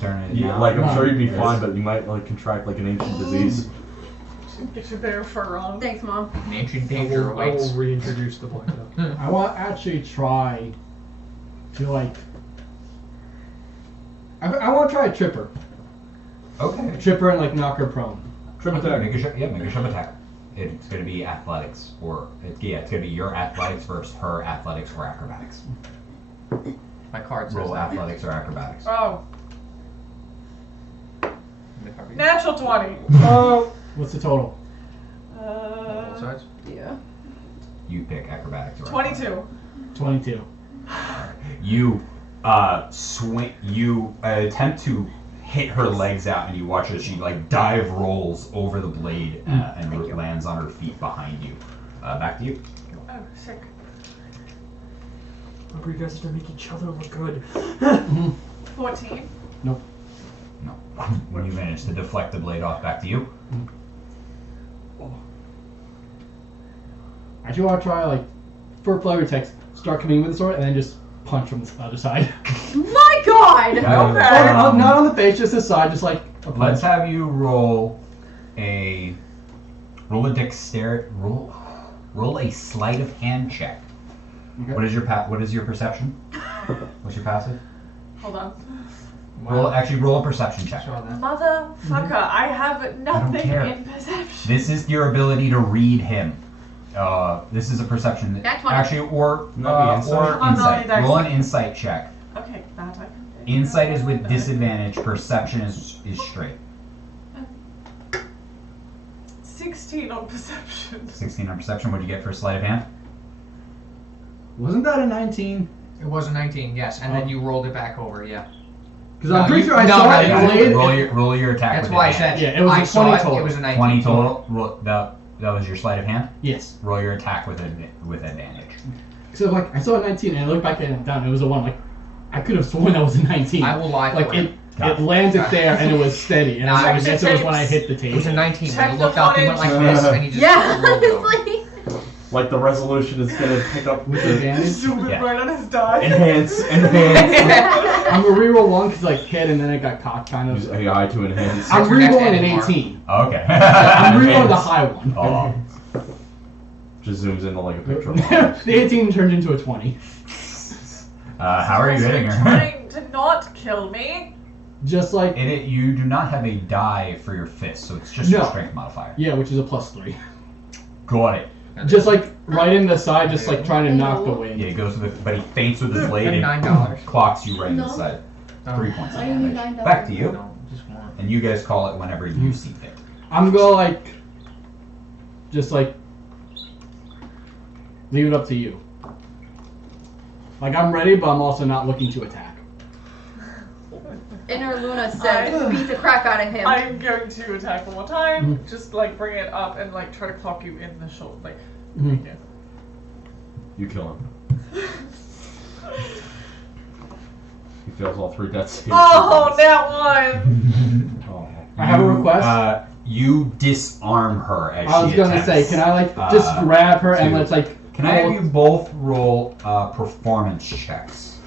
turn is it Yeah, now? like I'm sure you'd be Yes. fine, but you might like contract like an ancient disease. Get your bear fur on. Thanks, Mom. An ancient I danger will awaits. reintroduce the blanket. I want to actually try to like. I want to try a tripper. Okay. Tripper and like knock her prone. Trim attack. Make a shove attack. It's going to be athletics, or it's going to be your athletics versus her athletics or acrobatics. My card says Roll that. athletics or acrobatics. Oh, The card reads. natural 20. Oh, what's the total? Both sides? Yeah. You pick acrobatics or 22. 22. You swing. You attempt to hit her legs out, and you watch as she like dive rolls over the blade and Thank you. lands on her feet behind you. Back to you. Oh, sick. Remember, you guys are to make each other look good. 14. No. When you manage to deflect the blade off, back to you. I actually want to try like for flavor text, start coming in with the sword and then just punch from the other side. My God! Yeah. Okay. Not on the face, just the side, just like a punch. Let's have you roll a dexterity roll a sleight of hand check. Okay. What is your perception? What's your passive? Hold on. Wow. roll a perception check. Saw that. Motherfucker, I have nothing care. in perception. This is your ability to read him. This is a perception. That's one. Actually, or Not the or insight? Oh, no, insight. that's- Roll an insight check. Okay, that I can do. Insight is with disadvantage. Perception is straight. 16 on perception. 16 on perception. What'd you get for sleight of hand? Wasn't that a 19? It was a 19, yes, and then you rolled it back over, yeah. Because I'm pretty you- sure I no, saw no, it no, played. Roll your attack. That's with why I advantage. said Yeah, it was a I saw 20 it, total. it was a 19. 20 total. That was your sleight of hand. Yes. Roll your attack with advantage. So like I saw a 19 and I looked back at it down. It was a 1. Like I could have sworn that was a 19. I will lie Like for you. it landed there and it was steady. And I guess it was when I hit the It was a table. 19. When Check he the looked up, he went like this, and he just Yeah, rolled it over. it's like Like the resolution is gonna pick up With the advantage. Zoom it Yeah. right on his die. enhance. I'm gonna reroll 1 because like hit and then it got caught kind Use of. AI to enhance. I'm What's your next rerolling an ending, Mark? 18. Okay. I'm rerolling the high one. Oh. Just zooms into like a picture. The 18 turned into a 20. How are you Also hitting her? trying to not kill me. Just like You do not have a die for your fist, so it's just No. your strength modifier. yeah, which is a +3. Got it. Just like right in the side, just like trying to knock the Yeah, wind. he goes with but he feints with his blade and $9. clocks you right in the No. side. Oh. 3 points of Why do you need damage. $9? Back to you. No, just one. And you guys call it whenever you see fit. I'm gonna like, just like, leave it up to you. Like I'm ready, but I'm also not looking to attack. Inner Luna said, beat the crap out of him. I'm going to attack one more time. Mm-hmm. Just like bring it up and like try to clock you in the shoulder. Like, Mhm. yeah. You kill him. He fails all 3 deaths. Oh, that one! Oh. I have a request. You disarm her as I was she gonna attempts, say, can I like just grab her and to- let's like? Can I have you both roll performance checks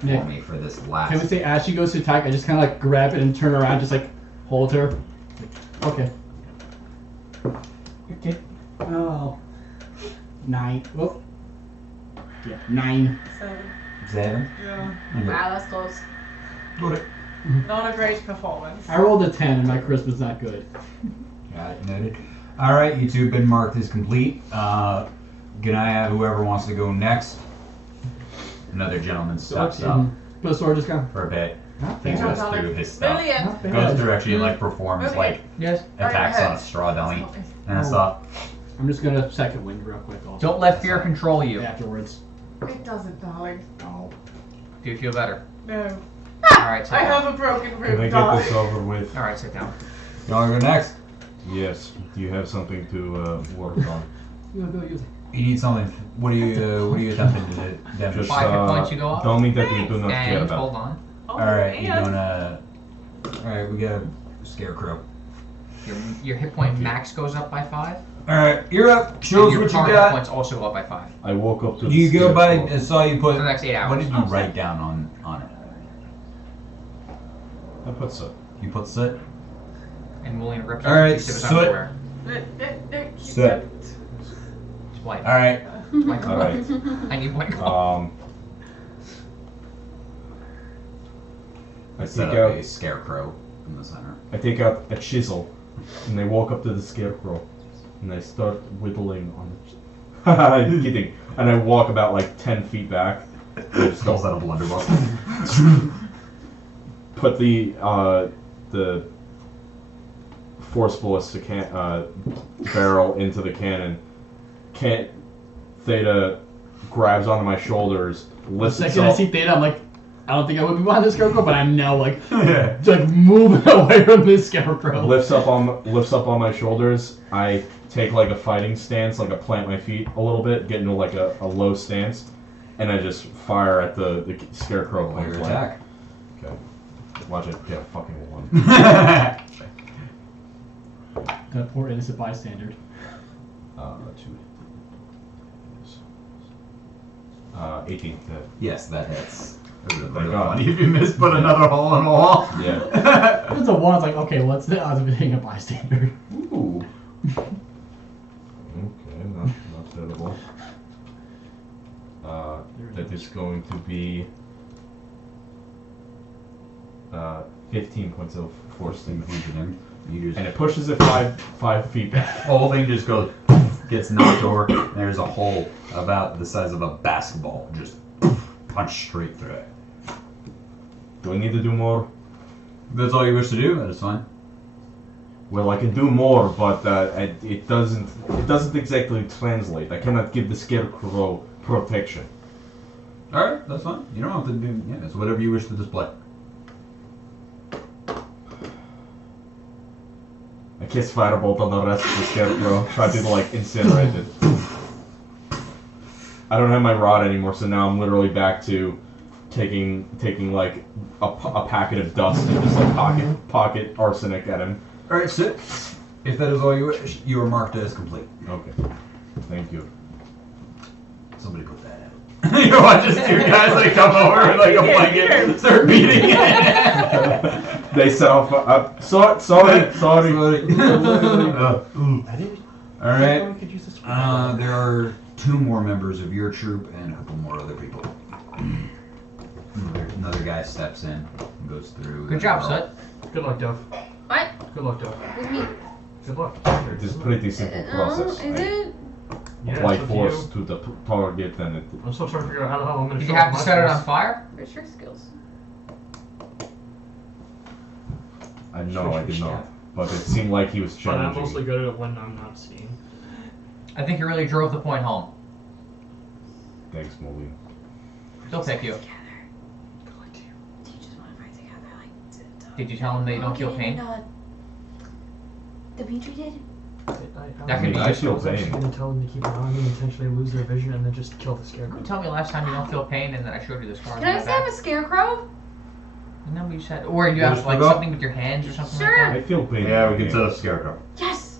for Nick, me for this last? can we say as she goes to attack, I just kind of like grab it and turn around, just like hold her. Okay. Okay. Oh. 9. Whoop. Yeah, 9. 7? Yeah. Wow, that's close. Got it. Not a great performance. I rolled a 10 and my charisma's not good. Got it, noted. Alright, you two have been marked as complete. Can I have whoever wants to go next? Another gentleman steps up But the sword just kind of. for a bit. Not He bad. goes through his stuff. Million. Not bad. Goes through actually like performs like Yes. attacks Right on a ahead. straw dummy and Oh. stuff. I'm just gonna second wind real quick. Also. Don't let fear control you. Afterwards. It doesn't, darling. Oh. Do you feel better? No. Alright, sit I down. have a broken Can I rib, get darling. this over with? Alright, sit down. You wanna go next? Yes. Do you have something to work on? You wanna go use it? You need something. What are you attempting to demonstrate? Just 5 hit points you go off. Tell me that you do not care And about. hold on. Oh, Alright, you're and- doing a. Alright, we got a scarecrow. Your hit point max goes up by 5. Alright, you're up. And Shows your what you current hit got. points also go up by 5. I woke up to the You go by. scarecrow. I saw you put. For the next 8 hours. What did you write down on it? I put so. You put soot. And William rips All off right, a piece of his soot. underwear. Keep Set. it. It's white. Alright. White. Alright. I need white color. I Set take up out a scarecrow in the center. I take out a chisel, and I walk up to the scarecrow, and I start whittling on it. I'm kidding. And I walk about like 10 feet back. And I just Calls go, that a blunderbuss. put the force ballista barrel into the cannon. Theta grabs onto my shoulders, The lifts second I itself. see Theta, I'm like, I don't think I would be behind this scarecrow, but I'm now like, Yeah. like moving away from this scarecrow. lifts up on my shoulders. I take like a fighting stance, like I plant my feet a little bit, get into like a low stance, and I just fire at the scarecrow. Roll your point attack. blank. Okay. Watch it. Yeah, fucking one. That poor innocent bystander. 2. 18. Yes, that hits. It would have been Thank really God. funny if you missed put another hole in the wall. Yeah. It's a 1, it's like, okay, what's the odds of it hitting a bystander? Ooh. Okay, not terrible. That is going to be 15 points of force infusion in, You just and it pushes it 5 feet back. the whole thing just goes, gets knocked over. And there's a hole about the size of a basketball, just punched straight through it. Do I need to do more? If that's all you wish to do, that is fine. Well, I can do more, but it doesn't exactly translate. I cannot give the scarecrow protection. All right, that's fine. You don't have to do. Yeah, it's whatever you wish to display. I cast firebolt on the rest of the scarecrow. Try to like incinerate it. I don't have my rod anymore, so now I'm literally back to taking like a packet of dust and just like pocket arsenic at him. All right, sit. If that is all you wish, you are marked as complete. Okay. Thank you. Somebody put that out. You watch just two guys like come over with like a blanket, start beating it. They set off. Sorry. All right. There are 2 more members of your troop and a couple more other people. Another guy steps in and goes through. Good job, Sut. Good luck, Dove. What? Good luck, Dove. What do you mean? Good luck. It's a pretty simple process. Is it? Yeah, Apply it's up to force you. to the target and it. I'm still trying to figure out how I'm going to Did show you have off to my set it skills. on fire? Where's your skills? No, I did not. But it seemed like he was But I'm challenging. mostly good at it when I'm not seeing. I think you really drove the point home. Thanks, Molly. They'll pick you. Good luck to you. Do you just want to fight together like? Did you tell them that you don't feel pain? Dimitri did? That could be I useful. feel I was actually pain. going to tell them to keep an eye on me and intentionally lose their vision and then just kill the scarecrow. You tell me last time you don't feel pain and then I showed you the scar. Can I say I'm a scarecrow? No, you said, or you have like Go. something with your hands or something Sure. like I feel pain. Yeah, we can set a scarecrow. Yes!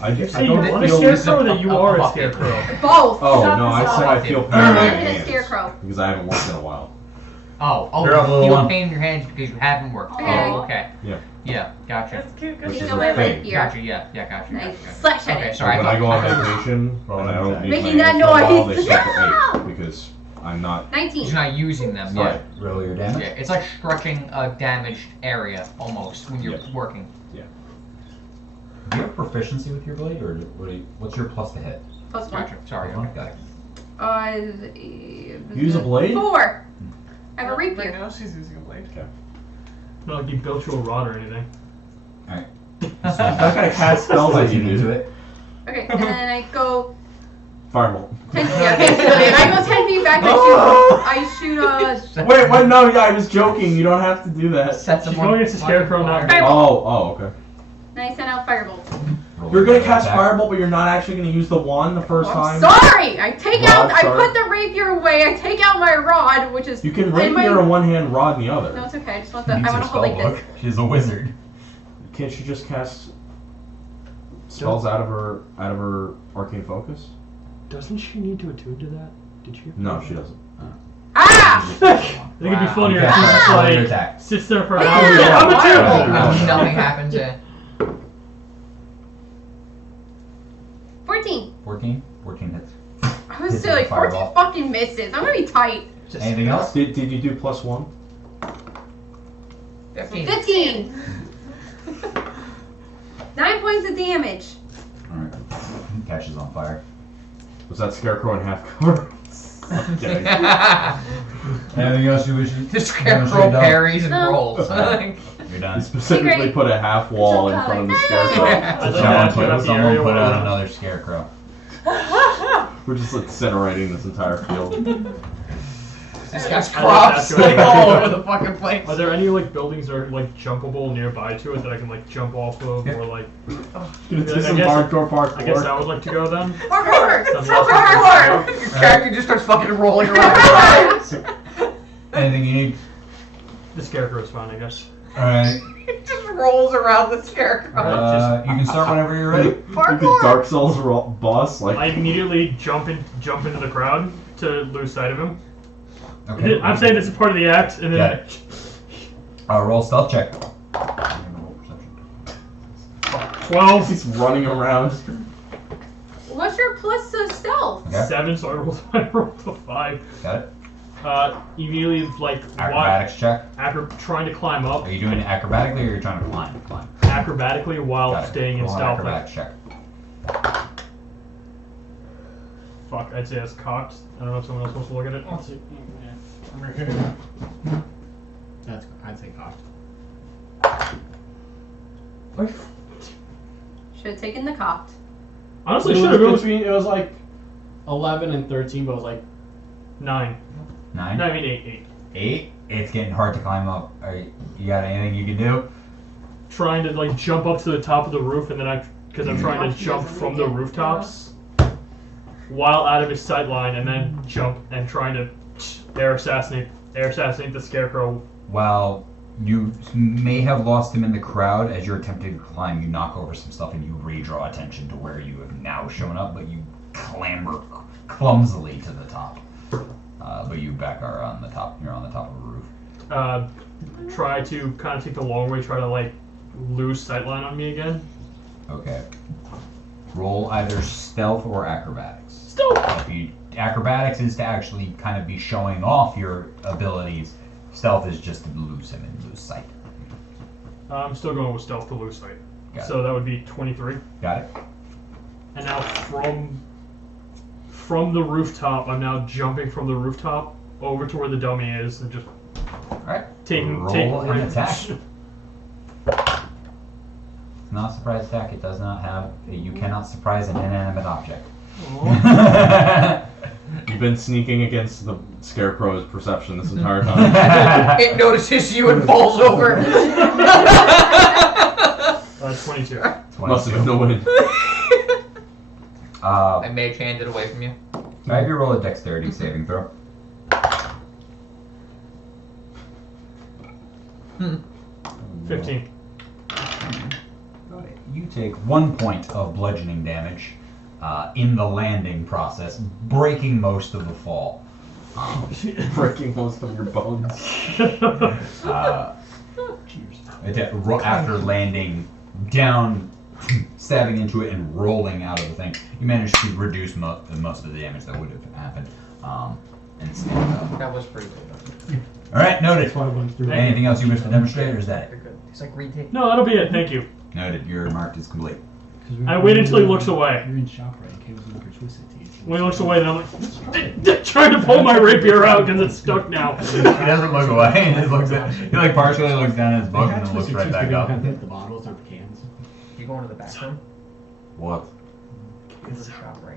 I Say you don't want a feel. scarecrow or that you are a Puppet. scarecrow? Both! Oh no, I said I feel pain in my And a hands scarecrow. because I haven't worked in a while. that. You're up, You little feel one. pain in your hands because you haven't worked. Okay. Oh, okay. Yeah. Yeah, gotcha. That's cute. Which You is know a my thing. leg here. Gotcha, yeah, gotcha. I gotcha. slash at Okay, it. sorry. When I I go on thought- vacation and I don't need Making my that hands for a while, noise. they start to ache because I'm not. 19. You're not using them. Yeah. But Roll your damage. yeah, it's like stretching a damaged area almost when you're Yeah. working. Do you have proficiency with your blade, or what's your plus to hit? Plus 1. Gotcha. Sorry. Okay. Use a blade? 4. I have a Right rapier. now she's using a blade. Not like you built you a rod or anything. Alright. I'm not gonna cast spells at you, into dude. it. Okay, and then I go Fireball. 10 feet. Okay, so I go 10 feet back. I shoot Wait, no, yeah, I was joking. You don't have to do that. Set She's someone going against the scarecrow now. fire. Firebolt. Oh, okay. And I send out firebolt. Roll You're gonna your cast attack. Firebolt, but you're not actually gonna use the wand the first I'm time? sorry! I take Rod, out, sorry. I put the rapier away, I take out my rod, which is You can in my- rapier in one hand, rod in the other. No, it's okay, I just want the, Needs I want her to hold like spell this. book. She's a wizard. Can't she just cast spells out of her arcane focus? Doesn't she need to attune to that? Did she? No, she doesn't. Ah! Just roll one. I think it'd be Wow. funnier if Okay, she just roll your like attack. sits there for an Yeah. hour. Yeah, I'm a Why terrible. not? Nothing happens. 14. 14? 14 hits. I was Hit still like, the 14 fireball. fucking misses. I'm gonna be tight. Anything else? Did you do +1? 15. 15! 9 points of damage. Alright. Catches on fire. Was that scarecrow in half cover? I'm kidding. Anything else you wish to The scarecrow parries and No. rolls. You're He done. specifically Great. put a half wall in front of the scarecrow. I'd like to Someone ask you about put, the area where another scarecrow. We're just incinerating this entire field. This guy's I like crops that too. all over the fucking place. Are there any like buildings or like jumpable nearby to it that I can like jump off of or like? Gonna I do some guess- hardcore I guess I parkour. would like to go then. Parkour! Something else Parkour! Your character just starts fucking rolling around. Anything you need? The scarecrow is fine, I guess. Alright. It just rolls around the scarecrow. You can start whenever you're ready. You could Dark Souls boss like. I immediately jump into the crowd to lose sight of him. Okay. I'm saying it's a part of the act, and Got then it. Roll stealth check. 12, He's running around. What's your plus to stealth? Okay. 7, so I rolled a 5. Got it. Immediately, like, Acrobatics check. after trying to climb up, Are you doing it acrobatically or are you trying to climb? Climb. acrobatically while Got it. staying in Roll an stealth. acrobatics check. Fuck, I'd say it's cocked. I don't know if someone else wants to look at it. I'll see. That's. I'd say cocked. Should have taken the cocked. Honestly, It should was have gone between. It was like 11 and 13, but it was like 9. 9? No, I mean 8. 8? It's getting hard to climb up. You got anything you can do? Trying to like jump up to the top of the roof, and then because I'm trying to jump from the rooftops while out of his sight line, and then jump and trying to air assassinate the scarecrow. Well, you may have lost him in the crowd as you're attempting to climb. You knock over some stuff and you redraw attention to where you have now shown up, but you clamber clumsily to the top. But you back are on the top. You're on the top of a roof. Try to kind of take the long way. Try to like lose sightline on me again. Okay. Roll either stealth or acrobatics. Stealth. Acrobatics is to actually kind of be showing off your abilities. Stealth is just to lose him and lose sight. I'm still going with stealth to lose sight. Got So that would be 23. Got it. And now from the rooftop, I'm now jumping from the rooftop over to where the dummy is and just Alright. taking Roll an range. attack. It's not a surprise attack. It does not have. You cannot surprise an inanimate object. You've been sneaking against the scarecrow's perception this entire time. It notices you and falls over. 22. Must have been a win. I mage hand it away from you. Have you roll a dexterity saving throw? 15. You take 1 point of bludgeoning damage in the landing process, breaking most of the fall. Breaking most of your bones. After landing down, stabbing into it, and rolling out of the thing, you managed to reduce most of the damage that would have happened. And stand up. That was pretty good. All right, noted. That's why I went through. Anything else you wish to demonstrate, or is that it? You're good. It's like retake. No, that'll be it. Thank you. Noted. Your mark is complete. I wait until he looks away. You're in shock, right? Kay was looking for twisted teeth. When he looks away, then I'm like trying to pull my rapier out because it's stuck now. He doesn't look away. He just looks at. He like partially looks down at his book and then looks right back up. The bottles, not the cans. You going to the bathroom? What? There's a shop right.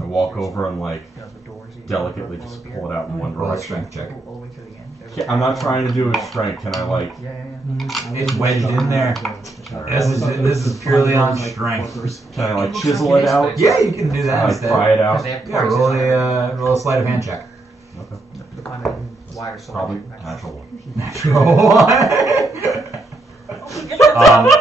I walk over and like You know, the doors. You delicately go just beer. pull it out in one Roll a direction. strength check. Go all the way to the end. I'm not trying to do a strength. Can I like? Yeah. It's wedged in there. This is purely on strength. Can I like chisel it out? Yeah, you can do that Like instead. pry it Because out? they have Yeah, prices. roll a sleight of hand check. Okay. The kind of wider sword. Probably Natural one. Natural one.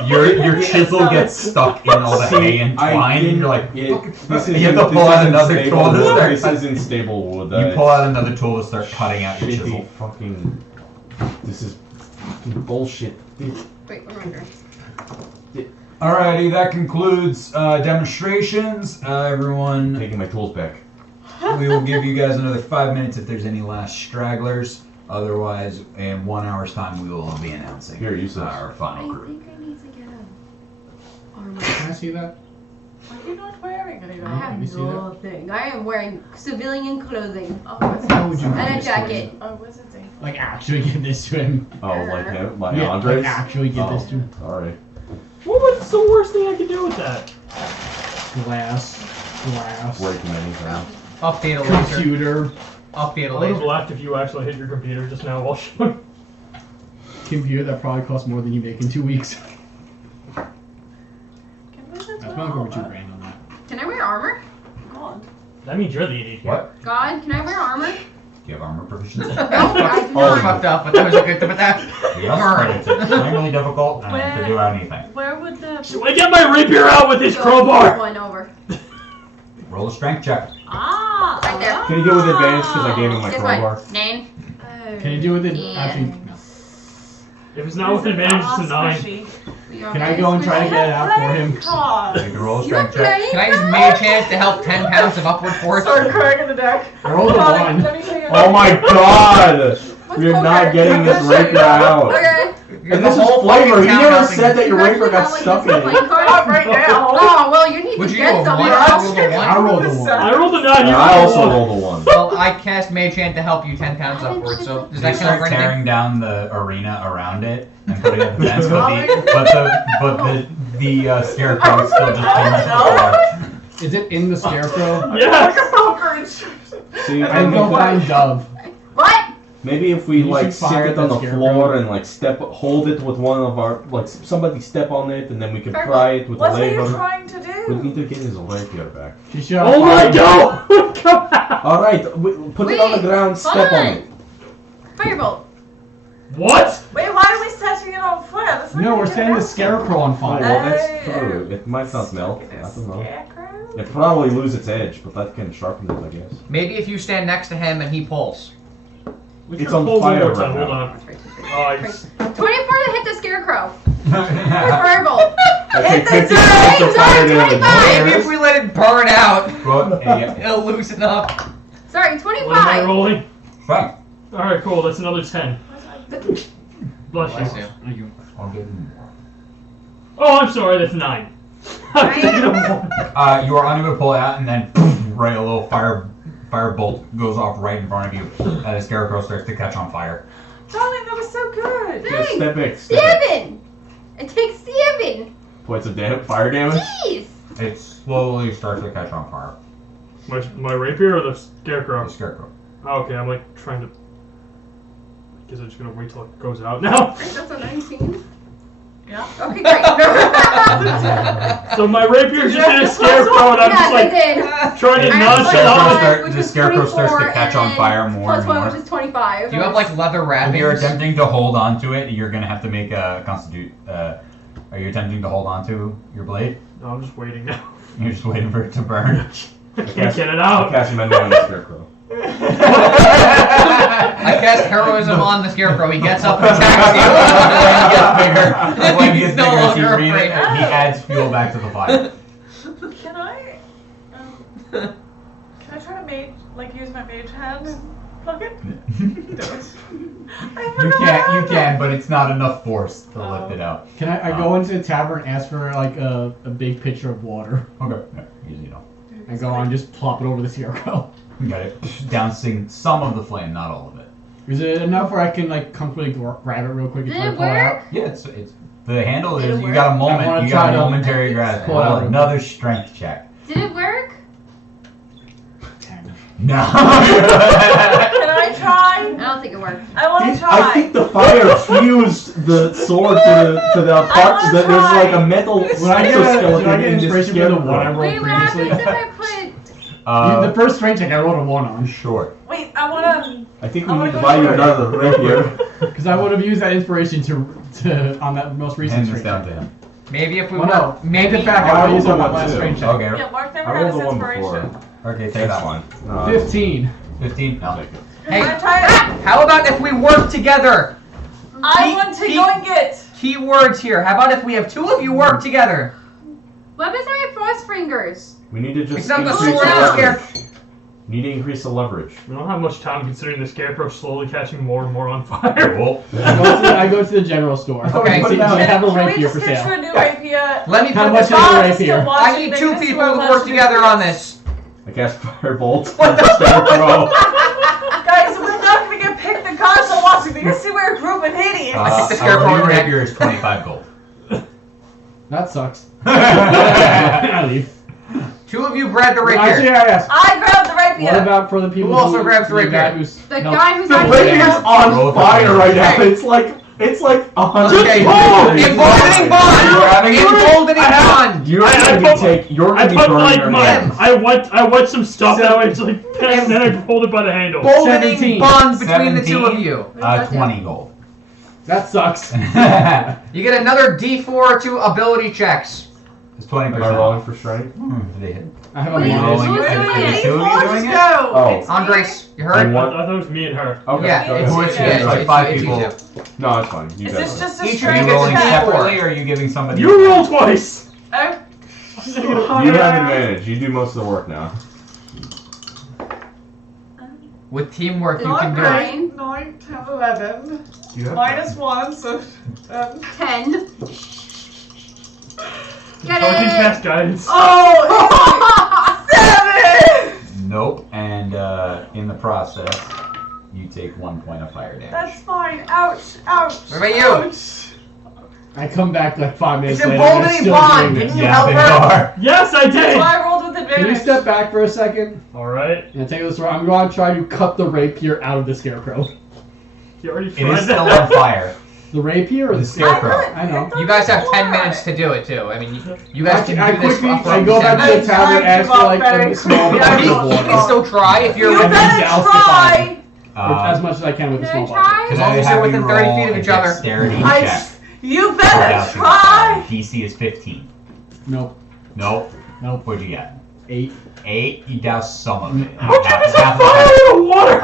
Your chisel gets stuck in all the hay and twine, and you're like, this you have to pull out another tool to start. This is unstable wood. You pull out another tool to start cutting out your Shitty chisel. fucking. This is fucking bullshit. Wait, one more. Alrighty, that concludes demonstrations. Everyone, Taking my tools back. we will give you guys another 5 minutes if there's any last stragglers. Otherwise, in 1 hour's time, we will be announcing Here, use this. our I final crew. think I need to get a armor. Can I see that? Are you not wearing it? I have Let me see that. nothing. I am wearing civilian clothing Oh, was How would it? you and a jacket. Oh, was it? Like actually give this to him? Oh, like him? Like Yeah, Andres? like actually give this to him. Alright. What was the worst thing I could do with that? Glass. Breaking anything. Update a laser. Computer. Update a I would have laser. laughed if you actually hit your computer just now while showing. Computer that probably costs more than you make in 2 weeks. Can we just I spent like over $2,000 on that. Can I wear armor? God. That means you're the idiot. What? God, can I wear armor? Do you have armor proficiency? No, I do All not. fucked up, but that was a good. But that. Yes, but it's extremely difficult to do anything. Where would the? Should I get my rapier out with this Go crowbar? One over. Roll a strength check. Ah. Right there. Can you do it with advantage because I gave him my Guess crowbar? what? Name. Can you do with it? Yeah. Actually, no. If it's not with advantage, it's a 9. Can I go and try to get it out for him? You can roll a You strength check. Can I use Mage Hand to help 10 pounds of upward force? Start crying in the deck. I rolled a 1. Oh my god! We're not getting this rapier out. Okay. And this is flavor. You never said that your rapier got stuck in it. Not right now. Oh, well, you need Would to you get roll a something 1? else. I rolled a 1. I rolled a 9. You I rolled a also 1. rolled a 1. Well, I cast Mage Hand to help you 10 pounds upward, so does You that count start for anything? tearing down the arena around it and putting up the fence, but the scarecrow still just pins apart. Is it in the scarecrow? Yes. See, I go find Dove. What? maybe if we You like should stick fire it on the the scarecrow. floor and like hold it with one of our somebody step on it and then we can pry it with a What are you lever. trying to We do? need to get his rapier back. She should Oh my god! Come out! All right, put it on the Wait, ground. Step on it. Firebolt. What? Wait, why are we setting it on fire? That's not No, we're gonna setting the happen. scarecrow on Oh, fire. well, that's true. It might not melt. I don't know. Scarecrow? It probably lose its edge, but that can sharpen it, I guess. Maybe if you stand next to him and he pulls. It's on fire Hold right now. on. Oh, it's... 24 to hit the scarecrow. Firebolt. Okay, It's 50 a points of nine, fire sorry, damage. Maybe if we let it burn out, Well, yeah. it'll loosen up. Sorry, What am I 25. rolling? Fine. Alright, cool. That's another 10. Bless Bless you. you. I'll give him Oh, I'm sorry. That's 9. I'm thinking of 1. You are unable to pull it out, and then right, a little fire bolt goes off right in front of you. The scarecrow starts to catch on fire. Darling, that was so good. Just step back, step back. 7. It takes 7. Points of fire damage. Jeez. It slowly starts to catch on fire. My rapier or the scarecrow? The scarecrow. Oh, okay, I'm like trying to. I guess I'm just gonna wait till it goes out now. That's a 19. Yeah. Okay, great. So my rapier's just in a scarecrow, and I'm just Yes, I like did. trying to I notch have it off. 25, which The was scarecrow starts to 24, catch on and fire more plus and 1, more. which is 25. Do you have like leather If wrappings? you're attempting to hold on to it, you're gonna have to make a constitute. Are you attempting to hold on to your blade? No, I'm just waiting now. You're just waiting for it to burn. I can't get it out. Cast him on the scarecrow. I cast heroism on the scarecrow. He gets up and attacks you. The flame gets He's no bigger as you longer read it, afraid. he adds fuel back to the fire. Can I? Can I try to use my mage hand and plug it? You can, but it's not enough force to lift it out. Can I go into the tavern and ask for like a big pitcher of water? Okay, yeah, easy enough. I go on, just plop it over the scarecrow. You got it. Dousing some of the flame, not all of it. Is it enough where I can like comfortably grab it real quick and Did try to it pull it out? work? Yeah, it's the handle Did is it you got a I moment, wanna you got try a to momentary grasp. pull it out. Roll another strength check. Did it work? No. Can I try? I don't think it worked. I want to I try. think the fire fused the sword to the parts wanna that there's try. like a metal When I get, did I skeleton get in this inspiration for the one I scarecrow. rolled Wait, what previously? happens if I put... The first strength check I rolled a 1 on. Sure. Wait, I want to. I think I we wanna need to go buy you for it. another rapier. Because I would have used that inspiration to on that most recent Hand this strength down check. to him. Maybe if we Well, no. maybe Take it back. I I would rolled use it on the that one last too. strength check. Okay. Yeah, Mark never I had rolled this the one inspiration. before. Okay, take that one. 15. 15? No. Hey, Can I try it? how about if we work together? I want to go and get. Key words here. How about if we have 2 of you work together? Weapons are my frost fingers. We need to just Except the increase sword the and the leverage. Need to increase the leverage. We don't have much time considering the scarecrow slowly catching more and more on fire. Well, I go to the general store. Okay. See, I have a Can we rapier just for get you sale. a new rapier? Let me How put much this is on. your Bob is still rapier? watching. I need They 2 can see people what to else work we together do. on this. I cast firebolt on the scarecrow. Guys, we're not going to get picked the cards are watching. We can see we're a group of idiots. I think the scarecrow Our in the neck. rapier is 25 gold. That sucks. I leave. 2 of you grab the Actually, rapier. I asked. I grabbed the rapier. What about for the people Who also grabs the rapier? guy who's The no. guy who's The actually... rapier's Roll on for fire right now. Okay. It's like 100 Okay, degrees. emboldening bond! Emboldening bond! You're I gonna put- you're I gonna be put burning like your my hands. I wet some stuff that way it's like and then I hold it by the handle. Emboldening 17. bond between the 2 of 17. you. 20 gold. That sucks. You get another D4 to ability checks. It's 20%. Am I rolling for strength? They hit. I have What a are you minus. doing? Are the two of you doing it? Go! Oh. It's me. Andres, you I heard? thought it was me and her. Okay. Yeah, go it's, ahead. it's, Yeah, yeah, it's like it's 5 you people. two. No, it's fine. You Is guys this are- just a Each of strength you rolling attack? separately, or are you giving somebody? You roll twice! Oh. You have advantage. You do most of the work now. With teamwork, you Not can do right. it. 9, 10, 11. You have Minus 1, so 10. Get Tarkin it! cast guidance. Oh! 7! Nope. And in the process, you take 1 point of fire damage. That's fine. Ouch! Ouch! What about you? Ouch. I come back like 5 minutes It's later. emboldening and they're still bond. doing this. Didn't you Yeah, help they her? are. Yes, I That's did! why I rolled with Can advantage. you step back for a second Alright. and take this? I'm going to try to cut the rapier out of the scarecrow. You already It tried is still that. on fire. The rapier or The the scarecrow? scarecrow. I know. You guys have 10 minutes to do it too. I mean, you guys can I do this quickly for I go 10 back to the minutes. tavern, ask for like a small Yeah, bucket You of you water. can still try if you're You I'm better doused the fire. try! As much as I can with a Can I small try? bucket. Can As long I as have you're you within 30 roll feet of a each other. dexterity check? You for better dousing the try! fire? DC is 15. Nope. Nope. Nope. What'd you get? 8. 8. You douse some of it. What Half- is half that of fire it. in the water?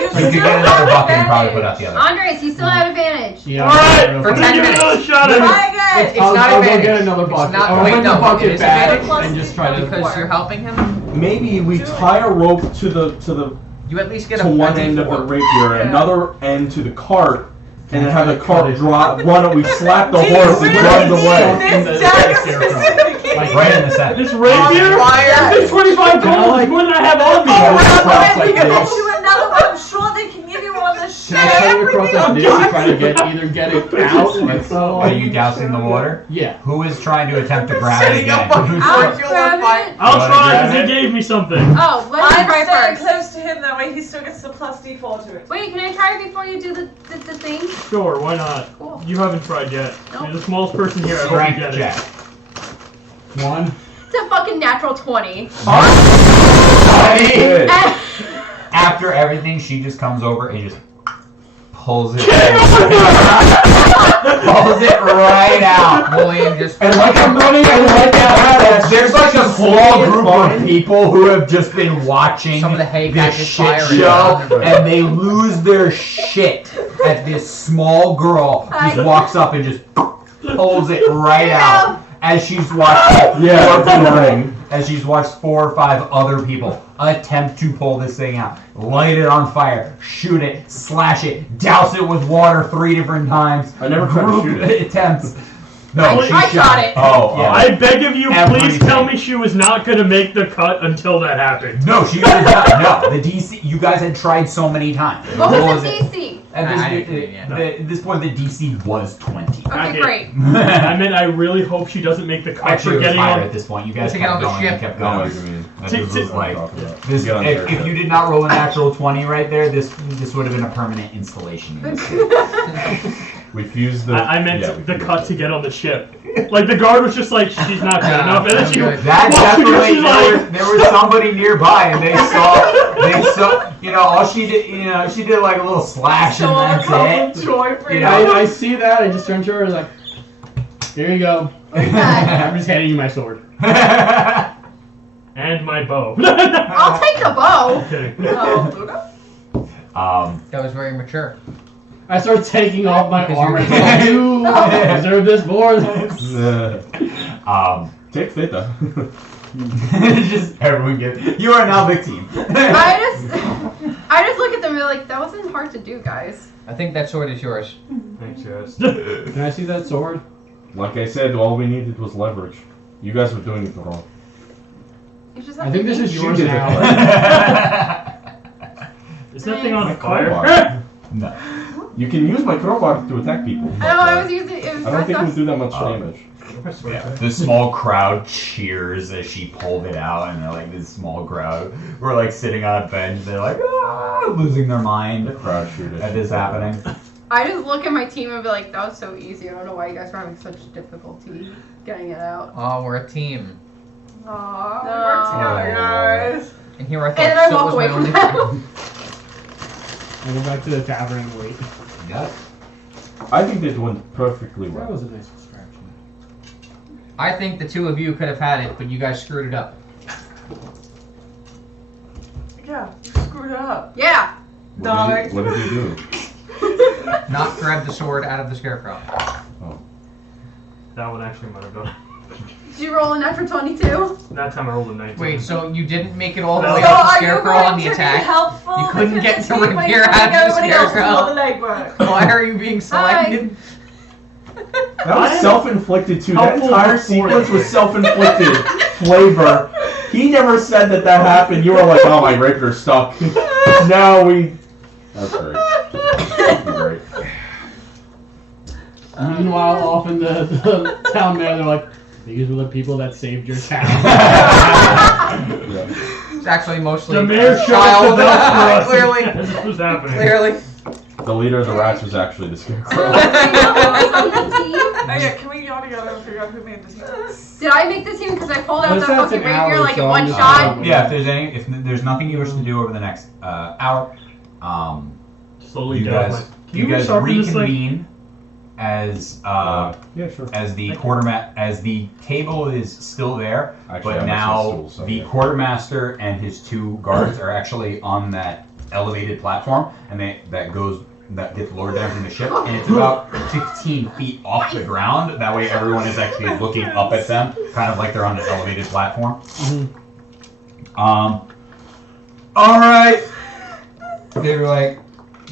You could get another bucket and probably put out the other. Andres, you still have advantage. Yeah. Alright! real For I'm quick. gonna 10 give it minutes. another shot at it. Try again! It's I'll not go advantage. get another bucket. It's not, I'll wait, bring no, the bucket it's back advantage and just try to. because you're helping him. Maybe we tie a rope to the You at least get a to one a end of the D4. rapier, Yeah. another end to the cart, and then have the Cut cart it. drop. Run it. We slap the Do you horse and really run need away. this dagger Scarecrow. specifically? Like, Right in the center. This rapier? Fire. This 25 Can I, gold like- is more than I have on me. Oh, Cross right, like we can this. get you another one. I'm sure they can give you one the shit. Can I cut it across like this I'm and try to get either get it out like so? Are you dousing the water? Yeah. Who is trying to attempt to grab it Setting up again? fucking I'll sword. grab it. I'll You wanna try grab because it? he gave me something. Oh, let me I'm try staying first. close to him, that way he still gets the plus D4 to it. Wait, can I try it before you do the thing? Sure, why not? Cool. You haven't tried yet. Nope. You're the smallest person here. I hope you Strength get check. it. 1. It's a fucking natural 20. Good. After everything, she just comes over and just pulls it. Pulls it right out. William just. And like I'm running, and like that, there's like a small group of people who have just been watching Some of the hay this catches shit fire and show, stuff. and they lose their shit at this small girl just walks up and just pulls it right out as she's watched Yeah, four people- flying. as she's watched 4 or 5 other people attempt to pull this thing out, light it on fire, shoot it, slash it, douse it with water 3 different times. I never tried to Group shoot it. attempts. No, I she shot it. Oh, yeah. I beg of you, please Everything. tell me she was not gonna make the cut until that happened. No, she was not. No, the DC. You guys had tried so many times. What What was the it? DC? At this, I didn't do it yet. at this point, the DC was 20. Okay, Okay. great. I mean, I really hope she doesn't make the cut Actually, for it was getting higher on. at this point. You guys To get kept on the going. ship. You kept I know going. what you mean. This Tick, was tick. like This, Get on the if you did not roll a natural 20 right there, this would have been a permanent installation. In this we fused the. I meant yeah, we the fused cut it. to get on the ship. Like the guard was just like, she's not good enough, and then she Good. That walked through, definitely she's like, there was somebody nearby, and they saw you know all she did she did like a little slash Show and a cup that's of it. joy for You you. know. I see that. I just turn to her and like, here you go. What's that? I'm just handing you my sword. and my bow. I'll take the bow. Kidding. Oh, Luna? That was very mature. I start taking off my Because armor. you're- Like, you deserve this more. Take Theta. just everyone gets. You are now the team. I just look at them and be like, that wasn't hard to do, guys. I think that sword is yours. Thanks, guys. Can I see that sword? Like I said, all we needed was leverage. You guys were doing it wrong. You just I have think to this is think. yours did it. now. Is that thing on My fire? crowbar. No. You can use my crowbar to attack people. I know, I was using it. Was I don't think I we do that much Oh. damage. The small crowd cheers as she pulled it out, and they're like this small crowd. We're like sitting on a bench. They're like losing their mind Crowd shooters. at this happening. I just look at my team and be like, that was so easy. I don't know why you guys were having such difficulty getting it out. Oh, we're a team. Aw, we No. work together, guys. And here I thought And then I Soot walk was away my from only them. I go back to the tavern and wait. Got it. I think that went perfectly That well. was a nice distraction. I think the two of you could have had it, but you guys screwed it up. Yeah, you screwed up. Yeah. Darling. What did you do? Not grab the sword out of the scarecrow. That one actually might have done. Did you roll a natural 22? That time I rolled a 19. Wait, so you didn't make it all the No. way So up the are you scarecrow going on the to be attack? helpful? You couldn't Because get this to week Rapier when out of the Everybody else do all the scarecrow. legwork. Why are you being selected? That was self-inflicted too. That Helpful entire before sequence was it. self-inflicted flavor. He never said that happened. You were like, "Oh, my rapier's stuck." Now we. That's great. That's great. Meanwhile, off in the town there, they're like, "These were the people that saved your town." Yeah. It's actually mostly The mayor showed child. up the belt for us. Clearly. This was happening. Clearly. The leader of the rats was actually the scarecrow. Who's on the team? Oh yeah, can we all together and figure out who made the team? Did I make the team because I pulled out Well, that that's fucking an hour, rapier like in so one I'm just- shot? Yeah, if there's nothing you wish to do over the next hour, Slowly you down. guys Can you guys resharpen this, like- reconvene as Yeah, sure. as the as the table is still there, Actually, but I'm now still, so the yeah. quartermaster and his two guards are actually on that elevated platform, and that gets lowered down from the ship, and it's about 15 feet off the ground. That way, everyone is actually looking up at them, kind of like they're on an elevated platform. All right. They were like,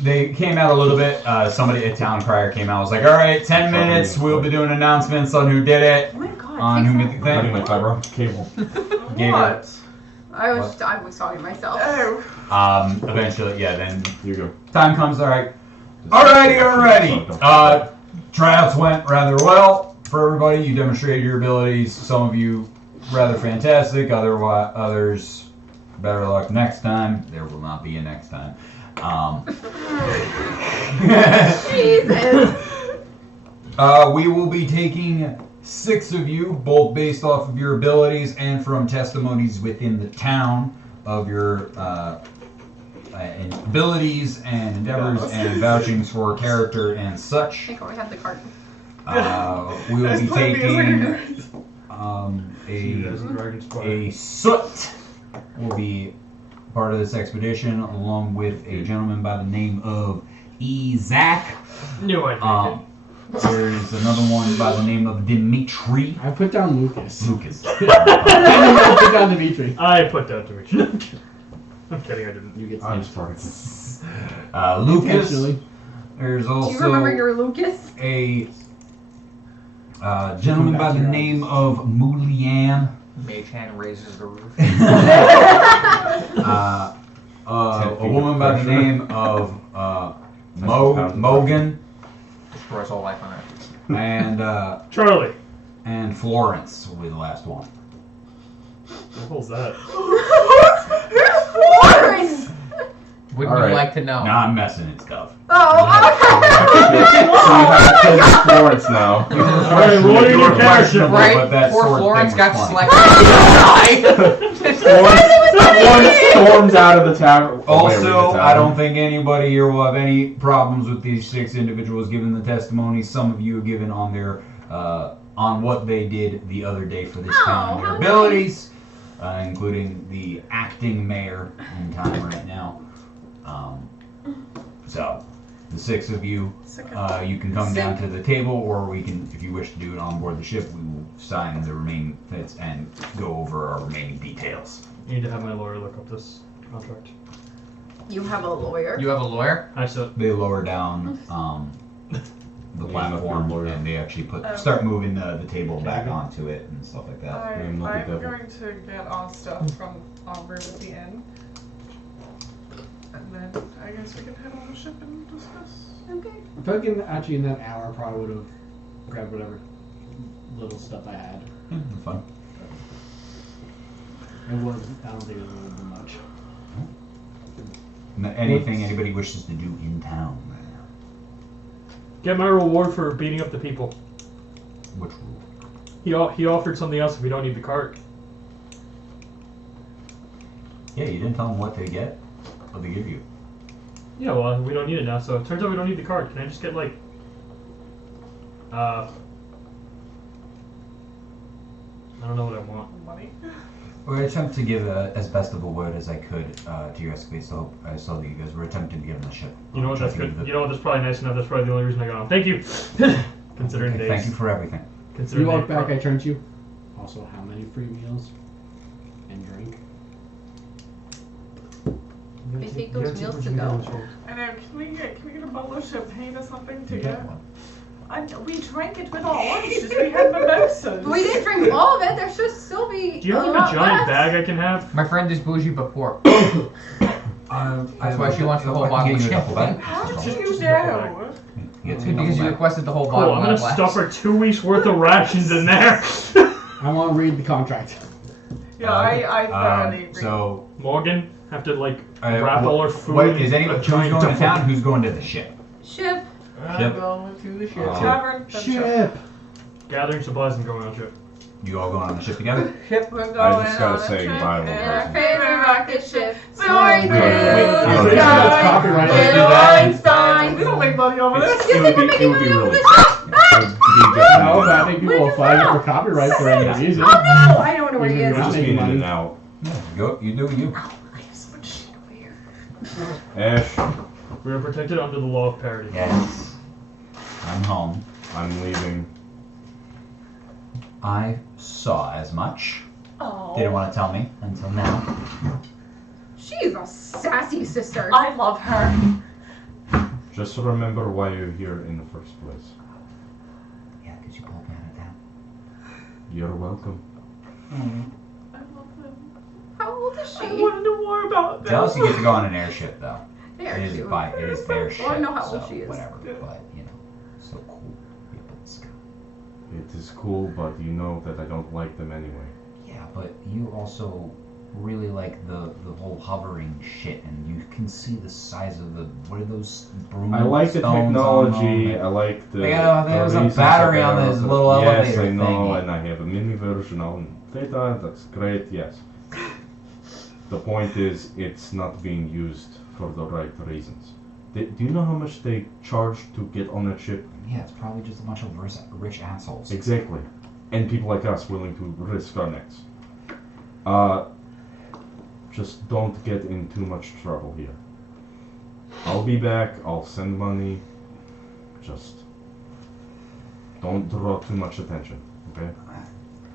they came out a little bit. Somebody, a town crier, came out. Was like, all right, 10 minutes. We'll be doing announcements on who did it, Oh my god. on who made the Cutting thing. my fiber cable. Gave her- What? I was talking to myself. Oh. Eventually, yeah. Then Here you go. time comes. All right. Alrighty. Tryouts went rather well for everybody. You demonstrated your abilities. Some of you rather fantastic. Others better luck next time. There will not be a next time. Jesus. We will be taking 6 of you, both based off of your abilities and from testimonies within the town of your abilities and endeavors and vouchings for character and I such. think I have the card. We will be taking a a soot will be part of this expedition, along with a gentleman by the name of Ezak. Knew I did. There's another one by the name of Dimitri. I put down Lucas. Lucas. I didn't put down Dimitri. I put that to Richard. I'm kidding, I didn't. You get I'm started. sorry. Lucas. Intentionally. There's Do you remember also your Lucas? a gentleman by the name of Mulian. Mage hand raises the roof. A woman by the name of Mogan, Destroys all life on Earth. and Charlie. and Florence will be the last one. What the hell's that? Florence! Wouldn't All right. you like to know? Now I'm messing and stuff. Oh, So you have to Florence now. Alright, roll You your were character. questionable, Right? but that Poor sword Florence thing was got funny. selected. Florence storms out of the tavern. Also, I don't think anybody here will have any problems with these 6 individuals giving the testimony. Some of you have given on their on what they did the other day for this town and their how abilities, including the acting mayor in town right now. So, the 6 of you, you can come down to the table, or we can, if you wish to do it on board the ship, we will sign the remaining bits and go over our remaining details. I need to have my lawyer look up this contract. you have a lawyer. You have a lawyer? I said, They lower down the platform, and they actually start moving the table back onto it and stuff like that. I'm look at going that. to get all stuff from en route at the inn. And then I guess we can head on the ship and discuss. Okay. I feel like actually in that hour I probably would have grabbed whatever little stuff I had. Yeah, fun. I don't think it would have been much. Anything anybody wishes to do in town? get my reward for beating up the people. Which rule? He offered something else if we don't need the cart. Yeah, you didn't tell them what to get. What they give you. Yeah, well, we don't need it now, so it turns out we don't need the cart. Can I just get, like, I don't know what I want. Money. We're attempting to give as best of a word as I could to your escapade. So I saw that you guys were attempting to get on the ship. You know what? That's Trying to good. give You know what? That's probably nice enough. That's probably the only reason I got on. Thank you. Considering Okay, days. thank you for everything. Considering You walk they- back, I turn to you. Also, how many free meals and drink? They take those meals to go. I know. Can we get a bottle of champagne or something to You get? get one. We drank it with our lunches. We had mimosas. We didn't drink all of it. There should still be. Do you have a like lot a giant left. bag I can have? My friend is bougie but poor. That's why she wants the whole bottle of champagne. How did you Just know? You get Because you requested the whole Cool, bottle. I'm gonna not stuff glass. her 2 weeks worth of rations in there. I want to read the contract. Yeah, I thoroughly agree. So, Morgan, have to like uh, wrap all her what- food. what, in is a anyone who's giant going to duffel. town? Who's going to the ship? Ship. Ship. I'm going to the ship. Tavern. then Ship! Gathering supplies and going on ship. You all going on the ship together? Ship, we're going I just gotta on a say trip goodbye to in one our person. Favorite rocket ship. Soaring Wait, through wait, the wait, sky. copyright. Little Do that. Einstein. We don't make money over this. It would be really. It would be just No, but I think people will flag it for copyright for any reason. Oh no! I don't know where he Even is. if just Making being in money. and out. You do you. I have so much shit over here. Ash, We are protected under the law of parity. Yes. I'm home. I'm leaving. I saw as much. Oh. Didn't want to tell me until now. She's a sassy sister. I love her. Just remember why you're here in the first place. Yeah, because you pulled me out of town. You're welcome. I love him. How old is I she? want to know more about this. Jealous you get to go on an airship though. There It is she by it is their ship. Well, I know how old so she is. Whatever, but you know, so cool. Yeah, but it's good. It is cool, but you know that I don't like them anyway. Yeah, but you also really like the whole hovering shit, and you can see the size of the what are those broom I like the stones on technology. them? I like the. There's a reasons battery that on they're- this little elevator Yes, I know, thingy. and I have a mini version on Theta. That's great. Yes. The point is, it's not being used for the right reasons. Do you know how much they charge to get on that ship? Yeah, it's probably just a bunch of rich assholes. Exactly. And people like us willing to risk our necks. Just don't get in too much trouble here. I'll be back, I'll send money. Just don't draw too much attention, okay?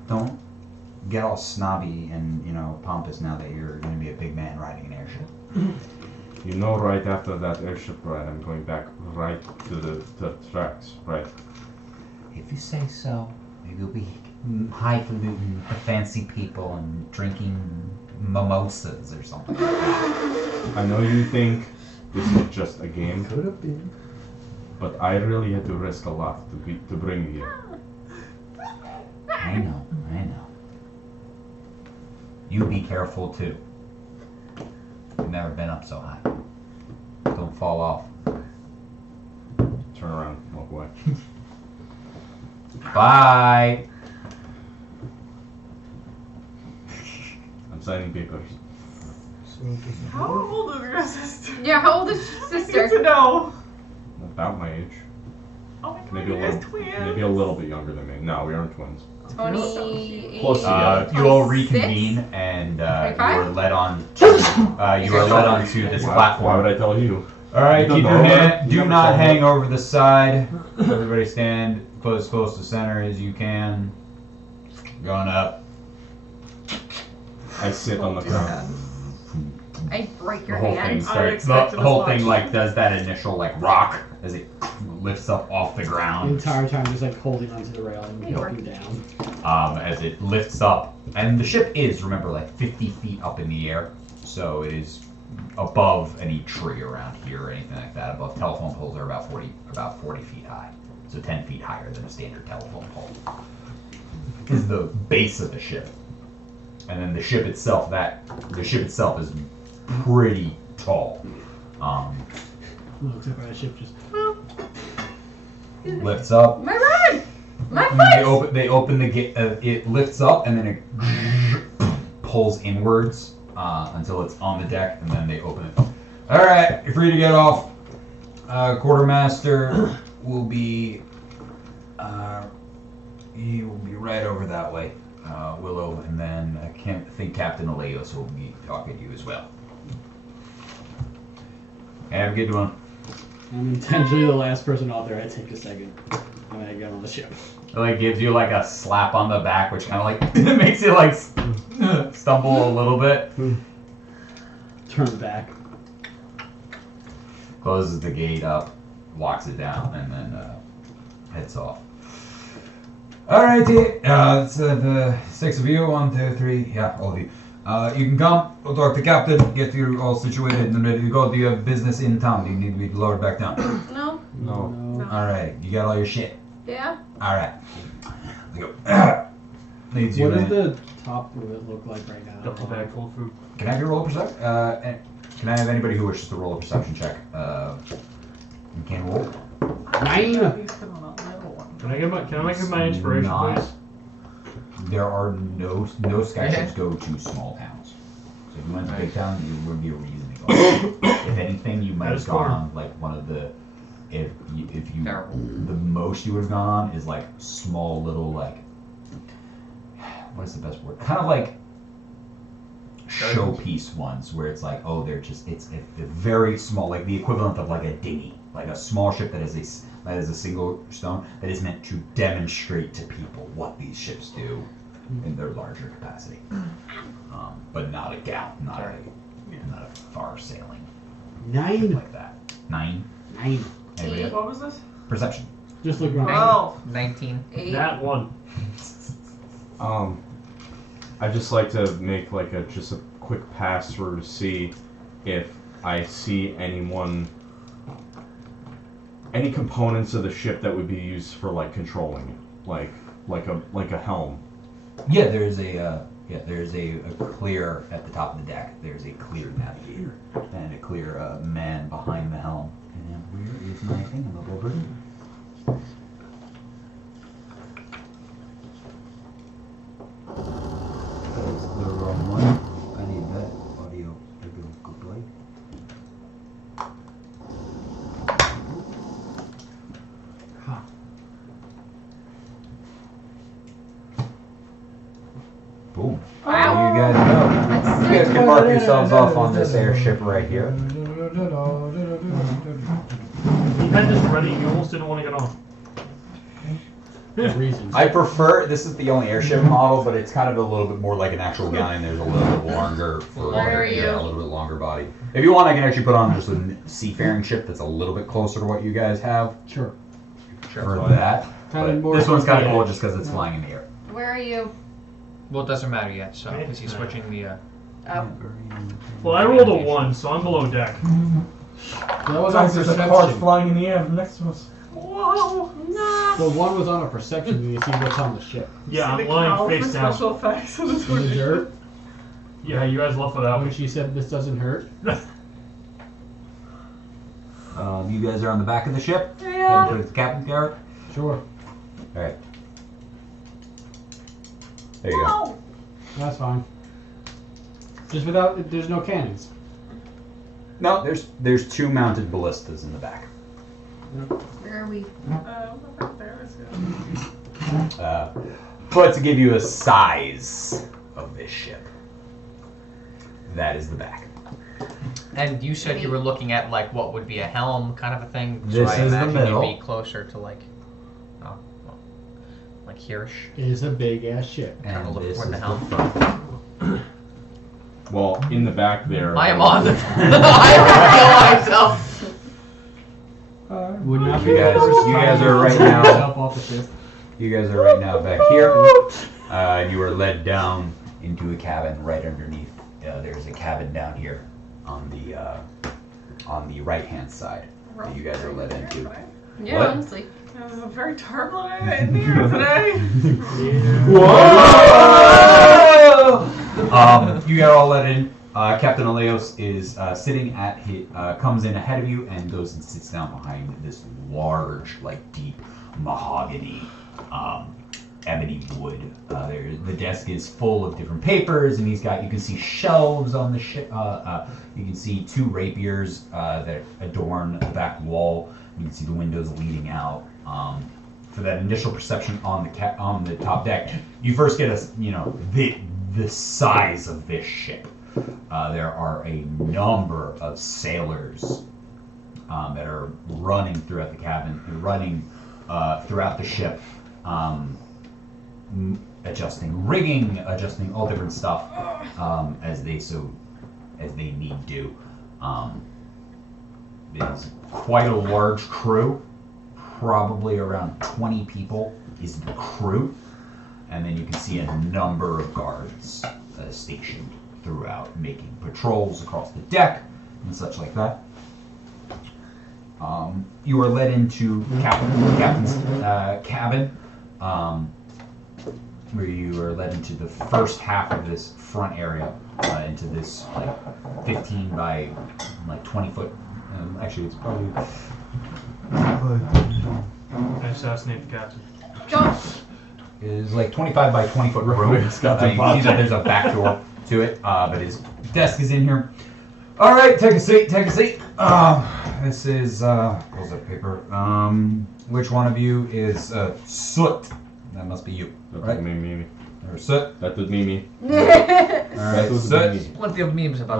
Don't get all snobby and pompous now that you're going to be a big man riding an airship. You know, right after that airship ride, I'm going back right to the tracks, right? If you say so, maybe you'll be highfalutin with the fancy people and drinking mimosas or something. I know you think this is just a game. Could have been. But I really had to risk a lot to bring you here. I know. You be careful too. You've never been up so high. Don't fall off. Turn around, walk away. Bye. I'm signing papers. How old is your sister? Yeah, how old is your I need sister? to know. About my age. Oh my god, Maybe a you guys little, twins. maybe a little bit younger than me. No, we aren't twins. 28. Close together. You all 26? reconvene and you 25? are led on to this Why platform. would I tell you? All right, You keep don't your know hand. that? Do You not never saw hang that? over the side. Everybody stand close to center as you can. Going up. I sit on the ground. I break The your whole hand. thing starts. expected The whole as thing much. does that initial rock as it lifts up off the The ground. entire time just holding onto the railing, Hey, looking down. As it lifts up, and the ship is, remember, 50 feet up in the air, so it is above any tree around here or anything like that. Above telephone poles are about 40 feet high, so 10 feet higher than a standard telephone pole. Is the base of the ship, and then the ship itself is pretty tall. No, except for that ship just. Lifts up. My rod! My They foot! open the gate. It lifts up and then it pulls inwards until it's on the deck, and then they open it. All right, you're free to get off. Quartermaster will be. He will be right over that way. Willow, and then I think Captain Aleos will be talking to you as well. Have a good one. I'm intentionally the last person out there. I take a second. And I get on the ship. It like gives you like a slap on the back, which kind of like makes you like stumble a little bit. Turn back. Closes the gate up, locks it down, and then heads off. Alrighty, it's the 6 of you. 1, 2, 3. Yeah, all of you. You can come. We'll talk to Captain. Get you all situated and ready to go. Do you have business in town? Do you need to be lowered back down? No. No. Alright, you got all your shit. Yeah. Alright. Let's go. Leads you What does in. the top of it look like right now? Duffel bag full of food. Can I have you roll a perception? Can I have anybody who wishes to roll a perception check? You can roll. 9. Can I get my inspiration, Not- please? There are no skyships go to small towns. So if you went to big town, it would be a reason to go. If anything, you might That have is gone fair. on like one of the. If you Terrible. the most you would have gone on is like small little like. What is the best word? Kind of like showpiece ones where it's like, oh, they're just it's a very small, like the equivalent of like a dinghy, like a small ship that is a single stone that is meant to demonstrate to people what these ships do in their larger capacity, but not a galley, not a far sailing 9. like that. 9. 9. Anybody else? What was this? Perception. Just look around. Oh. 19. 8. That one. I'd just like to make like just a quick pass through to see if I see any components of the ship that would be used for like controlling it, like a helm. Yeah, there's a clear at the top of the deck. There's a clear navigator and a clear man behind the helm. And where is my thingamabob? That's the wrong one. I need that audio to go play. Boom. Wow. You guys know. That's You guys sick. can mark yourselves off on this airship right here. You had this ready, you almost didn't want to get on. Reasons. I prefer, this is the only airship model, but it's kind of a little bit more like an actual galleon. There's a little bit longer, Where are you? yeah, a little bit longer body. If you want, I can actually put on just a seafaring ship that's a little bit closer to what you guys have Sure. for that. Kinda But more this one's kind of yeah. cool just because it's flying in the air. Where are you? Well, it doesn't matter yet, so because he's switching the. Oh. Well, I rolled a 1, so I'm below deck. So that was on perception. flying in the air next to us. Whoa. No. The one was on a perception. You see what's on the ship. Yeah, See I'm the lying cow face for down. special effects in this In the one. dirt. Yeah, you guys left without When me. she said this doesn't hurt. You guys are on the back of the ship. Yeah. Heading towards the captain's garret. Sure. All right. There you go. Oh. That's fine. Just without. There's no cannons. No, there's 2 mounted ballistas in the back. Where are we? Right there is good. But to give you a size of this ship, that is the back. And you said you were looking at like what would be a helm kind of a thing. This so I is the imagine middle. you'd be closer to like, oh, well, like here-ish. It is a big ass ship. Kinda And look this toward is the the helm. front. Well, in the back there. I am on the. I already know myself. Would not You guys are right now. Jump off the ship. You guys are right now back here. You are led down into a cabin right underneath. There's a cabin down here on the right-hand side that you guys are led into. Yeah, What? honestly. This is a very turbulent in here today. You got all let in. Captain Aleos is sitting at his, comes in ahead of you and goes and sits down behind this large, like deep mahogany, ebony wood. The desk is full of different papers, and you can see shelves on the ship. You can see 2 rapiers that adorn the back wall. You can see the windows leading out. for that initial perception on the top deck, you first get the size of this ship. There are a number of sailors that are running throughout the cabin, running throughout the ship, adjusting rigging, adjusting all different stuff as they need to. It's quite a large crew, probably around 20 people is the crew, and then you can see a number of guards stationed throughout, making patrols across the deck and such like that. You are led into the captain's cabin, where you are led into the first half of this front area, into this like 15 by like 20 foot. Actually, it's probably. I assassinate the captain. Josh! It is like 25 by 20 foot room. You see that there's a back door to it, but his desk is in here. All right, take a seat. This is pulls up paper. Which one of you is Soot? That must be you, That right? would be me. Or Soot. That would be me. All right, That would Soot. be me. Plenty of memes about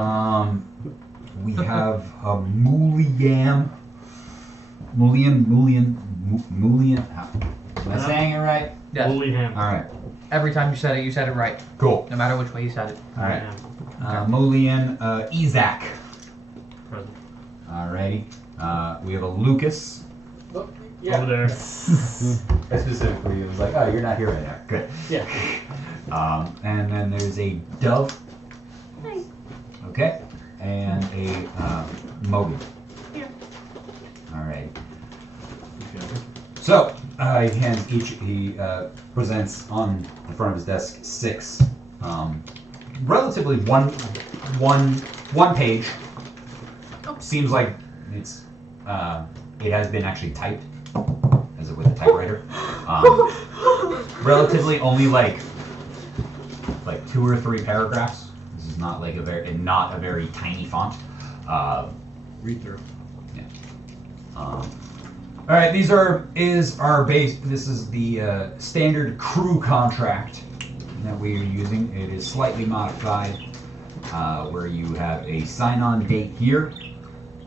We have a Mulian. Am I saying it right? it. Yes. Holy ham. All right, Every time you said it right. cool. No matter which way you said it. All right, Ham. Mulian, Isaac. Present. Alrighty. We have a Lucas. Over there. I specifically was like, oh, you're not here right now. Good. Yeah. And then there's a Dove. Hi. Okay. And a Mogan. Here. Alright. So, he hands he presents on the front of his desk 6 relatively one page. Oh. Seems like it's it has been actually typed as it with a typewriter. Relatively only like 2 or 3 paragraphs. This is not like a very tiny font. Read through. All right, is our base. This is the standard crew contract that we are using. It is slightly modified, where you have a sign-on date here,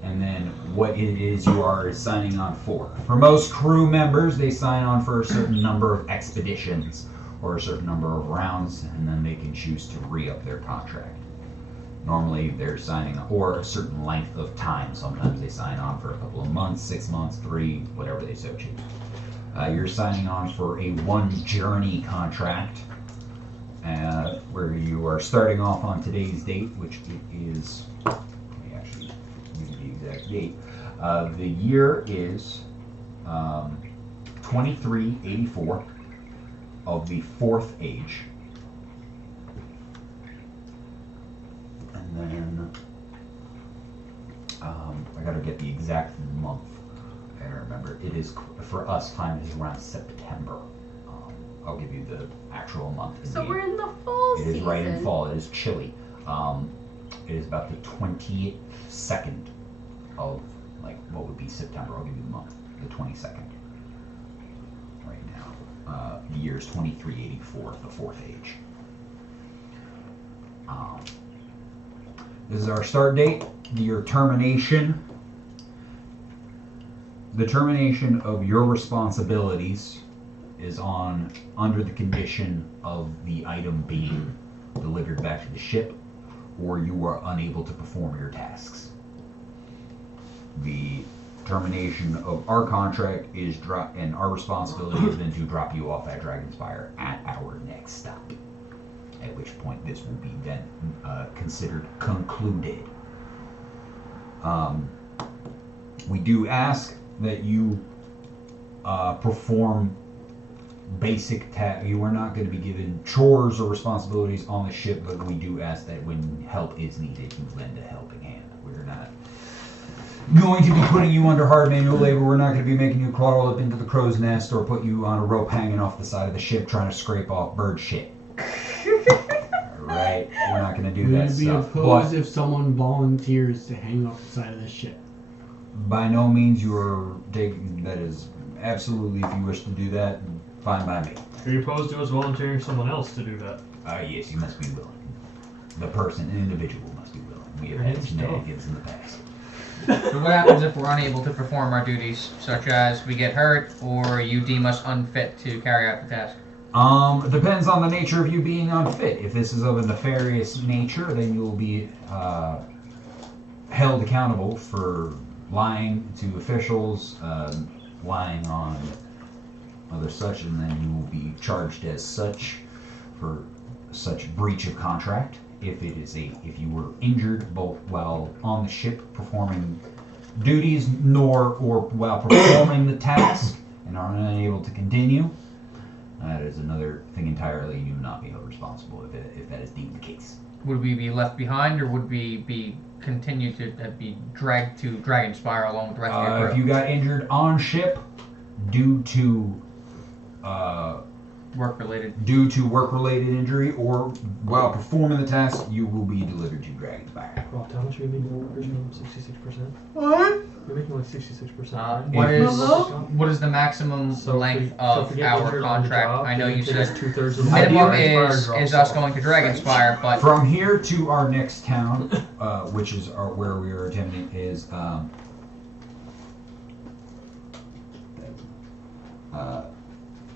and then what it is you are signing on for. For most crew members, they sign on for a certain number of expeditions or a certain number of rounds, and then they can choose to re-up their contract. Normally, they're signing or a certain length of time. Sometimes they sign on for a couple of months, 6 months, 3, whatever they so choose. You're signing on for a 1 journey contract, where you are starting off on today's date, which it is. Let me actually give you the exact date. The year is 2384 of the 4th age. And then I gotta get the exact month. I don't remember. It is for us. Time is around September. I'll give you the actual month. So we're in the fall It season. is right in fall. It is chilly. It is about the 22nd of what would be September. I'll give you the month. The 22nd. Right now. The year is 2384, the 4th age. This is our start date. Your termination. The termination of your responsibilities is under the condition of the item being delivered back to the ship, or you are unable to perform your tasks. The termination of our contract is and our responsibility is then to drop you off at Dragonspire at our next stop. At which point this will be then considered concluded. We do ask that you perform basic tasks. You are not going to be given chores or responsibilities on the ship, but we do ask that when help is needed, you lend a helping hand. We're not going to be putting you under hard manual labor. We're not going to be making you crawl up into the crow's nest or put you on a rope hanging off the side of the ship trying to scrape off bird shit. Alright, we're not going to do that We'd be stuff. opposed But if someone volunteers to hang off the side of this ship. by no means you're taking, that is absolutely, if you wish to do that, fine by me. Are you opposed to us volunteering someone else to do that? Yes, you must be willing. The person, an individual, must be willing. We have had shenanigans in the past. So what happens if we're unable to perform our duties, such as we get hurt or you deem us unfit to carry out the task? It depends on the nature of you being unfit. If this is of a nefarious nature, then you will be held accountable for lying to officials, lying on other such, and then you will be charged as such for such breach of contract. If you were injured both while on the ship performing duties, or while performing the task and are unable to continue, that is another thing entirely. You will not be held responsible if that is deemed the case. Would we be left behind, or would we be continued to be dragged to Dragonspire along with the rest of your crew? If you got injured on ship due to work-related injury or while performing the task, you will be delivered to Dragonspire. Rob, how much are you making the workers from 66%? What? You're making like 66%. What is the maximum length of our contract? I know you said 2/3 of the minimum Dragonspire is drops us going to Dragonspire, but From here to our next town, which is where we are attending, is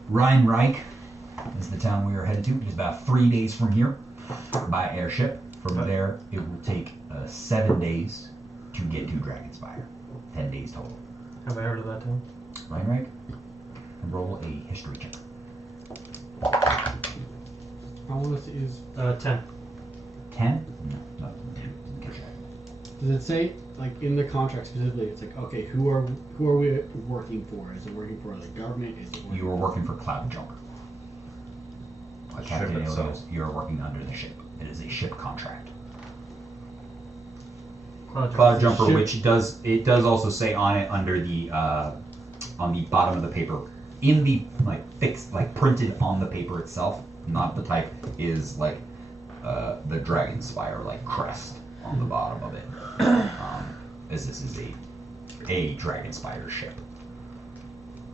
Rheinreich is the town we are headed to. It's about 3 days from here by airship. From there, it will take 7 days to get to Dragonspire. 10 days total. Have I heard of that town? Rheinreich, and roll a history check. How long is it use? 10. 10? No. Does it say, like, in the contract specifically, it's like, okay, who are we working for? Is it working for the government? Is it You are working for Cloud Jumper. Captain Ship itself. Alias, you are working under the ship. It is a ship contract. Cloud Jumper, Ship. which does also say on it under the on the bottom of the paper, in the fixed printed on the paper itself, not the type, is the Dragonspire crest on the bottom of it, as this is a Dragonspire ship.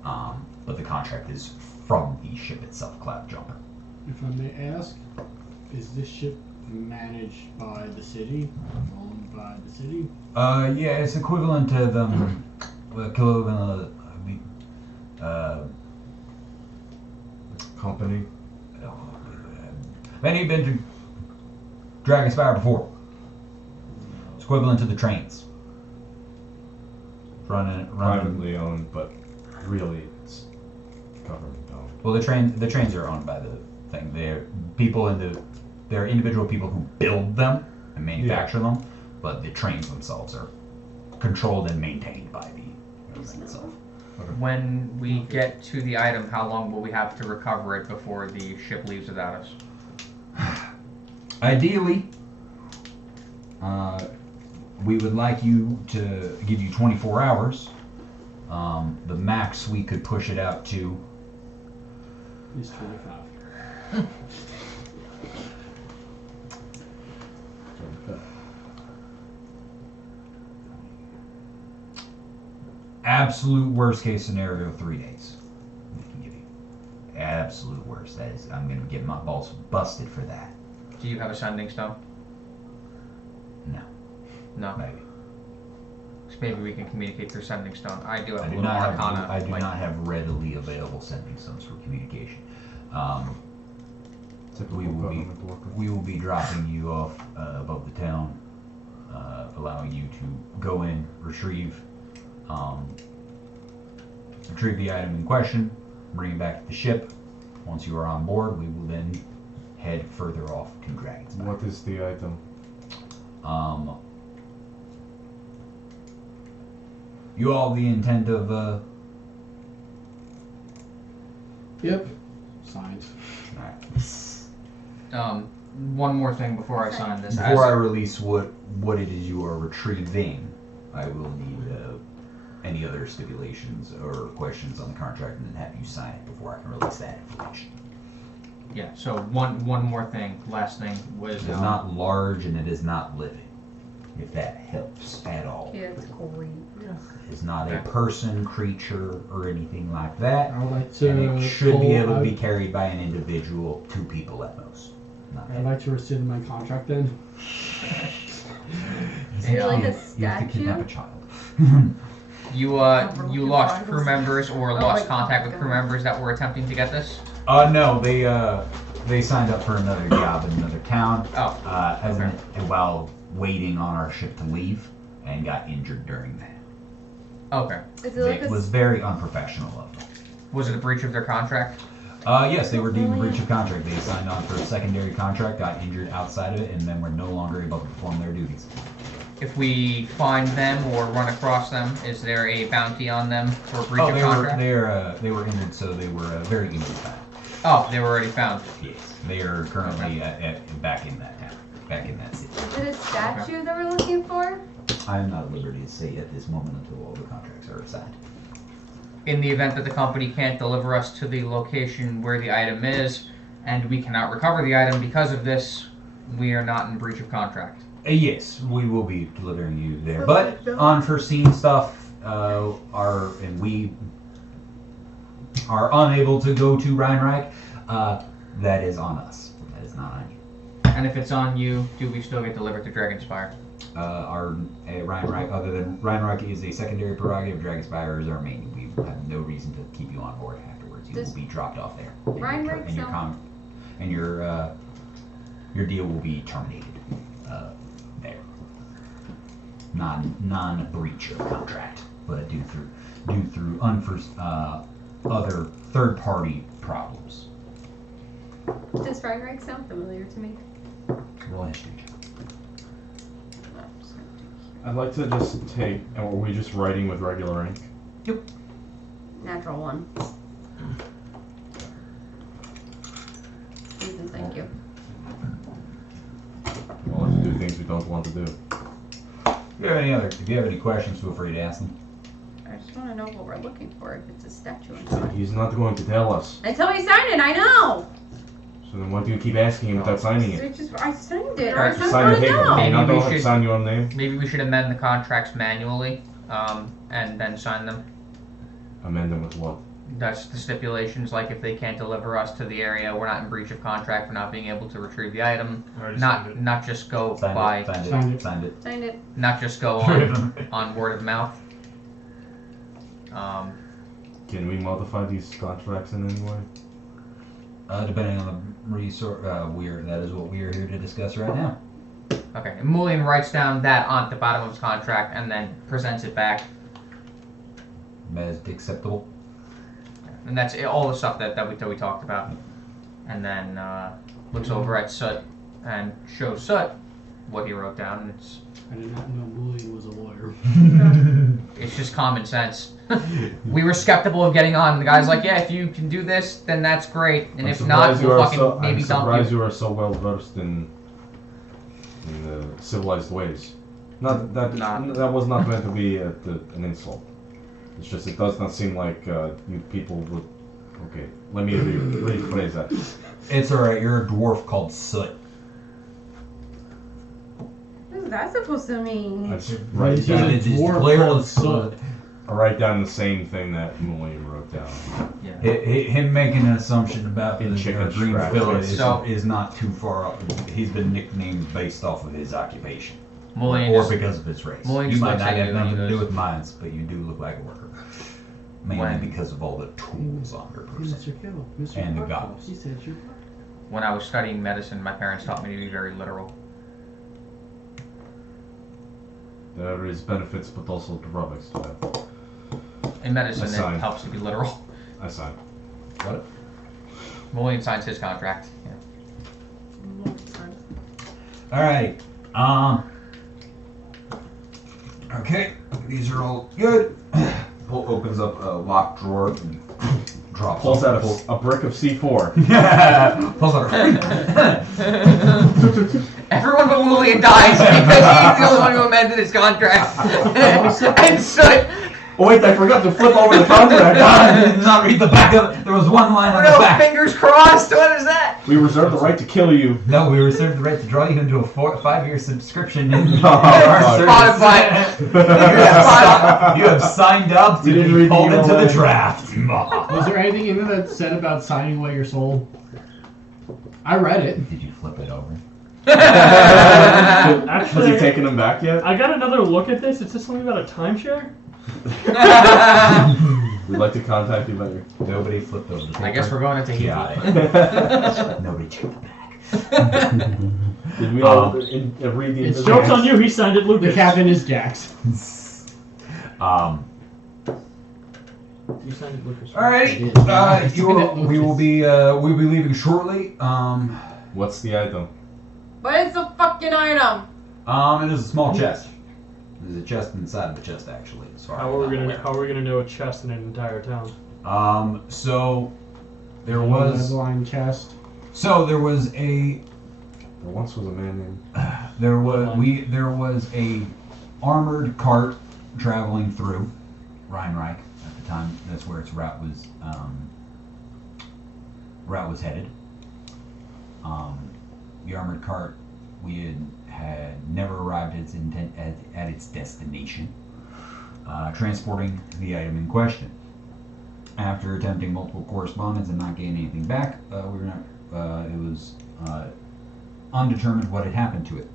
But the contract is from the ship itself, Cloud Jumper. If I may ask, is this ship managed by the city? Owned by the city? Yeah, it's equivalent to the Company. Have you been to Dragonspire before? It's equivalent to the trains. Running. Privately owned, but really it's government owned. Well, the trains are owned by the thing. They're individual people who build them and manufacture them, but the trains themselves are controlled and maintained by the thing itself. when we get to the item, how long will we have to recover it before the ship leaves without us? Ideally, we would like you to give you 24 hours. The max we could push it out to is 25. absolute worst case scenario, 3 days. We can give you absolute worst. That is, I'm gonna get my balls busted for that. Do you have a sending stone? No, No. maybe. So maybe we can communicate through sending stone. I do have I a do little not have. arcana. I do not have readily available sending stones for communication. We will be dropping you off above the town, allowing you to go in, retrieve the item in question, bring it back to the ship. Once you are on board, we will then head further off to Dragonspire. What is the item? You all have the intent of Yep. Signed. One more thing before I sign this. before I release what it is you are retrieving, I will need any other stipulations or questions on the contract, and then have you sign it before I can release that information. Yeah. So one more thing. Last thing was It is not large and it is not living. if that helps at all. Yeah, it's great. It's not a person, creature, or anything like that. I would like to. And it should be able to be pull carried by an individual, 2 people at most. I'd like to rescind my contract then. Is it like a You have to kidnap a statue? child. You lost crew members or lost contact with crew members that were attempting to get this? No, they signed up for another job in another town. Oh, And while waiting on our ship to leave, and got injured during that. okay. Is it like It a was very unprofessional of them. Was it a breach of their contract? Yes, they were deemed a breach of contract. They signed on for a secondary contract, got injured outside of it, and then were no longer able to perform their duties. If we find them or run across them, is there a bounty on them for breach of contract? They were injured, so they were very injured back. Oh, they were already found. Yes, they are currently back in that town, back in that city. Is it a statue that we're looking for? I am not at liberty to say at this moment until all the contracts are signed. In the event that the company can't deliver us to the location where the item is, and we cannot recover the item because of this, we are not in breach of contract. Yes, we will be delivering you there, but unforeseen stuff we are unable to go to Rheinreich. That is on us. That is not on you. And if it's on you, do we still get delivered to Dragonspire? Our Rheinreich, other than Rheinreich is a secondary prerogative, Dragonspire is our main. We have no reason to keep you on board afterwards. You will be dropped off there. Rheinreich And your deal will be terminated there. Non-breach of contract, but due through other third-party problems. Does Rheinreich sound familiar to me? Roll history. I'd like to just take. Are we just writing with regular ink? Natural one. Please and thank you. Well, let's do things we don't want to do. If you have any questions, feel free to ask them. I just want to know what we're looking for, if it's a statue or not. He's not going to tell us. Until he signed it, I know! So then why do you keep asking him without signing it? I signed it. Alright, I just Sign want the to paper. know. Do you not Maybe we know how to should- sign your own name? Maybe we should amend the contracts manually, and then sign them. Amend them with what? That's the stipulations, like if they can't deliver us to the area, we're not in breach of contract for not being able to retrieve the item. Already signed it. Not just go Signed by, it. Signed Signed it. it. Signed it. Signed it. not just go on word of mouth. Can we modify these contracts in any way? Depending on the resource, that is what we are here to discuss right now. Okay, and Mullion writes down that on the bottom of his contract and then presents it back. As acceptable. And that's all the stuff that we talked about. And then looks over at Soot and shows Soot what he wrote down. And I did not know Mullion was a lawyer. it's just common sense. We were skeptical of getting on. The guy's like, yeah, if you can do this, then that's great. And if not, we'll fucking maybe I'm dump surprised you. you are so well versed in civilized ways. Not that was not meant to be an insult. It's just it does not seem like you people would. Okay, let me rephrase that. It's alright, you're a dwarf called Soot. What is that supposed to mean? I just He's write a down, dwarf Blair called of Soot. I write down the same thing that Mullion wrote down. Him making an assumption about In the chicken green scratch. fillet So- is not too far off. He's been nicknamed based off of his occupation. Mullion Or just- because of his race. Mullion You just might looks not at have you and nothing he to do goes- with mines, but you do look like a worker. Mainly When? because of all the tools on your person. Mr. Kittle, Mr. And the Barkhoff, goggles. he said you're When I was studying medicine, my parents taught me to be very literal. There is benefits, but also drawbacks to that. In medicine, I it signed. helps to be literal. I sign. What? Mullion signs his contract. Yeah. Alright. Okay, these are all good. Pull opens up a locked drawer and drops Pulls off- out a brick of C4. Pulls out Everyone but Mullion dies because he's the only one who amended his contract. And Soot Oh wait, I forgot to flip over the contract. I did not read the back of it. There was one line on the No, back. fingers crossed. What is that? We reserve the right to kill you. No, we reserve the right to draw you into a 5-year subscription in Oh, our fuck. service. Spotify. You have signed up to You didn't be read the pulled into the URL. draft. Was there anything in there that said about signing away your soul? I read it. Did you flip it over? Has Actually, he taken him back yet? I got another look at this. It says something about a timeshare. We'd like to contact you later. Nobody flipped over the paper. I guess we're going into Tahiti. Got it. Nobody checked back. Did we all read the It's Joke's on you. He signed it, The Lucas. captain is Jax. You signed it, Lucas. Alrighty. We will be leaving shortly. What's the item? What is the fucking item? It is a small chest. There's a chest inside of the chest, actually. As far How as are I'm we aware. gonna know a chest in an entire town? So there Red was line chest. There once was a man named. there was a armored cart traveling through Rheinreich at the time. That's where its route was headed. The armored cart we had never arrived at its destination, transporting the item in question. After attempting multiple correspondence and not getting anything back, it was undetermined what had happened to it.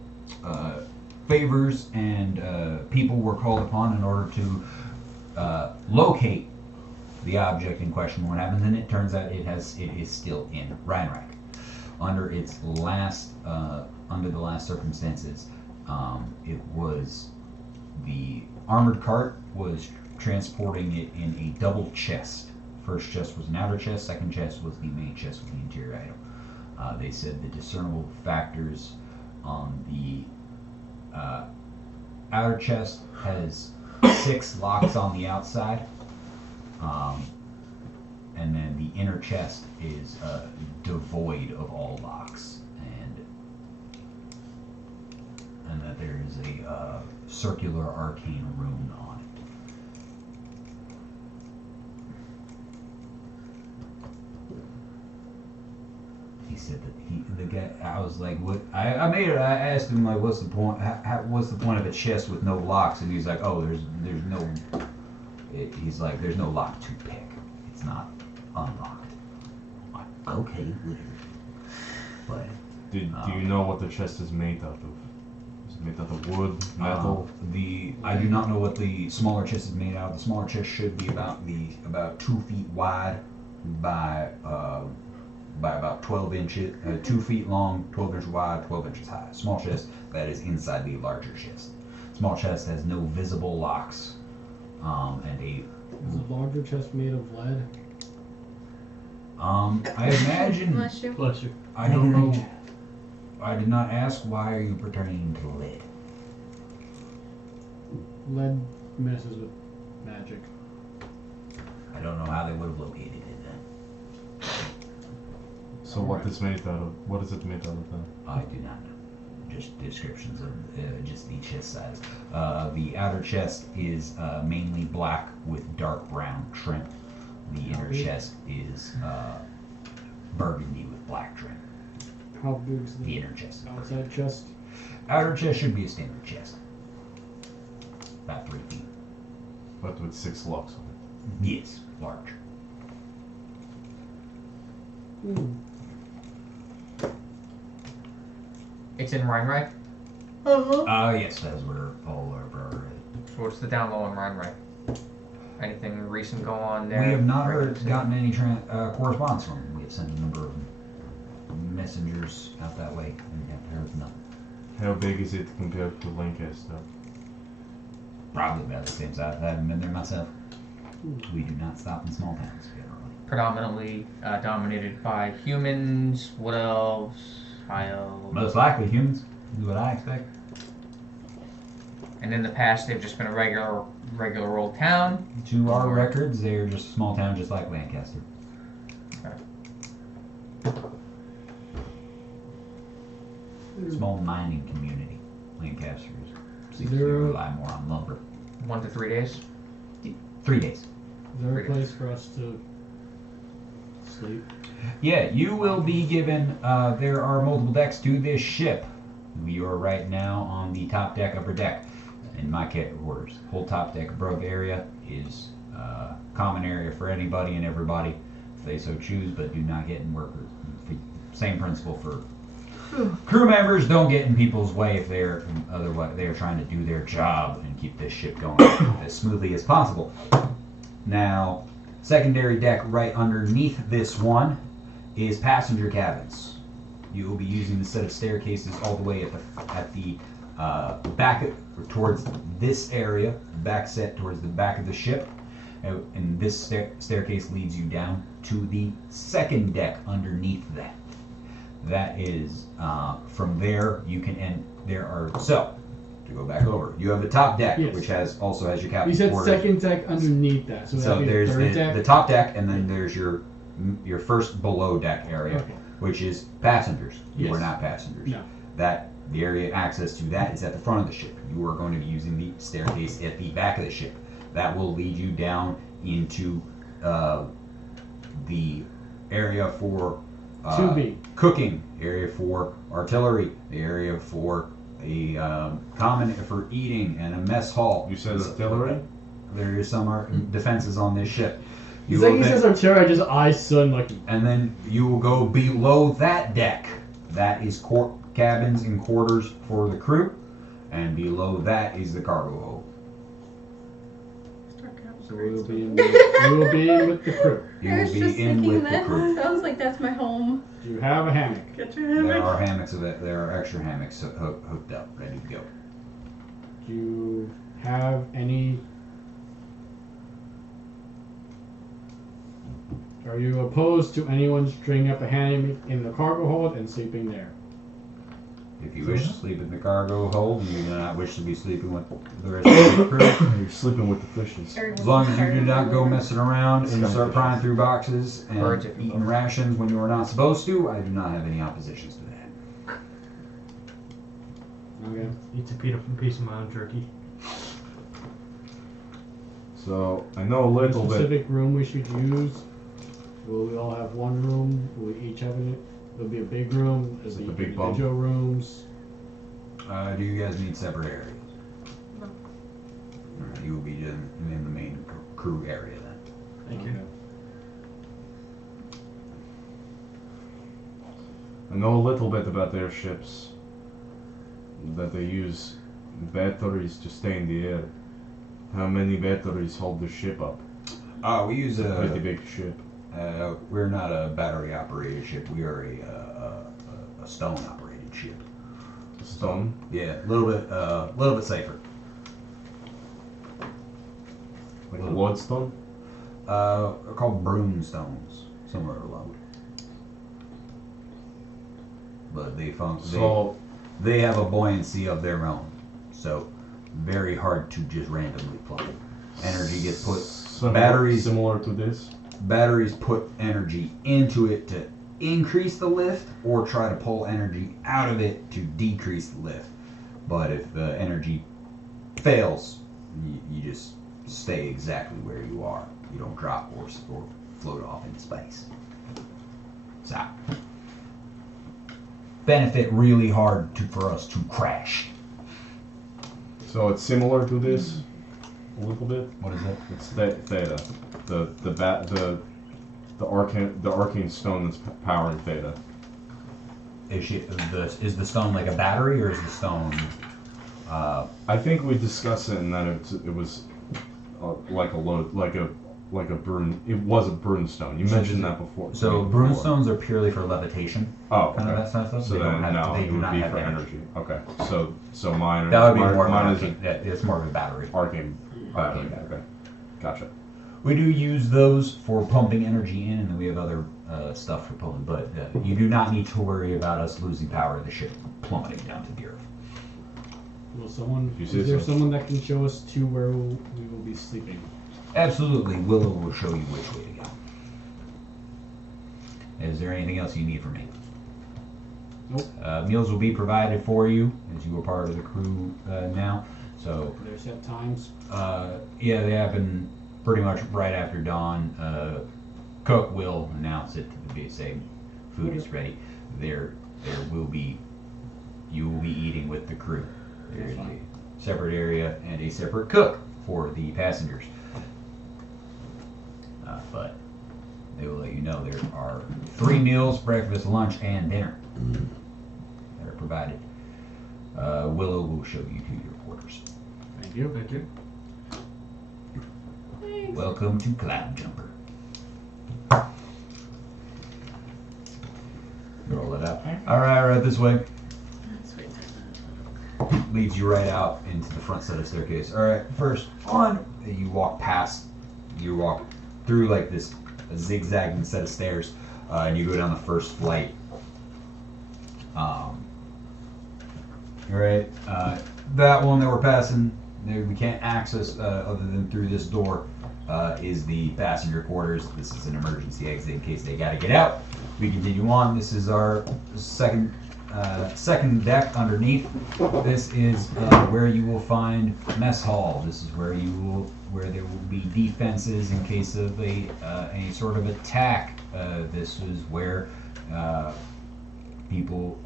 Favors and people were called upon in order to locate the object in question. What happened, and it turns out it is still in Rheinreich. Under the last circumstances, it was the armored cart was transporting it in a double chest. First chest was an outer chest, second chest was the main chest with the interior item. They said the discernible factors on the outer chest has 6 locks on the outside, and then the inner chest is devoid of all locks, and that there is a circular arcane rune on it. He said that the guy. I was like, "What?" I asked him like, "What's the point? What's the point of a chest with no locks?" And he's like, "Oh, there's no." He's like, "There's no lock to pick. It's not unlocked." I'm like, okay, whatever. But Do you know what the chest is made out of? Is it made out of wood, metal? I do not know what the smaller chest is made out of. The smaller chest should be about 2 feet wide by about 12 inches, 2 feet long, 12 inches wide, 12 inches high. Small chest that is inside the larger chest. Small chest has no visible locks, and a. Is the larger chest made of lead? I imagine. Bless you. Bless you. I don't know. I did not ask. Why are you pertaining to lead? Lead messes with magic. I don't know how they would have located it then. So what is made out of? What is it made out of then? I do not know. Just descriptions of just the chest size. The outer chest is mainly black with dark brown trim. The inner chest is burgundy with black trim. How big's The the inner chest. outside chest? Outer chest should be a standard chest. About 3 feet. But with 6 locks on it. Yes, large. It's in Rheinreich. Yes, that's where all our brother is. So what's the down low in Rheinreich? Anything recent go on there? We have not Pregnancy? gotten any correspondence from him. We have sent a number of messengers out that way and have heard nothing. How big is it compared to Lancaster? Probably about the same size. I haven't been there myself. We do not stop in small towns generally. Predominantly dominated by humans, wood elves, high elves. Most likely humans, is what I expect. And in the past, they've just been a regular old town. To our records, they're just a small town just like Lancaster. Small mining community. Lancaster seems to rely more on lumber. 1 to 3 days. 3 days. Is there a place for us to sleep? Yeah, you will be given. There are multiple decks to this ship. We are right now on the top deck, upper deck, in my quarters. Whole top deck above area is common area for anybody and everybody if they so choose, but do not get in workers. Same principle for crew members. Don't get in people's way if they're otherwise they are trying to do their job and keep this ship going as smoothly as possible. Now, secondary deck right underneath this one is passenger cabins. You will be using the set of staircases all the way at the back towards this area, back set towards the back of the ship, and this staircase leads you down to the second deck underneath that. That is from there you can end. There are so to go back over. You have the top deck, Yes. which also has your You captain's said quarters. second deck underneath that. So, So that'd be there's third deck? the top deck, and then there's your first below deck area, Okay. which is passengers. You Yes. are not passengers. No. That the area access to that is at the front of the ship. You are going to be using the staircase at the back of the ship. That will lead you down into the area for 2B. cooking, area for artillery, the area for a common for eating, and a mess hall. You said artillery? There is some defenses on this ship. The You second will he then- says artillery, I just eyes Sun like. and then you will go below that deck. That is cabins and quarters for the crew, and below that is the cargo hold. So we will be in with the crew. You I will was just be in thinking with the that. crew. Sounds like that's my home. Do you have a hammock? Get your There hammock. are hammocks of it. There are extra hammocks hooked up, ready to go. Do you have any? Are you opposed to anyone stringing up a hammock in the cargo hold and sleeping there? If you wish to sleep in the cargo hold, and you do not wish to be sleeping with the rest of the crew, You're sleeping with the fishes. as long as you do not go messing around and start prying through boxes and Birds if you eating will. rations when you are not supposed to, I do not have any oppositions to that. Okay. Eats a piece of my own jerky. So I know a little bit. Specific room we should use? Will we all have one room? Will we each have it? There'll be a big room. There'll be The big bunk. individual rooms. Do you guys need separate areas? No. Alright, you will be in the main crew area then. Thank you. I know a little bit about airships. That they use batteries to stay in the air. How many batteries hold the ship up? We use Pretty a. big ship. We're not a battery operated ship. We are a stone operated ship. Stone. Yeah, a little bit safer. Like a lodestone. They're called broomstones, somewhere along. But So they have a buoyancy of their own, so very hard to just randomly plug. Energy gets put. Batteries. Similar to this. Batteries put energy into it to increase the lift, or try to pull energy out of it to decrease the lift. But if the energy fails, you just stay exactly where you are. You don't drop or float off into space. So, benefit really hard for us to crash. So it's similar to this. A little bit. What is it? It's Theta. The arcane stone that's powering Theta. Is the stone like a battery, or is the stone? I think we discussed it, and then it was like a burn. It was a burnstone. You mentioned that before. So broomstones are purely for levitation. Oh, Kind of okay. that kind of stuff. So They don't then have- no, they it do would not be have for energy. energy. Okay. So mine. That would be more of mine an is arcane. Yeah, it's more of a battery. arcane. Arcane. Okay. Gotcha. We do use those for pumping energy in, and then we have other stuff for pulling. But you do not need to worry about us losing power of the ship plummeting down to the earth. Will someone? You Is say there so. someone that can show us to where we will be sleeping? Absolutely, Willow will show you which way to go. Is there anything else you need from me? Nope. Meals will be provided for you, as you are part of the crew now. So, Their set times. yeah, they happen pretty much right after dawn, cook will announce it to be say food is ready. There will be, you will be eating with the crew. There's a separate area and a separate cook for the passengers. But they will let you know there are 3 meals, breakfast, lunch, and dinner that are provided. Willow will show you to your quarters. Thank you. Thank you. Welcome to Cloud Jumper. Roll it up. Alright, right this way. Leads you right out into the front set of staircase. Alright, first one, you walk through like this zigzagging set of stairs, and you go down the first flight. Alright, that one that we're passing, we can't access other than through this door, is the passenger quarters. This is an emergency exit in case they gotta get out. We continue on. This is our second deck underneath. This is where you will find mess hall. This is where there will be defenses in case of any sort of attack. This is where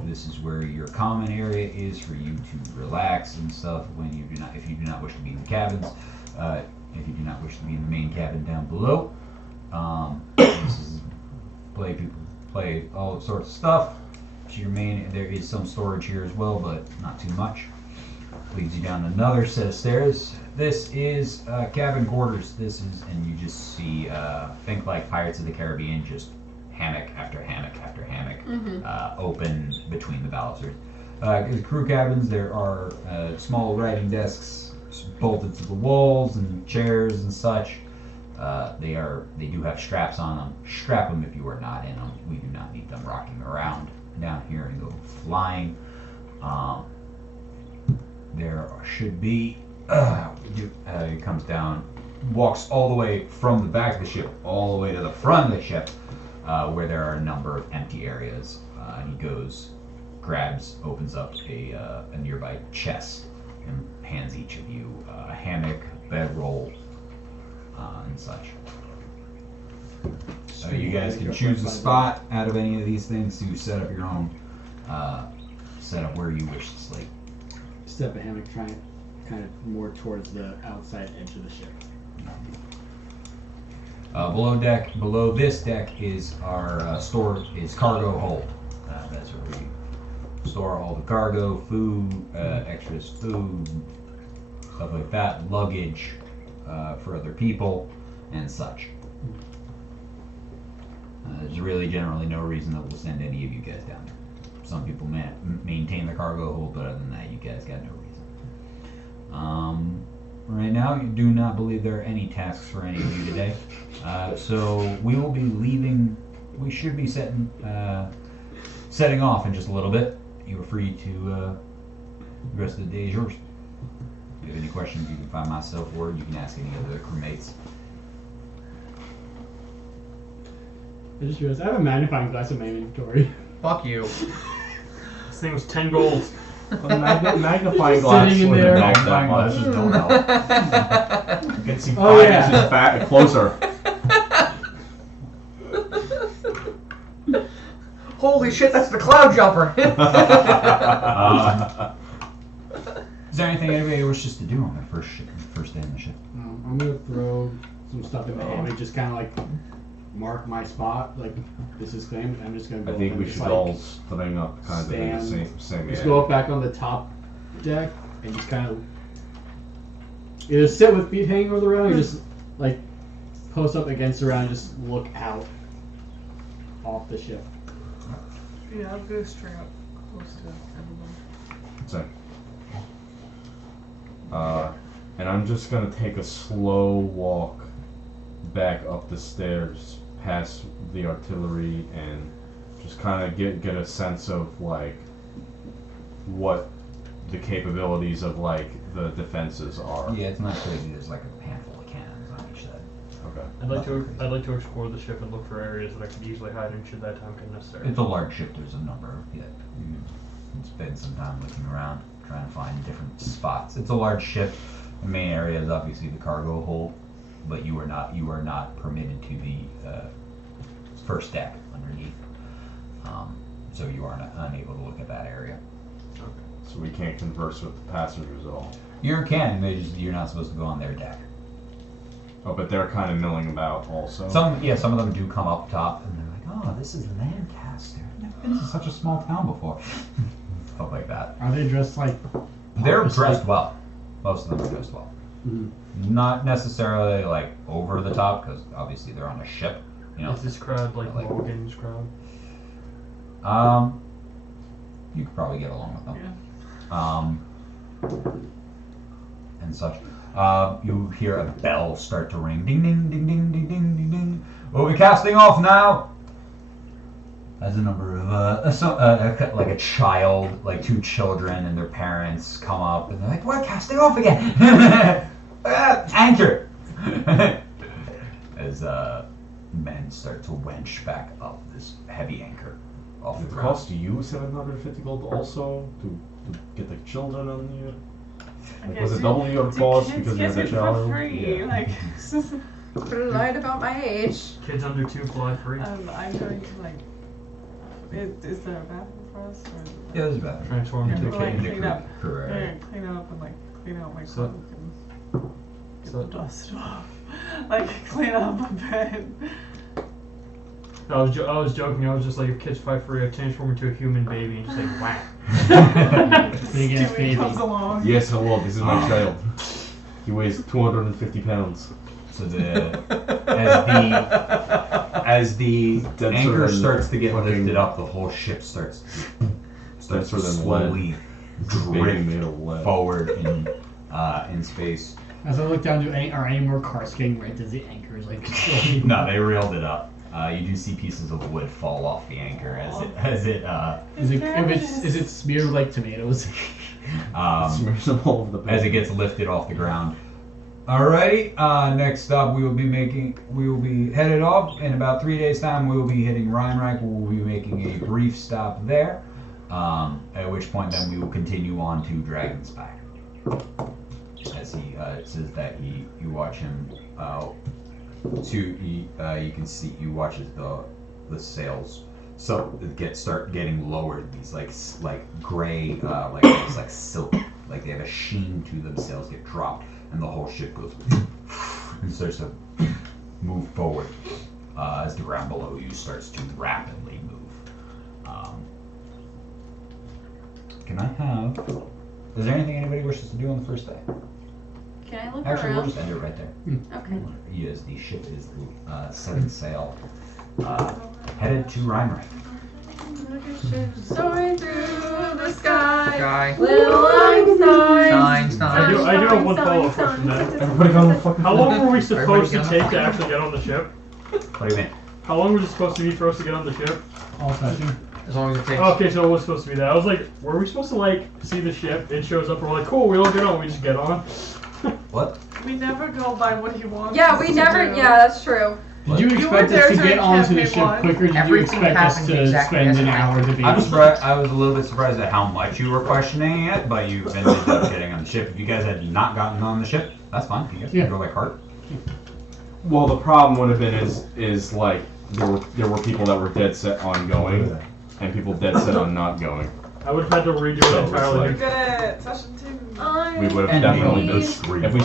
this is where your common area is for you to relax and stuff if you do not wish to be in the cabins. If you do not wish to be in the main cabin down below. This is play all sorts of stuff. There is some storage here as well, but not too much. Leads you down another set of stairs. This is cabin quarters. And you just see, think like Pirates of the Caribbean, just hammock after hammock after hammock, open between the balusters. The crew cabins, there are small writing desks bolted to the walls and chairs and such. They do have straps on them. Strap them if you are not in them. We do not need them rocking around down here and go flying. There should be. It comes down, walks all the way from the back of the ship all the way to the front of the ship, where there are a number of empty areas. And he goes, opens up a nearby chest and hands each of you a hammock, bedroll, and such. So you guys can choose a spot out of any of these things to set up your own, set up where you wish to sleep. Step a hammock, trying kind of more towards the outside edge of the ship. Below this deck is our cargo hold. That's where we store all the cargo, food, extras food, stuff like that, luggage for other people, and such. There's really generally no reason that we'll send any of you guys down there. Some people maintain the cargo hold, but other than that, you guys got no reason. Right now, you do not believe there are any tasks for any of you today. So we will be leaving. We should be setting off in just a little bit. You are free to. The rest of the day is yours. If you have any questions, you can find myself or you can ask any of the crewmates. I just realized I have a magnifying glass in my inventory. Fuck you. This thing was 10 gold. A magnifying glass Sitting in with there. a magnifying glass Just don't help. Get some Oh, yeah. just fat closer. Holy shit, that's the cloud jumper! Is there anything anybody wishes to do on their first day on the ship? I'm gonna throw some stuff in the hammock, just kind of like mark my spot, like this is claimed. I'm just gonna go. I think up we and should just, all spring up kind of in the same Just area. go up back on the top deck and just kind of either sit with feet hanging over the railing, or just like post up against the railing, and just look out off the ship. Yeah, I'll go straight up close to everyone. So, and I'm just gonna take a slow walk back up the stairs past the artillery and just kind of get a sense of like what the capabilities of like the defenses are. Yeah, it's not crazy. There's like a handful of cannons on each side. Okay. I'd like to explore the ship and look for areas that I could easily hide in should that time come necessary. It's a large ship. There's a number. Yeah, you can spend some time looking around, trying to find different spots. It's a large ship. The main area is obviously the cargo hold. but you are not permitted to the first deck underneath. So you are unable to look at that area. So we can't converse with the passengers at all. You can, you're not supposed to go on their deck. Oh, but they're kind of milling about also. Some of them do come up top, and they're like, "Oh, this is Lancaster. I've never been to such a small town before." Stuff like that. Are they dressed like? They're dressed well. Most of them are dressed well. Mm-hmm. Not necessarily like over the top, because obviously they're on a ship. You know. Is this crowd like Like- Morgan's crowd? You could probably get along with them. And such. You hear a bell start to ring. Ding, ding, ding, ding, ding, ding, ding, ding. We'll be casting off now. As a number of, like a child, like two children and their parents come up and they're like, "We're casting off again." Anchor. As men start to wench back up this heavy anchor off the Does it ground. cost you 750 gold also to get the children on you? Like, was it double your cost because you're the child? For free. Yeah. Like, But lied about my age. Kids under 2 fly free. I'm going to like. Is there a bathroom for us? Or is it, Yeah, there's a bathroom. Transform into a Like, kid. clean up. Correct. Yeah, clean up and like clean out my So- cloak and get so- the dust off. Like clean up a bit. I was joking. I was just like, if kids fight free, I transform into a human baby and just like whack. Big ass Stewie baby. comes along. Yes, hello, this is my child. He weighs 250 pounds. So as the Denser anchor than starts to get fucking- lifted up, the whole ship starts to Denser than slowly Baby drift made of lead. forward in space. As I look down, are any more cars getting right as the anchor is like slowly? No, they reeled it up. You do see pieces of wood fall off the anchor as it Is it smeared like tomatoes? Smears them all over the as it gets lifted off the ground. Alrighty, next up we will be headed off. In about 3 days' time we will be hitting Rheinreich. We will be making a brief stop there. At which point then we will continue on to Dragon's Back. As he says that you watch him you can see you watch as the sails start getting lowered. These like gray like silk, like they have a sheen to them. Sails get dropped and the whole ship goes and starts to move forward as the ground below you starts to rapidly move. Can I have? Is there anything anybody wishes to do on the first day? Can I look Actually, we'll around? just end it right there. Okay. Yes, the ship is setting sail, headed to Rheinreich. Soaring through the sky. Guy. Little Einstein. I do have one follow-up question then. Everybody got on the fucking How long were we supposed to Everybody take to actually get on the ship? What do you mean? How long was it supposed to be for us to get on the ship? All session. As long as it takes. Okay, so it was supposed to be that. I was like, were we supposed to like see the ship? It shows up, we're like, cool, we all get on, we just get on. What? We never go by what he wants. Yeah, us we to never. do. Yeah, that's true. Did you You expect were us to there get during onto the Campaign ship 1. quicker? Did you Everything expect us happened to exactly spend as an planned. hour debating? I was a little bit surprised at how much you were questioning it, but you ended up getting on the ship. If you guys had not gotten on the ship, that's fine. You guys can go like heart. Well, the problem would have been is like there were people that were dead set on going, and people dead set on not going. I would have had to redo So it it's entirely. like- Good at session 2. We would have And definitely maybe been scream. if we